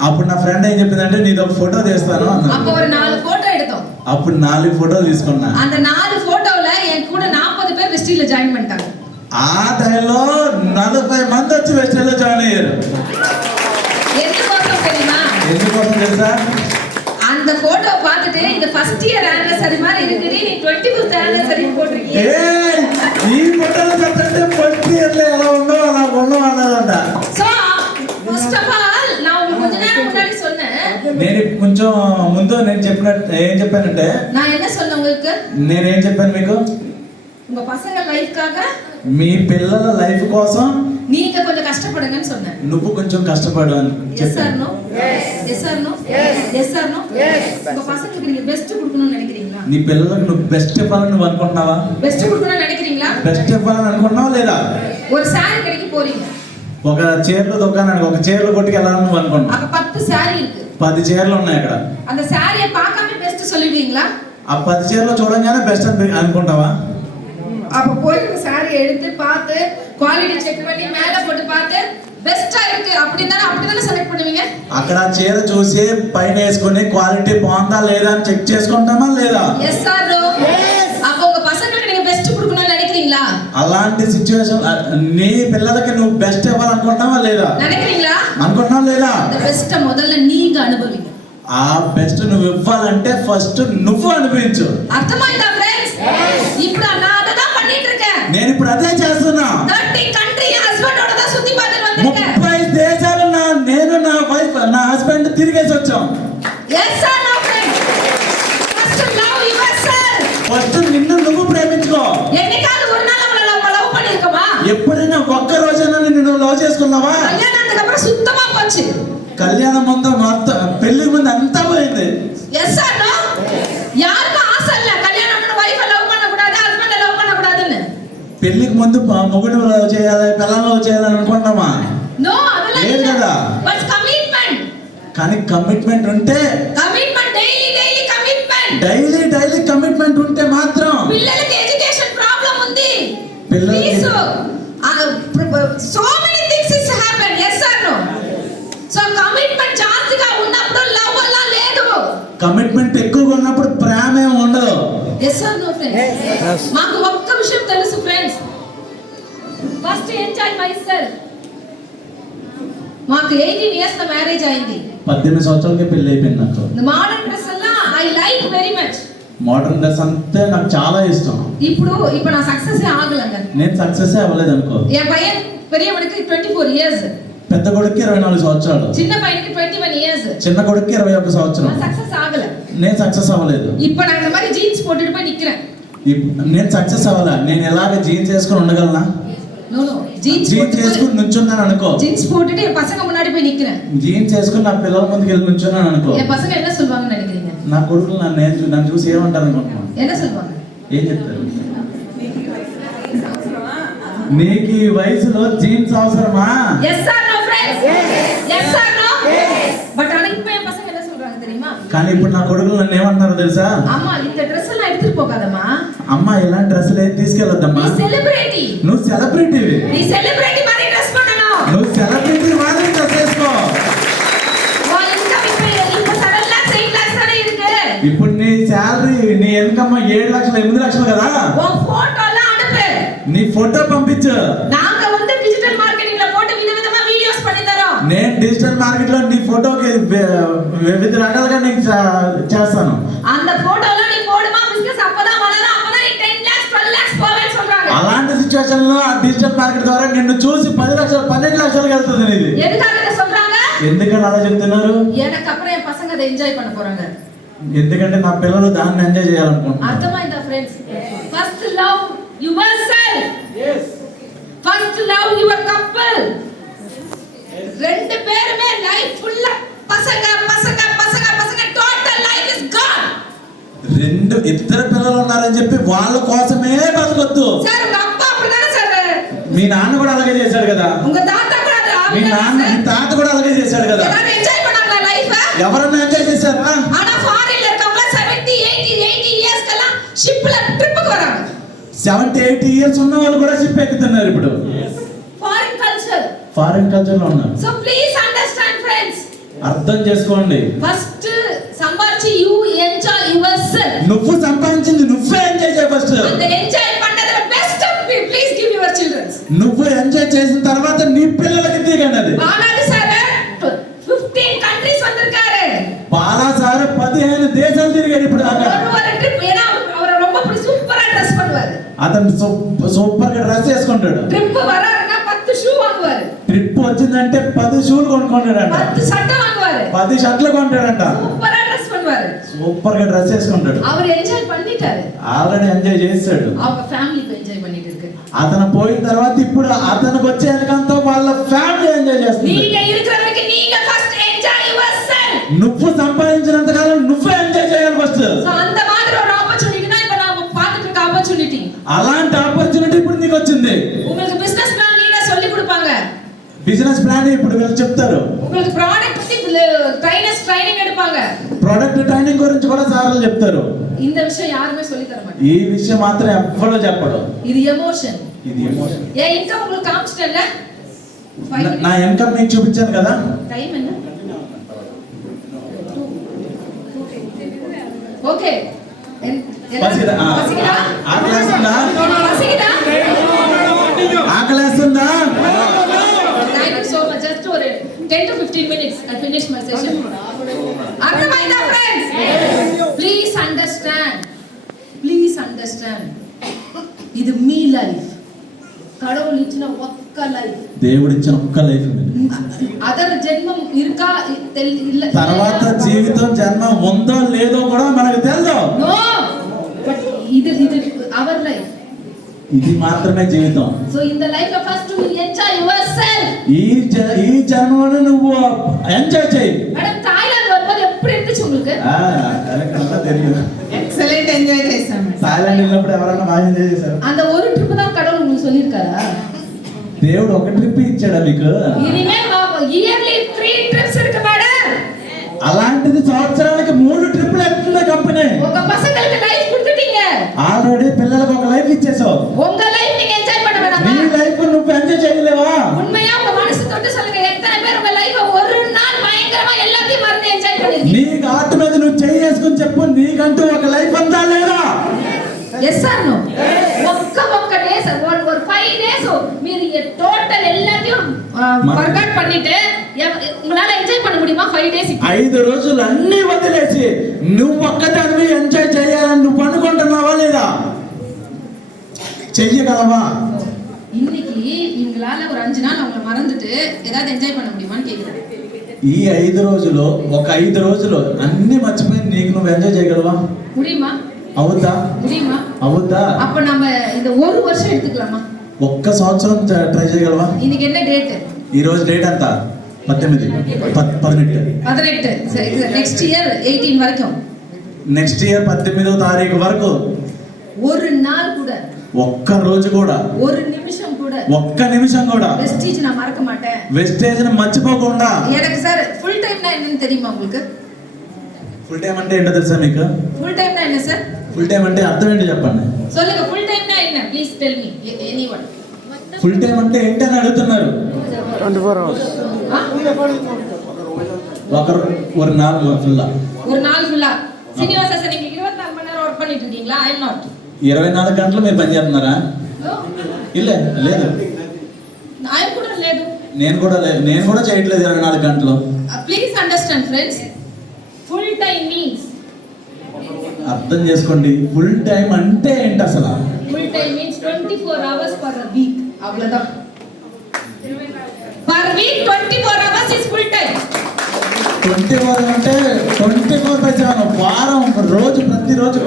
అప్పుడు నా ఫ్రెండ్ ఏం చెప్పిందంటే నీది ఒక ఫోటో తీస్తాను అన్నాడు. அப்ப ஒரு 4 போட்டோ எடுத்தோம். అప్పుడు 4 ఫోటోలు తీసుకున్నా. அந்த 4 போட்டோல என் கூட 40 பேர் வெஸ்டில జాయిన్ பண்ணிட்டாங்க. ఆ టైంలో 40 మంది వచ్చి వెస్టర్న్లో జాయిన్ అయ్యారు. ఎందుకోసం தெரியுமா? ఎందుకోసం తెలుసా? அந்த போட்டோ பார்த்துட்டு இந்த ஃபர்ஸ்ட் இயர் ஆனிவர்சரி மாதிரி இருக்குடி, நீ 25th ஆனிவர்சரி போட்டுருக்கீங்க. ఏయ్ ఈ ఫోటోలు చూస్తుంటే ఫస్ట్ ఇయర్ లో ఎలా ఉందో అలా ఉన్నాం అన్నదంట. సో ఫస్ట్ ఆఫ్ ఆల్ நான் உங்களுக்கு கொஞ்ச நேரம் முன்னாடி சொன்னேன். నేను కొంచెం ముందు నేను చెప్పినట్టు ఏం చెప్పానంటే, நான் என்ன சொன்னேன் உங்களுக்கு? నేనేం చెప్పాను మీకు? உங்க பசங்க லைஃப்காக మీ పిల్లల లైఫ్ కోసం நீங்க கொஞ்சம் கஷ்டப்படுங்கன்னு சொன்னேன். నువ్వు కొంచెం కష్టపడు అని எஸ் ஆர் చెప్పాను. No? Yes or no? Yes or no? உங்க பசங்களுக்கு நீங்க பெஸ்ட் கொடுக்கணும்னு நினைக்கிறீங்களா? నీ పిల్లలకు నువ్వు బెస్ట్ ఇవ్వాలని నువ్వు అనుకుంటున్నావా? பெஸ்ட் கொடுக்கணும்னு நினைக்கிறீங்களா? బెస్ట్ ఇవ్వాలని అనుకుంటున్నావా లేదా? ஒரு saree கடைக்கு போறீங்க. ఒక చీరల దుకాణానికి ఒక చీరల కొట్టుకు వెళ్ళాలని నువ్వు అనుకుంటున్నావు. அங்க 10 saree இருக்கு. 10 చీరలు ఉన్నాయి అక్కడ. அந்த சாரியை பார்க்காம பெஸ்ட் சொல்லுவீங்களா? ఆ 10 చీరలు చూడంగానే బెస్ట్ అని అనుకుంటావా? அப்ப போய் அந்த சாரியை எடுத்து பார்த்து குவாலிட்டி செக் பண்ணி மேல போட்டு பார்த்து பெஸ்டா இருக்கு அப்படிதானே செலக்ட் பண்ணுவீங்க. అక్కడ చీర చూసి పైన వేసుకొని క్వాలిటీ బాగుందా లేదా అని చెక్ చేసుకుంటామా లేదా? Yes or no? அப்ப உங்க பசங்களுக்கு நீங்க பெஸ்ட் கொடுக்கணும்னு நினைக்கிறீங்களா? అలాంటి సిచువేషన్ నీ పిల్లలకి నువ్వు బెస్ట్ ఇవ్వాలనుకుంటున్నావా లేదా? நினைக்கிறீங்களா? అనుకుంటున్నావా లేదా? அந்த பெஸ்ட முதல்ல நீங்க அனுபவிங்க. ఆ బెస్ట్ నువ్వు ఇవ్వాలంటే ఫస్ట్ నువ్వు అనుభవించు. అర్థమైందా ఫ్రెండ్స్? ఇప్పుడు நான் అదే பண்ணிட்டு இருக்கேன். నేను ఇప్పుడు అదే చేస్తున్నా. 30 కంట్రీ హస్బెండోட தான் சுத்தி பார்த்துட்டு வந்திருக்கேன். 30 దేశాలు నేను నా వైఫ్ నా హస్బెండ్ తిరిగేసి వచ్చాం. Yes or no friends? First love yourself. First నిన్ను నువ్వు ప్రేమించుకో. என்னைக்காவது ஒரு நாள் நம்ம லவ் பண்ணிருக்கோமா? ఎప్పుడైనా ఒక్క రోజైనా నిన్ను లవ్ చేసుకున్నావా? கல்யாணத்துக்கு அப்புறம் சுத்தமா போச்சு. కళ్యాణం ముందు మొత్తం పెళ్లి ముందు అంతా పోయింది. Yes or no? யாருக்கும் ஆசை இல்ல கல்யாணம் பண்ண வைஃப லவ் பண்ண கூடாது, ஹஸ்பண்ட லவ் பண்ண கூடாதுன்னு. పెళ్లికి ముందు మొగుడు లవ్ చేయాలి, పిల్లలు లవ్ చేయాలని అనుకుంటామా? నో, அதெல்லாம் లేదు కదా. But commitment. కానీ కమిట్మెంట్ ఉంటే, commitment daily commitment. Daily commitment ఉంటే మాత్రం పిల్లలకి ఎడ్యుకేషన్ ప్రాబ్లం ఉంది. పిల్లలకి so many things is happen. Yes or no? So commitment జాస్తిగా ఉన్నప్పుడు లవ్ అలా లేదు. కమిట్మెంట్ ఎక్కువగా ఉన్నప్పుడు ప్రేమ ఏమి ఉండదు. Yes or no friends? మాకు ఒక్క విషయం తెలుసు friends, first enjoy myself. మాకు 18 ఇయర్స్ లో మ్యారేజ్ అయింది. 18 సంవత్సరాలకే పెళ్లి అయిపోయింది నాకు. మోడర్న్ డ్రెస్ అలా I like very much. Modern dress అంటే నాకు చాలా ఇష్టం. ఇప్పుడు నా సక్సెస్ ఆగలంగా. నేను సక్సెస్ అవ్వలేదు అనుకో. என் பையன் பெரியவனுக்கு 24 ఇయర్స్, పెద్ద కొడుక్కి 24 సంవత్సరాలు, చిన్న పైయనకి 21 ఇయర్స్. చిన్న కొడుక్కి 21 సంవత్సరం. సక్సెస్ ఆగల. నేను సక్సెస్ అవ్వలేదు. இப்போ நான் இந்த மாதிரி ஜீன்ஸ் போட்டுட்டு போய் நிக்கிறேன். నేను సక్సెస్ అవ్వాలా? నేను ఎలాగ జీన్స్ వేసుకొని ఉండగలనా? నో జీన్స్ వేసుకుని నుంచున్నాను అనుకో. జీన్స్ போட்டுட்டு என் பசங்க முன்னாடி போய் நிக்கிறேன். జీన్స్ వేసుకుని నా పిల్లల ముందుకు వెళ్ళి నుంచున్నాను అనుకో. என் பசங்க என்ன சொல்வாங்கன்னு நினைக்கிறீங்க? నా కొడుకులు నన్ను చూసి ఏమంటారు అనుకుంటున్నాను? என்ன சொல்வாங்க? ఏం చెప్తారు? నీకు ఈ వయసులో జీన్స్ అవసరమా? Yes or no friends? Yes or no? But అనికి என் பசங்க என்ன சொல்றாங்க தெரியுமா? కానీ ఇప్పుడు నా కొడుకులు నన్ను ఏమంటారు తెలుసా? అమ్మా இந்த Dress எல்லாம் எடுத்துட்டு పోகாதమ్మా. అమ్మ ఇలాంటి డ్రెస్సులు ఏం తీసుకెళ్ళొద్దమ్మా. நீ సెలబ్రిటీ. నువ్వు సెలబ్రిటీవి. நீ సెలబ్రిటీ மாதிரி Dress பண்ணனும். నువ్వు సెలబ్రిటీ మాదిరి డ్రెస్ వేసుకో. వా ఇన్కమ్ இப்ப 7 lakhs 8 lakhs தானே இருக்கு. ఇప్పుడు నీ శాలరీ నీ ఇన్కమ్ 7 లక్షలు 8 లక్షలు కదా. உன் போட்டோலாம் అனுపు. నీ ఫోటో పంపించు. நாங்க வந்து டிஜிட்டல் மார்க்கெட்டிங்ல போட்டு விதவிதமா వీడియోస్ பண்ணி தரோம். నేను డిజిటల్ మార్కెట్ లో నీ ఫోటోకి వివిధ రకాలుగా నీకు చేస్తాను. அந்த போட்டோலாம் நீ போடுமா బిజినెస్ அப்பதான் வளரும், அப்பதான் நீ 10 lakhs 12 lakhs పోవేன்னு சொல்றாங்க. అలాంటి సిచువేషన్ లో ఆ డిజిటల్ మార్కెట్ ద్వారా నిన్ను చూసి 10 లక్షలు 12 లక్షలకు వెళ్తుంది నీది. எதுக்காக இத சொல்றாங்க? ఎందుకని అలా చెప్తున్నారు? எனக்கு அப்புறம் என் பசங்க அதை என்ஜாய் பண்ண போறாங்க. ఎందుకంటే నా పిల్లలు దాన్ని ఎంజాయ్ చేయాలనుకుంటున్నారు. అర్థమైందా friends? First love your self. First love your ఇద్దరు పిల్లలు ఉన్నారని చెప్పి వాళ్ళ కోసమే బతకొద్దు. சார் உங்க அப்பா அப்படிதானே சார்? మీ నాన్న కూడా అలాగే చేశాడు కదా. உங்க தாத்தா கூட அது మీ నాన్న మీ తాత కూడా అలాగే చేశాడు కదా. எல்லாரும் என்ஜாய் பண்ணாங்களா லைஃப? ఎవరన్నా ఎంజాయ్ చేశారా? ஆனா ஃபாரின்ல இருக்கவங்க 70 80 ఇయర్స్కలా షిప్ల ట్రిప్కి వరాங்க. 70 80 ఇయర్స్ ఉన్న వాళ్ళు కూడా షిప్ ఎక్కుతున్నారు ఇప్పుడు. Foreign culture. ఫారిన్ కల్చర్ లో ఉన్నారు. So please understand friends. అర్థం చేసుకోండి. ఫస్ట్ సంపాదించి యు ఎంజాయ్ యువర్ సెల్ఫ్. నువ్వు సంపాదించింది నువ్వే ఎంజాయ్ చేయ ఫస్ట్. அந்த ఎంజాయ్ பண்ணதுல best please give your childrens. నువ్వు ఎంజాయ్ చేసిన తర్వాత నీ పిల్లలకి తీగండి అది. బాలాజీ సార్ 15 కంట్రీస్ வந்திருக்காரு. బాలా సార్ 15 దేశాలు తిరిగాడు ఇప్పుడు దాకా. ஒரு ட்ரிப் ஏனா அவர் ரொம்ப சூப்பரா Dress பண்ணுவாரு. అతను సూపర్ గా డ్రెస్ వేసుకుంటాడు. ట్రిప్ వరారునా 10 షూ వాங்குவாரு. ట్రిప్ వచ్చిందంటే 10 షూలు కొనుక్కుంటాడంట. 10 சட்டை வாங்குவாரு. 10 షర్ట్లు కొంటాడంట. సూపరా Dress பண்ணுவாரு. సూపర్ గా డ్రెస్ వేసుకుంటాడు. அவர் ఎంజాయ్ பண்ணிட்டாரு. ఆల్రెడీ ఎంజాయ్ చేశాడు. அவங்க ఫ్యామిలీతో ఎంజాయ్ பண்ணிட்டு இருக்கு. అతను పోయిన తర్వాత ఇప్పుడు అతనికి వచ్చే ఎనకంతో వాళ్ళ ఫ్యామిలీ ఎంజాయ్ చేస్తుంది. நீங்க இருக்கிறவங்களுக்கு நீங்க ஃபர்ஸ்ட் ఎంజాయ్ యువర్ సెల్ఫ్. నువ్వు సంపాదించినంత కాలం నువ్వే ఎంజాయ్ చేయాలి ఫస్ట్. సో அந்த மாதிரி ஒரு ஆப்பர்சூனிட்டி தான் இப்ப நாம பார்த்துட்டு இருக்க ஆப்பர்சூனிட்டி. అలాంటి ఆపర్చునిటీ ఇప్పుడు నీకు వచ్చింది. உங்களுக்கு బిజినెస్ ప్లాన్ లీడర్ சொல்லி கொடுப்பாங்க. బిజినెస్ ప్లాన్ ఇప్పుడు వీళ్ళు చెప్తారు. உங்களுக்கு ப்ராடக்ட் பத்தி ட்ரைனர்ஸ் ட்ரைனிంగ్ எடுப்பாங்க. ప్రొడక్ట్ ట్రైనింగ్ గురించి కూడా సార్లు చెప్తారు. இந்த விஷயம் யாருமே சொல்லி தர மாட்டாங்க. ఈ విషయం మాత్రం ఎవ్వరూ చెప్పడు. ఇది ఎమోషన్. ఇది ఎమోషన్. ఏ ఇన్కమ్ உங்களுக்கு కాన్స్టెంట్ నా ఇన్కమ్ మీకు చూపించాను కదా. టైం ఎంత? ఓకే. ఆకలేస్తుందా? Thank you so much. జస్ట్ ఒక 10 to 15 minutes I finish my session. అర్థమైందా friends? Please understand. Please understand. ఇది మీ లైఫ్. கடவுள் ఇచ్చిన ఒక్క లైఫ్. దేవుడు ఇచ్చిన ఒక్క లైఫ్. అదర్ జన్మం ఇరుకా తర్వాత జీవితం జన్మ ఉందో లేదో కూడా మనకు తెలియదు. నో బట్ ఇది అవర్ లైఫ్. ఇది మాత్రమే జీవితం. So in the life first to enjoy your self. ఈ జన్మను నువ్వు ఎంజాయ్ చేయి. మేడం థాయిలాండ్ வரும்போது எப்படி இருந்துச்சு உங்களுக்கு? எனக்கு தெரியும். எக்ஸலென்ட் என்ஜாய் చేసాం. థాయిలాండ్ వెళ్ళినప్పుడు ఎవరైనా బాగా ఎంజాయ్ చేశారు? அந்த ஒரு ட்ரிப் தான் கடவுள் உங்களுக்கு சொல்லிருக்காரா? దేవుడు ఒక ట్రిప్ ఇచ్చాడా మీకు? ఇనిమే ఇయర్లీ 3 ట్రిప్స్ இருக்கு మేడం. అలాంటిది సంవత్సరానికి 3 ట్రిప్లు ఎత్తుంది కంపెనీ. ఒక పసங்களுக்கு లైఫ్ கொடுத்துட்டீங்க. ఆల్రెడీ పిల్లలకు ఒక లైఫ్ ఇచ్చేసావు. உங்க லைஃப் நீங்க ఎంజాయ్ பண்ண வேண்டாமா? నీ లైఫ్ నువ్వు ఎంజాయ్ చేయలేవా? உண்மையா உங்க மனசு தொட்டு சொல்லுங்க. எத்தனை பேர் உங்க லைஃப ஒரு நாள் பயங்கரமா எல்லாத்தையும் மறந்து ఎంజాయ్ பண்ணிருக்கீங்க? నీకు ఆట మీద నువ్వు చేసుకుని చెప్పు. నీకంటూ ఒక లైఫ్ ఉందా లేదా? Yes or no? ఒక్క డేస్ ஒரு 5 డేస్ మీరు టోటల్ எல்லாத்தையும் ఫర్గాట్ பண்ணிட்டு உங்களால ఎంజాయ్ பண்ண முடியுமா 5 డేస్? 5 రోజులు అన్ని వదిలేసి నువ్వు ఒక్కదానివి ఎంజాయ్ చేయాలని నువ్వు అనుకుంటున్నావా లేదా? చెయ్యగలవా? இன்னைக்கு உங்களால ஒரு 5 நாள் அவங்கள மறந்துட்டு ஏதாவது ఎంజాయ్ பண்ண முடியுமான்னு கேக்குறேன். ఈ 5 రోజులు ఒక 5 రోజులు అన్ని మర్చిపోయి నీకు నువ్వు ఎంజాయ్ చేయగలవా? முடியுமா? అవుతా? முடியுமா? అవుతా? அப்ப நம்ம இந்த ஒரு வருஷம் எடுத்துக்கலாமா? ఒక్క సంవత్సరం ట్రై చేయగలవా? இன்னைக்கு என்ன டேட்? ఈ రోజు డేట్ ఎంత? 18 18 నెక్స్ట్ ఇయర్ 18 వరకు. నెక్స్ట్ ఇయర్ 18వ తారీఖు వరకు ஒரு நாள் கூட, ఒక్క రోజు కూడా, ஒரு నిమిషం కూడా, ఒక్క నిమిషం కూడా வெஸ்டேஜ் நான் மறக்க மாட்டேன். వెస్టేజ్ ని మర్చిపోకుండా. எனக்கு சார் ఫుల్ టైం என்னன்னு தெரியுமா உங்களுக்கு? ఫుల్ టైం అంటే ఏంటో తెలుసా మీకు? ఫుల్ టైం என்ன సార్? ఫుల్ టైం అంటే అర్థం ఏంటో చెప్పండి. சொல்லுங்க ఫుల్ టైం என்ன? Please tell me anyone. Full time అంటే ఏంటని అడుగుతున్నారు. 24 hours. ஒரு நாள் ஃபுல்லா. ஒரு நாள் ஃபுல்லா. சீனிவாசா சார் நீங்க 24 மணி நேரம் வர்க் பண்ணிட்டு இருக்கீங்களா? ஐ அம் நாட். 24 గంటలు మీరు పని చేస్తున్నారా? లేదు. ఐ కూడా లేదు. నేను కూడా చేయట్లేదు 24 గంటలు. Please understand friends. Full time means, అర్థం చేసుకోండి, ఫుల్ టైం అంటే ఏంటి అసలు? Full time means 24 hours per week. అవ్వలదా? per week 24 hours is full time. 24 అంటే 24/7 వారం రోజు ప్రతిరోజు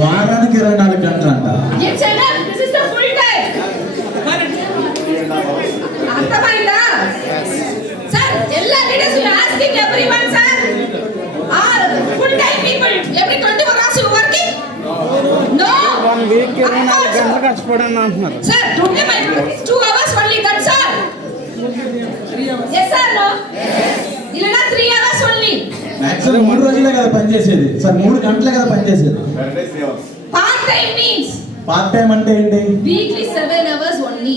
వారానికి 24 గంటలు అంట. Yes sir, this is the full time. అర్థమైందా? సార్, എല്ലാ leaders you asking everyone sir. Week 24 గంటలు కష్టపడని అంటున్నారు. Sir, today my 2 hours only, that's all. Yes sir, no? ఇలా 3 hours only. మాక్సిమం 3 రోజులే కదా పని చేసేది సార్, 3 గంటలే కదా పని చేసేది. Part time means part time అంటే ఏంటి? weekly 7 hours only.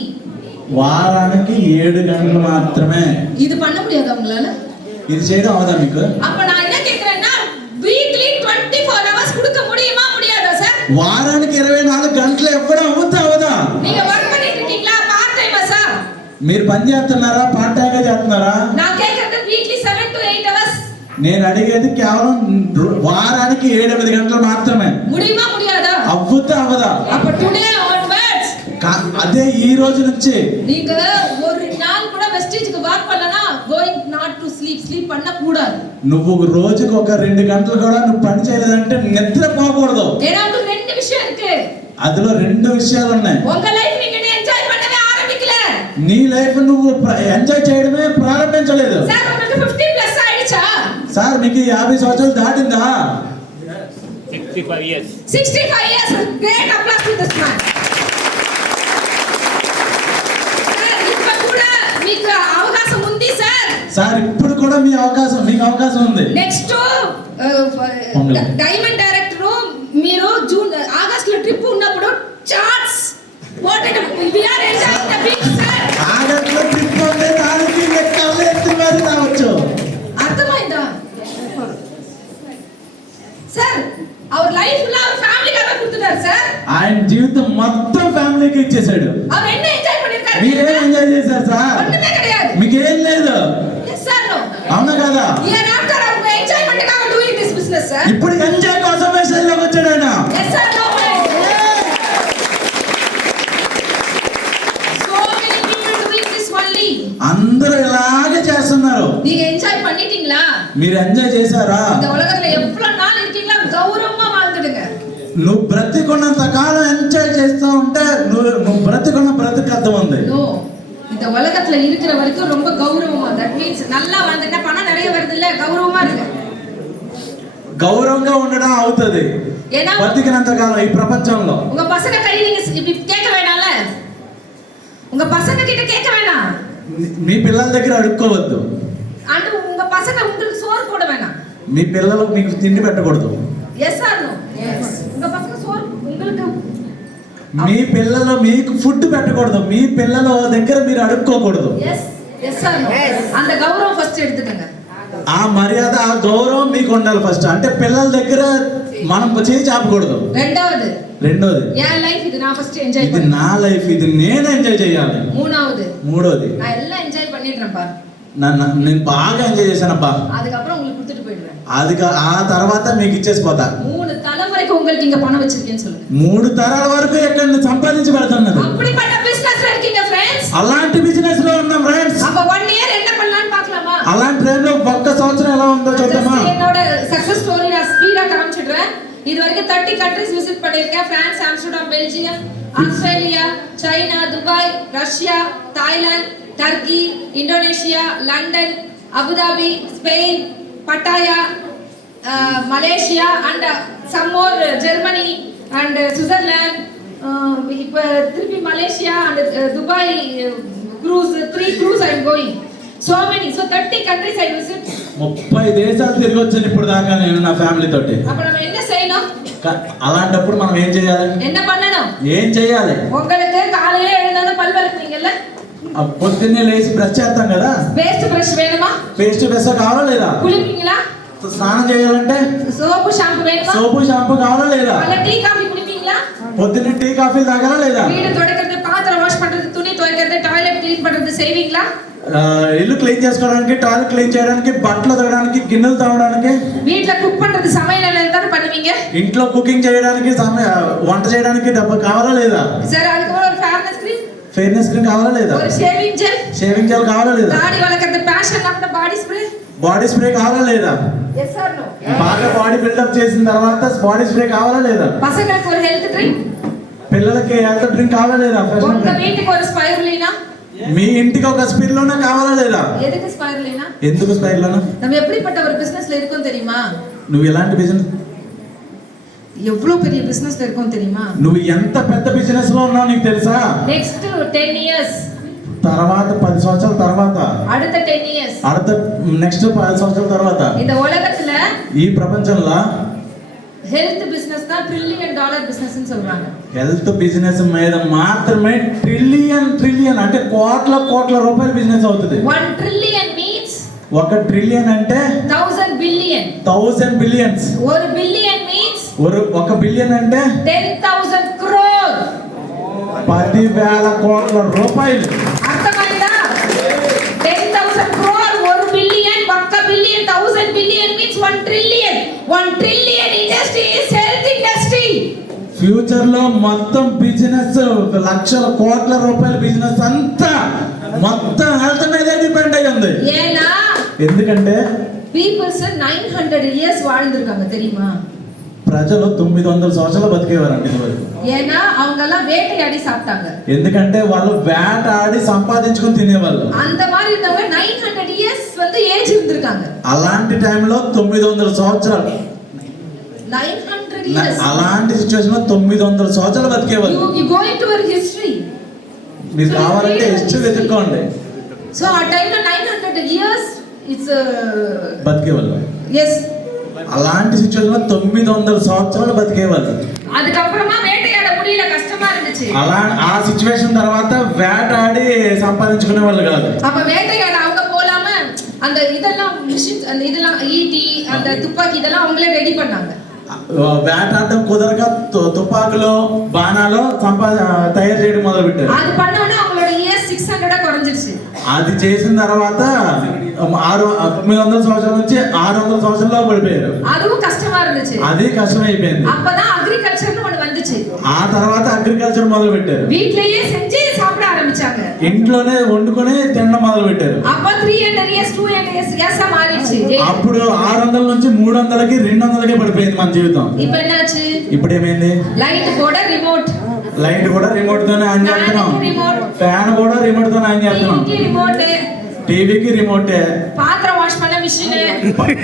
వారానికి 7 గంటలు మాత్రమే. இது பண்ண முடியாதா உங்களால? ఇది చేయడం అవదా మీకు? அப்ப நான் என்ன கேக்குறேன்னா weekly 24 hours கொடுக்க முடியுமா முடியாதா சார்? వారానికి 24 గంటలు ఇవ్వడం అవుతా అవదా? நீங்க வர்க் பண்ணிட்டு இருக்கீங்களா? பார்ட் டைமா சார்? మీరు పని చేస్తున్నారా, పార్ట్ టైం గా చేస్తున్నారా? நான் கேக்குறது weekly 7 to 8 hours. నేను అడిగేది కేవలం వారానికి 7-8 గంటలు మాత్రమే. முடியுமா முடியாதா? అవుతా అవదా? அப்ப today onwards అదే ఈ రోజు నుంచి நீங்க ஒரு நாள் கூட வெஸ்டேஜ்க்கு வாக் பண்ணலனா going not to sleep பண்ண கூடாது. నువ్వు రోజుకు ఒక 2 గంటలు కూడా నువ్వు పని చేయలేదంటే నిద్రపోకూడదు. ஏன்னா உங்களுக்கு ரெண்டு விஷயம் இருக்கு. అందులో 2 విషయాలు ఉన్నాయి. உங்க லைஃப் நீங்க ఎంజాయ్ பண்ணவே ఆరంభిக்கல. నీ లైఫ్ నువ్వు ఎంజాయ్ చేయడమే ప్రారంభించలేదు. సార్ உங்களுக்கு 50 ప్లస్ ఆయిடுచా? సార్ మీకు 50 సంవత్సరాలు దాటిందా? 65 years. 65 years. Great applause to this man. Sir ఇప్పుడు కూడా మీకు అవకాశం ఉంది సార్. సార్ ఇప్పుడు కూడా మీకు అవకాశం ఉంది. నెక్స్ట్ డైమండ్ డైరెక్టర్ మీరు ఆగస్ట్ లో ట్రిప్ ఉన్నప్పుడు charts what we are enjoying the beach sir. August లో ట్రిప్ ఉంటే దానికి లెక్కలు ఎత్తుమని రావచ్చు. అర్థమైందా సార్? అవర్ లైఫ్ లో ఫ్యామిలీ కదా కుడుతున్నారు సార్. ఆయన జీవితం మొత్తం ఫ్యామిలీకి ఇచ్చేసాడు. அவர் என்ன ఎంజాయ్ பண்ணிருக்காரு? మీరేం ఎంజాయ్ చేశారు సార్? ஒண்ணுமே கிடையாது. మీకేం లేదు. yes sir no. అవునా కదా? ఇయర్ ఆఫ్టర్ அவங்க ఎంజాయ్మెంట్గా డూయింగ్ దిస్ బిజినెస్ సార్. ఇప్పుడు ఎంజాయ్ కోసం మెసేజ్ లోకి వచ్చాడు ఆయన. yes sir no. so many people doing this only. అందరూ ఇలాగే చేస్తున్నారు. நீங்க ఎంజాయ్ பண்ணிட்டீங்களா? మీరు ఎంజాయ్ చేశారా? இந்த உலகத்துல எவ்வளவு நாள் இருக்கீங்களா கௌரவமா வாழ்ந்துடுங்க. నువ్వు బ్రతికున్నంత కాలం ఎంజాయ్ చేస్తూ ఉంటే నువ్వు బ్రతికున్న బ్రతికి అర్థం ఉంది. நோ இந்த உலகத்துல இருக்கிற வரைக்கும் ரொம்ப கௌரவமா, தட் மீன்ஸ் நல்லா வாழ்ந்துட்டா பணம் நிறைய வருது இல்ல, கௌரவமா இருங்க. గౌరవంగా ఉండడం అవుతుంది ஏன்னா బ్రతికినంత కాలం ఈ ప్రపంచంలో. உங்க பசங்க கை நீங்க இப்படி கேட்க வேணாம்ல, உங்க பசங்க கிட்ட கேட்க வேணாம். మీ పిల్లల దగ్గర అడుక్కోవద్దు. అంటే உங்க பசங்க உங்களுக்கு சோறு போட வேணாம். మీ పిల్లలకు మీకు తిండి పెట్టకూడదు. yes or no? yes. உங்க பசங்க சோறு உங்களுக்கு మీ పిల్లలు మీకు ఫుడ్ పెట్టకూడదు. మీ పిల్లల దగ్గర మీరు అడుక్కోకూడదు. yes yes or no? அந்த கௌரவம் ஃபர்ஸ்ட் எடுத்துக்கங்க. ఆ మర్యాద ఆ గౌరవం మీకు ఉండాలి ఫస్ట్. అంటే పిల్లల దగ్గర మనం చేయి చాపకూడదు. రెండోది என் லைஃப் இது நான் ஃபர்ஸ்ட் ఎంజాయ్ ఇది నా లైఫ్, ఇది నేను ఎంజాయ్ చేయాలి. మూడోది நான் எல்லாம் ఎంజాయ్ பண்ணிடுறேன்ப்பா. నేను బాగా ఎంజాయ్ చేశానబ్బా. அதுக்கப்புறம் உங்களுக்கு கொடுத்துட்டு போயிடுவேன். ఆ తర్వాత మీకు ఇచ్చేసిపోతా. 3 தலைமுறைக்கு உங்களுக்கு இங்க பணம் வச்சிருக்கேன்னு சொல்லுங்க. 3 తరాల వరకు ఇక్కడ సంపాదించి పెడుతున్నది. அப்படிப்பட்ட బిజినెస్ல இருக்கீங்க ఫ్రెండ్స్. అలాంటి బిజినెస్ లో ఉన్నాం ఫ్రెండ్స్. அப்ப 1 ఇయర్ என்ன பண்ணலாம்னு பார்க்கலாமா? అలాంటి ట్రైన్ లో ఒక్క సంవత్సరం ఎలా ఉందో చూద్దామా? என்னோட సక్సెస్ స్టోరీ நான் ஸ்பீடா காமிச்சிடுறேன். இது வரைக்கும் 30 కంట్రీస్ విజిట్ பண்ணிருக்கேன். France, Amsterdam, Belgium, Australia, China, Dubai, Russia, Thailand, Turkey, Indonesia, London, Abu Dhabi, Spain, Pattaya, Malaysia and some more Germany and Switzerland, இப்போ திருப்பி Malaysia and Dubai cruise, 3 cruise I am going. So many, so 30 countries I visit. 30 దేశాలు తిరిగి వచ్చాను ఇప్పుడు దాకా నేను నా family తోటి. அப்ப நம்ம என்ன செய்யணும்? అలాంటప్పుడు మనం ఏం చేయాలి? என்ன பண்ணணும்? ఏం చేయాలి? உங்களுக்கு காலையில எழுந்ததும் பல் விளக்குவீங்கல்ல? పొద్దున్నే లేచి బ్రష్ చేస్తాం కదా. పేస్ట్ బ్రష్ వేணுமா? పేస్ట్ బ్రష్ కావాలా లేదా? కులిపిங்களா? స్నానం చేయాలంటే సోపు షాంపూ వేணுமா? సోపు షాంపూ కావాలా లేదా? మళ్ళీ టీ కాఫీ కులిపిங்களா? పొద్దున్నే టీ కాఫీ తాగాలా లేదా? வீடு துடைக்கிறது, பாத்திரம் வாஷ் பண்றது, துணி துவைக்கிறது, టాయిలెట్ క్లీన్ பண்றது செய்வீங்களா? ఇల్లు క్లీన్ చేసుకోవడానికి, టాయిలెట్ క్లీన్ చేయడానికి, బట్టలు ఉతకడానికి, గిన్నెలు తోమడానికి, வீட்ல కుక్ பண்றது, சமையல் எல்லாம் பண்ணுவீங்க. ఇంట్లో కుకింగ్ చేయడానికి, వంట చేయడానికి డబ్బు కావాలా లేదా? సార్ அதுக்கு ஒரு ఫెయిర్నెస్ క్రీమ్ కావాలా లేదా? ஒரு షేవింగ్ జెల్ కావాలా లేదా? దాడి వలకర్ద ప్యాషన్ అప్పుడు బాడీ స్ప్రే కావాలా లేదా? Yes or no? బాగా బాడీ బిల్డప్ చేసిన తర్వాత బాడీ స్ప్రే కావాలా లేదా? పసங்களுக்கு ஒரு హెల్త్ డ్రింక్, పిల్లలకి హెల్త్ డ్రింక్ కావాలా లేదా? உங்க வீட்டுக்கு ஒரு స్పైరులినా, మీ ఇంటికి ఒక స్పిరులినా కావాలా లేదా? ఎదుకు స్పైరులినా? ఎందుకు స్పైరులినా? நம்ம எப்படிப்பட்ட ஒரு బిజినెస్ లో இருக்கோம் தெரியுமா? నువ్వు ఎలాంటి బిజినెస్ எவ்வளவு பெரிய பிசினஸ் இருக்கும் தெரியுமா? నువ్వు ఎంత పెద్ద బిజినెస్ లో ఉన్నావు నీకు తెలుసా? నెక్స్ట్ 10 ఇయర్స్ తర్వాత 10 సంవత్సరాల తర్వాత, அடுத்த 10 ఇయర్స్ அடுத்த నెక్స్ట్ 10 సంవత్సరాల తర్వాత இந்த ఉలగத்துல ఈ ప్రపంచంలో హెల్త్ బిజినెస్ దా $1 ట్రిలియన్ బిజినెస్ అని சொல்றாங்க. హెల్త్ బిజినెస్ మీద మాత్రమే ట్రిలియన్ అంటే కోట్ల రూపాయల బిజినెస్ అవుతుంది. 1 ట్రిలియన్ మీన్స్ 1 ట్రిలియన్ అంటే 1000 billion. 1000 billions. 1 billion means 1 billion అంటే 10,000 crore. 10,000 కోట్ల రూపాయలు. అర్థమైందా? 10,000 crore 1 billion. 1 billion 1000 billion means 1 trillion. 1 trillion industry is health industry. Future లో మొత్తం బిజినెస్ లక్షల కోట్ల రూపాయల బిజినెస్ అంతా మొత్తం హెల్త్ మీద డిపెండ్ అయ్యి ఉంది. ఏనా? ఎందుకంటే పీపుల్స్ 900 ఇయర్స్ வாழ்ந்திருக்காங்க தெரியுமா? ప్రజలు 900 సంవత్సరాలు బతికేవారండి ఇదివరకు. ఏనా அவங்கெல்லாம் வேட்டையாடி சாப்பிட்டாங்க. ఎందుకంటే వాళ్ళు వేటాడి సంపాదించుకొని తినేవాళ్ళు. அந்த மாதிரி இருந்தவங்க 900 ఇయర్స్ வந்து ఏజ్ இருந்திருக்காங்க. అలాంటి టైంలో 900 సంవత్సరాలు 900 ఇయర్స్. అలాంటి సిచ్యువేషన్ లో 900 సంవత్సరాలు బతికేవాళ్ళు. you go into our history. మీరు కావాలంటే హిస్టరీ వెతుక్కోండి. సో ఆ టైంలో 900 ఇయర్స్ ఇట్స్ బతికేవాళ్ళు. yes. అలాంటి సిచ్యువేషన్ లో 900 సంవత్సరాలు బతికేవాళ్ళు. அதுக்கப்புறமா வேட்டையாட முடியல, கஷ்டமா இருந்துச்சு. అలా ఆ సిచ్యువేషన్ తర్వాత వేటాడి సంపాదించుకునే వాళ్ళు కాదు. அப்ப வேட்டையாட அவங்க போலாம அந்த இதெல்லாம் மிஷின், அந்த இதெல்லாம் ஈட்டி, அந்த துப்பாக்கி இதெல்லாம் அவங்களே ரெடி பண்ணாங்க. వేటాడడం కుదరక తుపాకులు బాణాలు తయారు చేయడం మొదలు పెట్టారు. అది பண்ணோம்னா அவங்களோட ఇయర్స్ 600 குறைஞ்சிருச்சு. అది చేసిన తర్వాత 900 సంవత్సరాల నుంచి 600 సంవత్సరాల్లో పడిపోయారు. அதுவும் కష్టமா இருந்துச்சு. అది కష్టమైపోయింది. அப்பதான் అగ్రికల్చర్ను ஒன்னு வந்துச்சு. ఆ తర్వాత అగ్రికల్చర్ మొదలు పెట్టారు. వీట్లயே செஞ்சு சாப்பிட ஆரம்பிச்சாங்க. ఇంట్లోనే వండుకొని తినడం మొదలు పెట్టారు. அப்ப 300 ఇయర్స్ 200 ఇయర్స్ మారిச்சு. అప్పుడు 600 నుంచి 300కి 200కి పడిపోయింది మన జీవితం. ఇప్పుడు ఎన్నాச்சு? ఇప్పుడు ఏమైంది? లైట్ కూడా రిమోట్. లైట్ కూడా రిమోట్ తోనే ఆన్ చేస్తున్నాం. ఫ్యాన్ కూడా రిమోట్ తోనే ఆన్ చేస్తున్నాం. టీవీకి రిమోటే. పాత్ర వాష్ பண்ண మిషన్,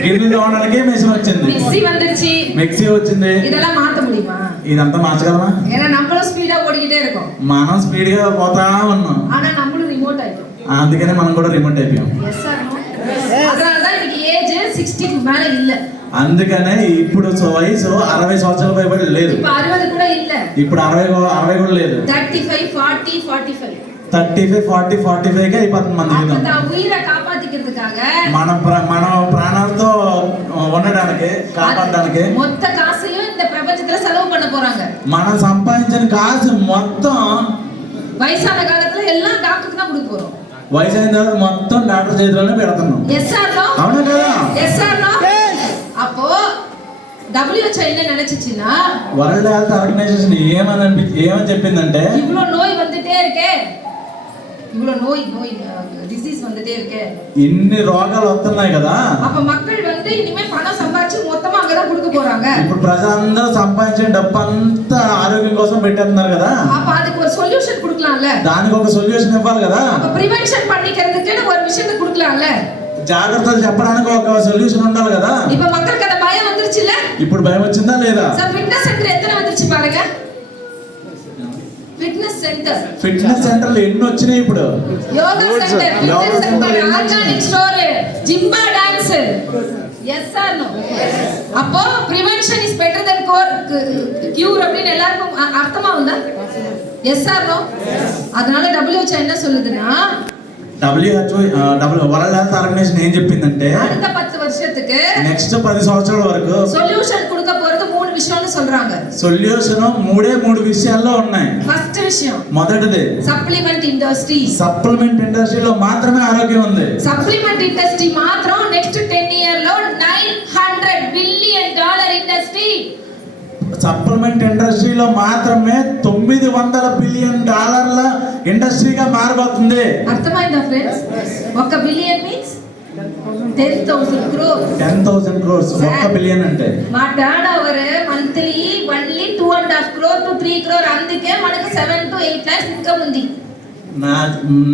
గిన్నెలు తోమడానికి మిషన్ వచ్చింది. మిక్సీ வந்துருச்சு. మిక్సీ వచ్చింది. இதெல்லாம் மாத்த முடியுமா? ఇదంతా మార్చగలమా? ஏன்னா நம்மளும் ஸ்பீடா ஓடிக்கிட்டே இருக்கோம். మనం స్పీడ్ గా పోతా ఉన్నాం. ஆனா நம்மளும் రిమోట్ అయిపోం. అందుకనే మనం కూడా రిమోట్ అయిపోయాం. Yes or no? அதனால தான் எனக்கு ఏజ్ 60 க்கு மேல இல்ல. అందుకనే ఇప్పుడు వయసు 60 సంవత్సరాల పైబడి లేదు. ఇప్పుడు 60 కూడా இல்ல. ఇప్పుడు 60 కూడా లేదు. 35 40 45 35 40 45 కి అయిపోతుంది మన జీవితం. அந்த உயிரை காப்பாத்திக்கிறதுக்காக మన ప్రాణాలతో ఉండడానికి కాపాడడానికి மொத்த காசையும் இந்த பிரபஞ்சத்துல செலவு பண்ண போறாங்க. మనం సంపాదించిన కాసు మొత్తం వయసాన కాలத்துல எல்லாம் డాక్టర్కి தான் கொடுக்க పోறோம். వయసు అయిన తర్వాత మొత్తం డాక్టర్ చేతిలోనే పెడుతున్నాం. Yes or no? అవునా కదా? Yes or no? அப்போ WHO என்ன நினைச்சுச்சுன்னா, వరల్డ్ హెల్త్ ఆర్గనైజేషన్ ఏమని చెప్పిందంటే, இவ்ளோ நோய் வந்துட்டே இருக்கே, இவ்ளோ நோய் டிசீஸ் வந்துட்டே இருக்கே, ఇన్ని రోగాలు వస్తున్నాయి కదా, அப்ப மக்கள் வந்து இனிமே பணம் சம்பாதிச்சு மொத்தமா அங்க தான் கொடுக்க போறாங்க. ఇప్పుడు ప్రజలందరూ సంపాదించిన డబ్బు అంతా ఆరోగ్యం కోసం పెట్టేస్తున్నారు కదా, அப்ப அதுக்கு ஒரு சொல்యూషన్ கொடுக்கலாம்ல, దానికి ఒక సొల్యూషన్ ఇవ్వాలి కదా, அப்ப ప్రివెన్షన్ பண்ணிக்கிறதுக்கு ஒரு விஷயத்தை கொடுக்கலாம்ல, జాగ్రత్తలు చెప్పడానికి ఒక సొల్యూషన్ ఉండాలి కదా. இப்ப மக்களுக்கு அந்த பயம் வந்துருச்சுல. ఇప్పుడు భయం వచ్చిందా లేదా? సార్ ఫిట్నెస్ సెంటర్ ఎత్తన வந்துருச்சு பாருங்க. ఫిట్నెస్ సెంటర్లు ఎన్ని వచ్చినాయి ఇప్పుడు. Yoga centre, fitness centre, organic store, Zumba dance. Yes or no? அப்போ prevention is better then cure அப்படின்னு எல்லாருக்கும் அர்த்தமா ఉందా? Yes or no? அதனால WHO என்ன சொல்லுதுன்னா, వరల్డ్ హెల్త్ ఆర్గనైజేషన్ ఏం చెప్పిందంటే, அடுத்த 10 வருஷத்துக்கு నెక్స్ట్ 10 సంవత్సరాల వరకు సొల్యూషన్ கொடுக்க போறது 3 விஷயம்னு சொல்றாங்க. సొల్యూషన్ 3 విషయాల్లో ఉన్నాయి. ఫస్ట్ విషయం, మొదటిది సప్లిమెంట్ ఇండస్ట్రీ. సప్లిమెంట్ ఇండస్ట్రీలో మాత్రమే ఆరోగ్యం ఉంది. సప్లిమెంట్ ఇండస్ట్రీ మాత్రం నెక్స్ట్ 10 ఇయర్ లో $900 బిలియన్ ఇండస్ట్రీ. సప్లిమెంట్ ఇండస్ట్రీలో మాత్రమే $900 బిలియన్ ఇండస్ట్రీగా మారబోతుంది. అర్థమైందా friends? 1 billion means 10,000 crores. 10,000 crores 1 billion అంటే. మా dad our monthly only 2.5 crore to 3 crore, అందుకే మనకు 7 to 8 lakhs ఇన్కమ్ ఉంది.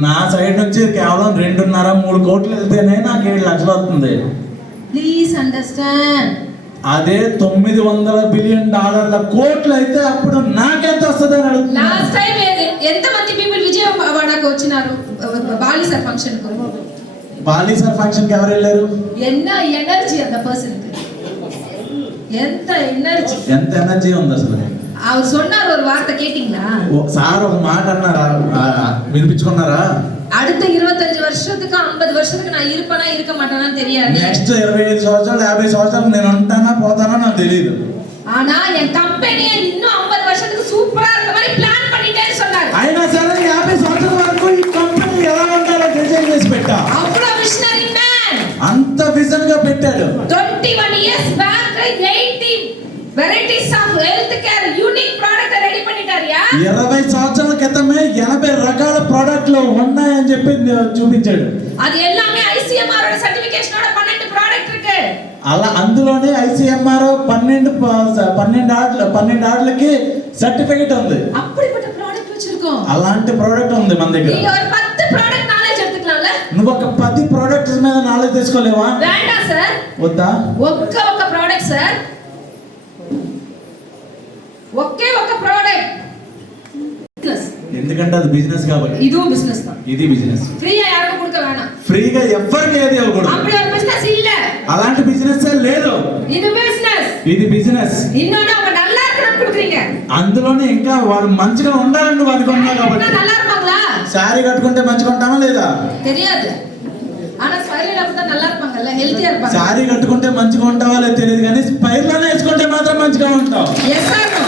నా సైడ్ నుంచి కేవలం 2.5-3 కోట్లు వెళ్తేనే నాకు 7 లక్షలు వస్తుంది. Please understand. అదే $900 బిలియన్ కోట్లు అయితే అప్పుడు నాకెంత వస్తుంది అని అడుగుతున్నా. లాస్ట్ టైం ఎంత మంది పీపుల్ విజయవాడకు వచ్చినారు బాలి సార్ ఫంక్షన్ కు? బాలి సార్ ఫంక్షన్ కి ఎవరు వెళ్ళారు? ఎంత ఎనర్జీ అంత పర్సన్ ఎంత ఎనర్జీ, ఎంత ఎనర్జీ ఉంది అసలు. அவர் சொன்னார் ஒரு வார்த்தை கேட்டிங்களா? సార్ ఒక మాట అన్నారా, వినిపించుకున్నారా? அடுத்த 25 வருஷத்துக்கு 50 வருஷத்துக்கு நான் இருப்பேனா இருக்க மாட்டேனான்னு தெரியாது. నెక్స్ట్ 25 సంవత్సరాలు 50 సంవత్సరాలు నేను ఉంటానా పోతానా నాకు తెలియదు. ஆனா என் கம்பெனியை இன்னும் 50 வருஷத்துக்கு சூப்பரா இருக்க மாதிரி பிளான் பண்ணிட்டேன்னு சொன்னாரு. అయినా సరే 50 సంవత్సరాల వరకు ఈ కంపెనీ ఎలా ఉండాలో డిజైన్ చేసి పెట్టా. అவ்வளவு విజనరీ మ్యాన్, అంత విజన్ గా పెట్టాడు. 21 years back 80 varieties of health care unique product ready பண்ணிட்டாரியா? 20 సంవత్సరాల క్రితమే 80 రకాల ప్రోడక్ట్లు ఉన్నాయని చెప్పి చూపించాడు. అది எல்லாமே ICMR ఓட సర్టిఫికేషనోட 12 ప్రోడక్ట్ இருக்கு. అలా అందులోనే ICMR 12 ఆర్డర్లకి సర్టిఫికెట్ ఉంది. அப்படிப்பட்ட ప్రోడక్ట్ வச்சிருக்கோம். అలాంటి ప్రోడక్ట్ ఉంది మన దగ్గర. நீங்க ஒரு 10 ప్రోడక్ట్ నాలెడ్జ్ எடுத்துக்கலாம்ல? నువ్వు ఒక 10 ప్రొడక్ట్స్ మీద నాలెడ్జ్ తీసుకోలేవా? வேண்டாம் சார். వద్దా? ఒక ప్రోడక్ట్ సార్, ఒకే ఒక ప్రోడక్ట్. ఎందుకంటే అది బిజినెస్ కాబట్టి. இதுவும் பிசினஸ் தான். ఇది బిజినెస్. ఫ్రీగా யாருக்கும் கொடுக்க வேணாம். ఫ్రీగా ఎవ్వరికి ఏది ఇవ్వకూడదు. அப்படி ஒரு பிசினஸ் இல்ல. అలాంటి బిజినెస్ లేదు. இது பிசினஸ். ఇది బిజినెస్. இன்னொன்னு அவங்க நல்லா இருக்கணும் கொடுக்குறீங்க. అందులోనే ఇంకా వారు మంచిగా ఉండాలని నువ్వు అనుకున్నావు కాబట్టి. நல்லா இருப்பாங்களா? సారీ కట్టుకుంటే మంచిగా ఉంటామా లేదా? தெரியாது. ஆனா ஸ்டைல்ல அப்படி நல்லா இருப்பாங்கல்ல, ஹெல்தியா இருப்பாங்க. సారీ కట్టుకుంటే మంచిగా ఉంటావా లేదో తెలియదు కానీ స్పైర్లోనే వేసుకుంటే మాత్రం మంచిగా ఉంటావు. Yes or no?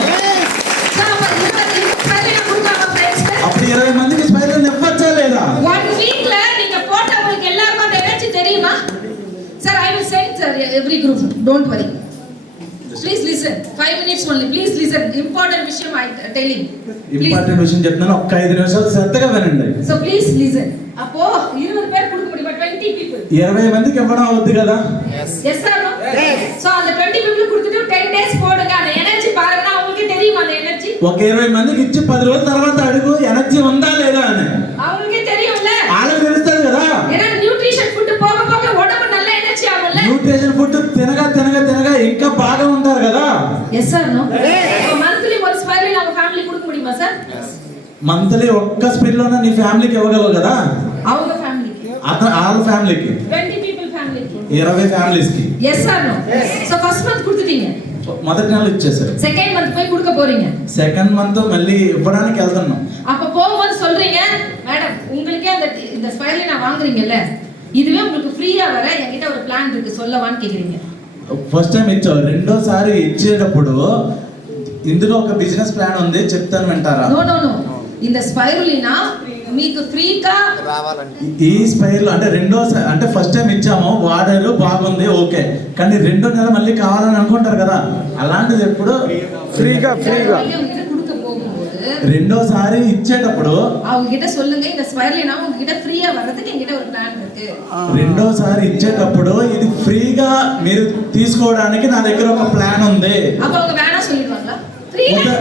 అప్పుడు 20 మందికి స్పైర్లో ఇవ్వచ్చా లేదా? 1 వీక్ ல நீங்க போட்டவங்களுக்கு எல்லாருக்கும் அந்த எனர்ஜీ தெரியுமா? Sir, I will send sir every group. Don't worry. Please listen. 5 minutes only. Please listen. Important విషయం I telling. ఇంపార్టెంట్ విషయం చెప్తున్నాను. ఒక్క 5 నిమిషాలు శ్రద్ధగా వినండి. So please listen. அப்போ 20 பேர் கொடுக்க முடியுமா? 20 people. 20 మందికి ఇవ్వడం అవుద్ది కదా? Yes sir, no? So அந்த 20 people கொடுத்துட்டு 10 days போடுங்க. அந்த எனர்ஜీ பாருங்க, உங்களுக்கு தெரியுமா அந்த எனர்ஜీ? ఒక 20 మందికి ఇచ్చి 10 రోజుల తర్వాత అడుగు ఎనర్జీ ఉందా లేదా అని. அவங்களுக்கே தெரியும்ல. వాళ్ళకి తెలుస్తుంది కదా. ஏன்னா நியூட்ரிஷன் ఫుడ్ పోగ పోగ ఉడమ நல்ல ఎనర్జీ ఆవుల్ல. న్యూట్రిషన్ ఫుడ్ తినగా ఇంకా బాగా ఉంటారు కదా. Yes sir, no? మంత్లీ ఒక స్పైరల్ நம்ம ఫ్యామిలీ கொடுக்க முடியுமா సార్? మంత్లీ ఒక్క స్పిల్లోనే నీ ఫ్యామిలీకి ఇవ్వగలవు కదా. அவங்க ఫ్యామిలీకి, వాళ్ళ ఫ్యామిలీకి 20 people ఫ్యామిలీకి, 20 ఫ్యామిలీస్ కి. yes or no? So first month கொடுத்துட்டீங்க, మొదటి నెల ఇచ్చేసారు. సెకండ్ మంత్ పోయి கொடுக்க போறீங்க, సెకండ్ మంత్ మళ్ళీ ఇవ్వడానికి వెళ్తున్నాం. அப்ப போகும்போது சொல்றீங்க, மேடம் உங்களுக்கே இந்த ஸ்பைரல் நான் வாங்குறீங்கல்ல, இதுவே உங்களுக்கு ஃப்ரீயா வர என்கிட்ட ஒரு பிளான் இருக்கு சொல்லவான்னு கேக்குறீங்க. ఫస్ట్ టైం ఇచ్చావు, రెండోసారి ఇచ్చేటప్పుడు ఇందులో ఒక బిజినెస్ ప్లాన్ ఉంది చెప్తాను వింటారా? నో నో నో, இந்த స్పైరులినా మీకు ఫ్రీగా రావాలండి. ఈ స్పైర్లో అంటే రెండోసారి అంటే ఫస్ట్ టైం ఇచ్చాము, వాడారు బాగుంది ఓకే, కానీ రెండో నెల మళ్ళీ కావాలని అనుకుంటారు కదా, అలాంటిది ఎప్పుడు ఫ్రీగా உங்ககிட்ட கொடுக்க போகும்போது రెండోసారి ఇచ్చేటప్పుడు அவங்க கிட்ட சொல்லுங்க, இந்த ஸ்பைரலினா உங்ககிட்ட ஃப்ரீயா வர்றதுக்கு என்கிட்ட ஒரு பிளான் ఇருக்கு. రెండోసారి ఇచ్చేటప్పుడు ఇది ఫ్రీగా మీరు తీసుకోవడానికి నా దగ్గర ఒక ప్లాన్ ఉంది. அப்ப அவங்க வேணா சொல்லிடுவாங்களா?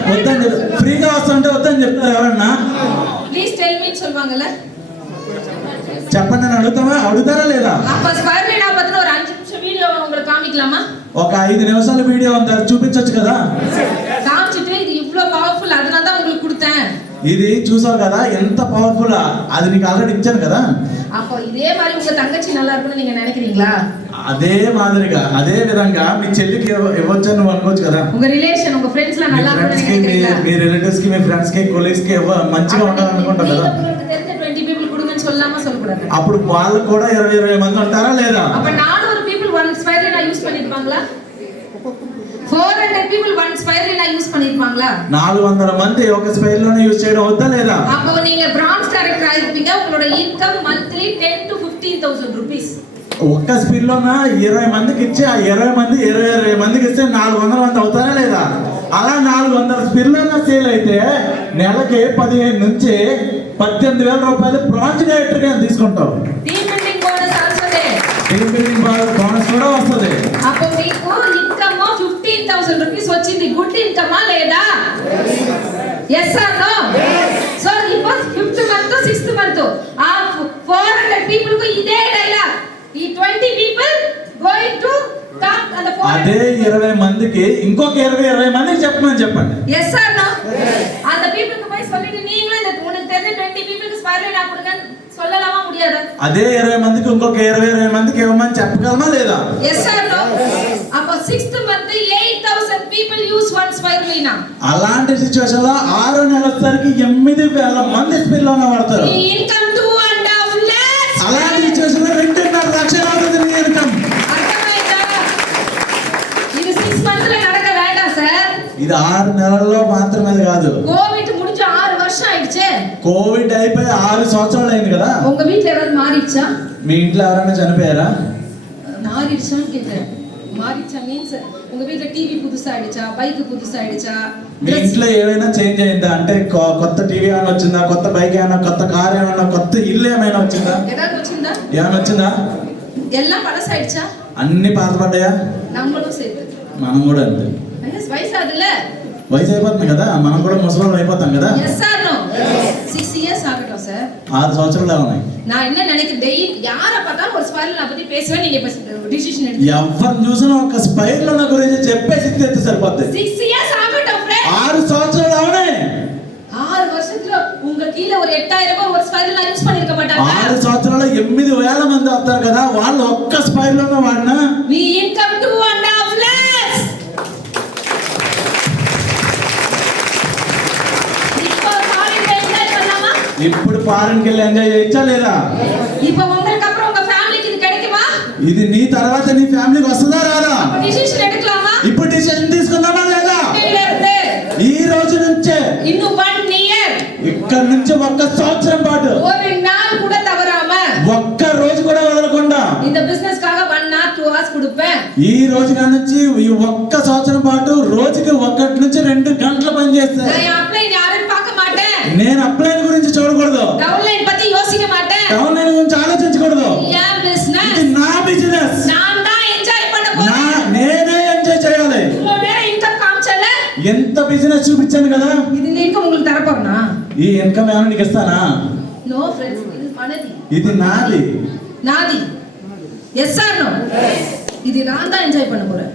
వద్దని ఫ్రీగా వస్తుంటే వద్దని చెప్తారు ఎవరన్నా? ప్లీజ్ టెల్ మీ சொல்வாங்கல, చెప్పండి అని అడుగుతారా లేదా? அப்ப ஸ்பைரலினா பத்தின ஒரு 5 நிமிஷம் வீடியோ உங்களுக்கு காமிக்கலாமா? ఒక 5 నిమిషాల వీడియో అంతా చూపించొచ్చు కదా. காமிச்சிட்டு இது இவ்ளோ పవర్ఫుల్, அதனால தான் உங்களுக்கு கொடுத்தேன். ఇది చూసావు కదా ఎంత పవర్ఫుల్, అది నీకు ఆల్రెడీ ఇచ్చాను కదా. அப்போ இதே மாதிரி உங்க தங்கச்சி நல்லா இருக்கும்னு நீங்க நினைக்கிறீங்களா? అదే మాదిరిగా అదే విధంగా మీ చెల్లికి ఇవ్వచ్చు నువ్వు అనుకోవచ్చు కదా. உங்க రిలేషన్ ఉங்க ఫ్రెండ్స్ లా நல்லா இருக்கும்னு நினைக்கிறீங்களா? మీ రిలేటివ్స్ కి మీ ఫ్రెండ్స్ కి కొలీగ్స్ కి మంచిగా ఉండాలనుకుంటారు కదా. உங்களுக்கு தெரிஞ்ச 20 people கொடுங்கன்னு சொல்லாம சொல்லக்கூடாது. అప్పుడు వాళ్ళు కూడా 20 మంది ఉంటారా లేదా? அப்ப 400 people one ஸ்பைரலினா யூஸ் பண்ணிருப்பாங்களா? 400 people one ஸ்பைரலினா யூஸ் பண்ணிருப்பாங்களா? 400 మంది ఒక స్పైర్ లోనే యూస్ చేయడం వద్దా లేదా? அப்போ நீங்க பிரான்ஸ் டைரக்டர் ஆயிருப்பீங்க, உங்களோட இன்கம் మంత్లీ 10 to 15,000 rupees. ఒక్క స్పిల్ లోన 20 మందికి ఇచ్చి ఆ 20 మంది 20 మందికి ఇస్తే 400 మంది అవుతారా లేదా? అలా 400 స్పిల్ లోన సేల్ అయితే నెలకి 15 నుంచి 18,000 రూపాయలు బ్రాంచ్ డైరెక్టర్ గా తీసుకుంటావు. టీమ్ బిల్డింగ్ బోనస్ వస్తది. టీమ్ బిల్డింగ్ బోనస్ కూడా వస్తది. అప్పుడు మీకు ఇన్కమ్ 15,000 రూపీస్ వచ్చింది. గుడ్ ఇన్కమా లేదా? yes or no? సో ఇప్పుడు 5th మంత్ 6th మంత్ ఆ 400 పీపుల్ కు ఇదే డైలాగ్, ఈ 20 people going to talk and the అదే 20 మందికి ఇంకొక 20 మందికి చెప్పమని చెప్పండి. எஸ் சார் நோ அந்த பீப்பிளுக்கு போய் சொல்லிட்டு நீங்களே இந்த உனக்கு தெரிஞ்ச 20 பீப்பிளுக்கு ஸ்பைரல் நான் கொடுங்கன்னு சொல்லலாமா முடியாதா? అదే 20 మందికి ఇంకొక 20 మందికి ఇవ్వమని చెప్పగలమా లేదా? எஸ் சார் నో அப்ப 6th month 8000 people use one spirulina. అలాంటి సిచువేషన్ లో 6 నెలల వచ్చేసరికి 8000 మంది స్పిరులినా వాడతారు. నీ ఇన్కమ్ 2.5 lakhs. అలాంటి సిచువేషన్ లో 2.5 లక్షలు అవుతుంది నీ ఇన్కమ్. అర్థమైందా? ఇది 6 మంత్స్ లో நடக்க வேண்டாம் சார். ఇది 6 నెలల్లో మాత్రమే కాదు. కోవిడ్ முடிஞ்சு 6 வருஷம் ஆயிடுச்சே. కోవిడ్ అయిపోయి 6 సంవత్సరాలు అయింది కదా. உங்க வீட்ல ஏதாவது மாறிடுச்சா? మీ ఇంట్లో ఎవరైనా చనిపోయారా? மாறிடுச்சான்னு கேக்குறேன். மாறிடுச்சா மீன்ஸ் உங்க வீட்ல టీవీ పుదుసాయిடுచా, బైక్ పుదుసాయిடுచా? మీ ఇంట్లో ఏమైనా చేంజ్ అయిందా? అంటే కొత్త టీవీ ఏమైనా వచ్చిందా, కొత్త బైక్ ఏమైనా, కొత్త కార్ ఏమైనా, కొత్త ఇల్లు ఏమైనా వచ్చిందా? ஏதாவது వచ్చిందా? ఏమైనా వచ్చిందా? எல்லாம் பழசாயிடுச்சா? అన్ని పాతపడ్డాయా? நம்மளும் சேர்த்து. మనం కూడా అంతే. ஐயஸ் வயசாதுல? వయసు అయిపోతుంది కదా, మనం కూడా ముసలి అయిపోతాం కదా. S or no? 6 இயర్స్ ஆகட்டும் சார். 6 సంవత్సరాలు ఉన్నాయి. நான் என்ன நினைக்கிறேன், டெய்லி யார பார்த்தாலும் ஒரு ஸ்பைரல் பத்தி பேசுவேன், நீங்க டிசிஷன் எடுத்து. ఎవరిని చూసినా ఒక స్పైర్ల గురించి చెప్పేసి తెస్తే సరిపోద్ది. 6 ఇయర్స్ ఆగటం ఫ్రెండ్. 6 సంవత్సరాలు అవునే. 6 வருஷத்துல உங்க கீழ ஒரு 8000 ரூபாய் ஒரு ஸ்பைரல் யூஸ் பண்ணிருக்க மாட்டாங்க. 6 సంవత్సరాల్లో 8000 మంది వస్తారు కదా, వాళ్ళు ఒక్క స్పైర్లోనే వాడినా మీ ఇన్కమ్ 2.5 lakhs. ఇప్పుడు ఫారెన్ కి వెళ్ళి ఎంజాయ్ చేయొచ్చా లేదా? இப்போ உங்களுக்கு அப்புறம் உங்க ஃபேமிலிக்கு இது கிடைக்குமா? ఇది నీ తర్వాత నీ ఫ్యామిలీకి వస్తుందా రాదా? డిసిషన్ எடுக்கலாமா? ఇప్పుడు డిసిషన్ తీసుకుందామా లేదా? இல்ல இருந்து ఈ రోజు నుంచే இன்னும் 1 ఇయర్ ఇక్కడ నుంచి 1 సంవత్సరం పాటు ஒரு நாள் கூட தவறாம ఒక్క రోజు కూడా వదలకుండా இந்த బిజినెస్க்காக 1 hour 2 hours கொடுப்பேன். ఈ రోజు నుంచి ఈ 1 సంవత్సరం పాటు రోజుకి 1 నుంచి 2 గంటలు పని చేస్తా. நான் அப்ளைன் யாரும் பார்க்க மாட்டேன். నేను అప్లైన్ గురించి చూడకూడదు, డౌన్లైన్ పத்தி யோசிக்க மாட்டேன். డౌన్లైన్ గురించి ఆలోచించకూడదు. యా బిజినెస్ ఇది నా బిజినెస్, நான் தான் ఎంజాయ్ பண்ண போறேன். నేనే ఎంజాయ్ చేయాలి. இவ்வளவு இன்கம் காமிச்சல, ఎంత బిజినెస్ చూపించాను కదా. இது இந்த இன்கம் உங்களுக்கு தர போறேனா? ఈ ఇన్కమ్ ఏమైనా నీకు ఇస్తానా? నో ఫ్రెండ్స్, ఇది మనది, ఇది నాది. నాది. Yes or no? ఇది நான் தான் ఎంజాయ్ பண்ண போறேன்.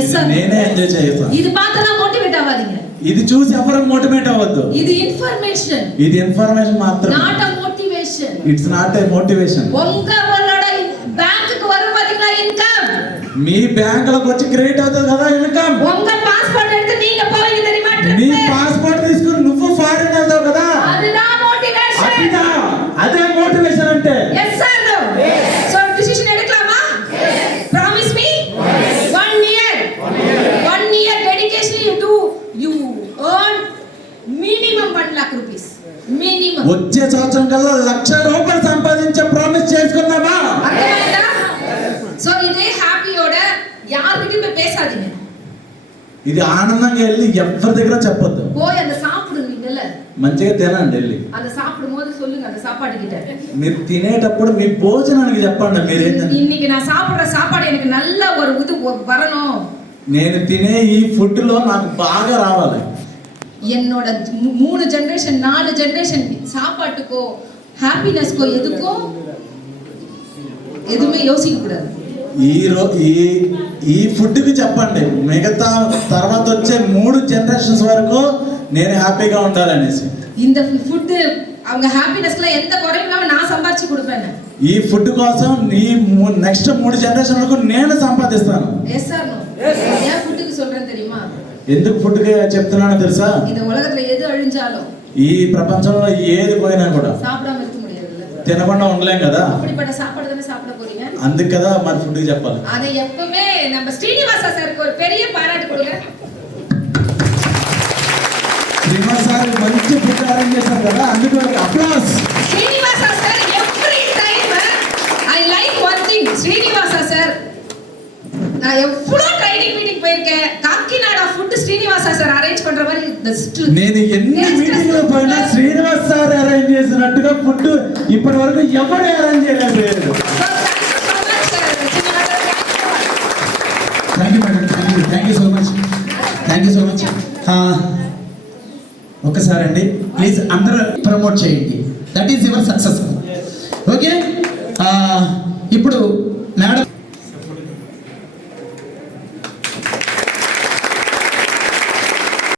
Yes are? నేనే ఎంజాయ్ చేస్తాను. ఇది பார்த்தா మోటివేట్ అవ్వాதீங்க. ఇది చూసి ఎవరు మోటివేట్ అవ్వద్దు. ఇది ఇన్ఫర్మేషన్, ఇది ఇన్ఫర్మేషన్ మాత్రమే. Not a motivation. It's not a motivation. உங்களோட பேங்க்குக்கு வரும் பாத்தீங்களா இன்கம்? మీ బ్యాంకులకు వచ్చి క్రెడిట్ అవుతుంది కదా ఇన్కమ్. உங்க பாஸ்போர்ட் எடுத்து நீங்க போவீங்க தெரியுமா? నీ పాస్పోర్ట్ తీసుకుని నువ్వు ఫారిన్ వెళ్తావు కదా, அதுதான் மோட்டிவேஷன். అదిదా, అదే మోటివేషన్ అంటే. Yes or no? So decision எடுக்கலாமா? ప్రామిస్ మీ 1 year 1 year dedication you do, you earn minimum 1 lakh rupees minimum. వచ్చే సంవత్సరం కల్లా 1,00,000 రూపాయలు సంపాదించే ప్రామిస్ చేసుకుందామా? అర్థమైందా? సో ఇదే హ్యాపీయోட யார்கிட்டயும் போய் பேசாதீங்க. ఇది ఆనందంగా వెళ్ళి ఎవరి దగ్గర చెప్పొద్దు. போய் அந்த சாப்பிடுவீங்கல்ல, మంచిగా తినండి వెళ్ళి. அந்த சாப்பிடும்போது சொல்லுங்க அந்த சாப்பாடு கிட்ட, మీరు తినేటప్పుడు మీ భోజనానికి చెప్పండి మీరేంటని. இன்னைக்கு நான் சாப்பிடுற சாப்பாடு எனக்கு நல்ல ஒரு இது வரணும். నేను తినే ఈ ఫుడ్ లో నాకు బాగా రావాలి. என்னோட 3 ஜெனரேஷன் 4 ஜெனரேஷன் சாப்பாட்டுக்கோ ஹாப்பினஸ்க்கோ எதுக்கோ எதுவுமே யோசிக்க கூடாது. ఈ ఫుడ్ కి చెప్పండి మిగతా తర్వాత వచ్చే 3 జనరేషన్స్ వరకు నేను హ్యాపీగా ఉండాలనేసి. இந்த ஃபுட் அவங்க ஹாப்பினஸ்ல எந்த குறையும் இல்லாம நான் சம்பாதிச்சு கொடுப்பேன். ఈ ఫుడ్ కోసం ఈ నెక్స్ట్ 3 జనరేషన్లకు నేను సంపాదిస్తాను. Yes or no? ஏன் ஃபுட்க்கு சொல்றேன் தெரியுமா? ఎందుకు ఫుడ్ కి చెప్తున్నానో తెలుసా? இந்த உலகத்துல எது அழிஞ்சாலும், ఈ ప్రపంచంలో ఏది పోయినా కూడా சாப்பிடாம இருக்க முடியாது. తినకుండా ఉండలేం కదా. அப்படிப்பட்ட சாப்பாடு தானே சாப்பிட போறீங்க. అందుకు కదా మరి ఫుడ్ కి చెప్పాలి. அதை எப்பவுமே நம்ம ஸ்ரீனிவாசா சாருக்கு ஒரு பெரிய பாராட்டு கொடுங்க. శ్రీనివాస్ సార్ మంచి ఫుడ్ అరేంజ్ చేశారు కదా, అందుకు applause. Srinivasa sir every time I like one thing. Srinivasa sir நான் எவ்வளோ ட்ரைனிங் மீட்டிங் போயிருக்கேன், Kakinada food Srinivasa sir arrange பண்ற மாதிரி నేను ఎన్ని మీటింగ్ లో పోయినా శ్రీనివాస్ సార్ అరేంజ్ చేసినట్టుగా ఫుడ్ ఇప్పటి వరకు ఎవరు అరేంజ్ చేయలేదు. Thank you madam, thank you so much, thank you so much. ఒక్కసారి అండి ప్లీజ్ అందరూ ప్రమోట్ చేయండి. That is your success. Okay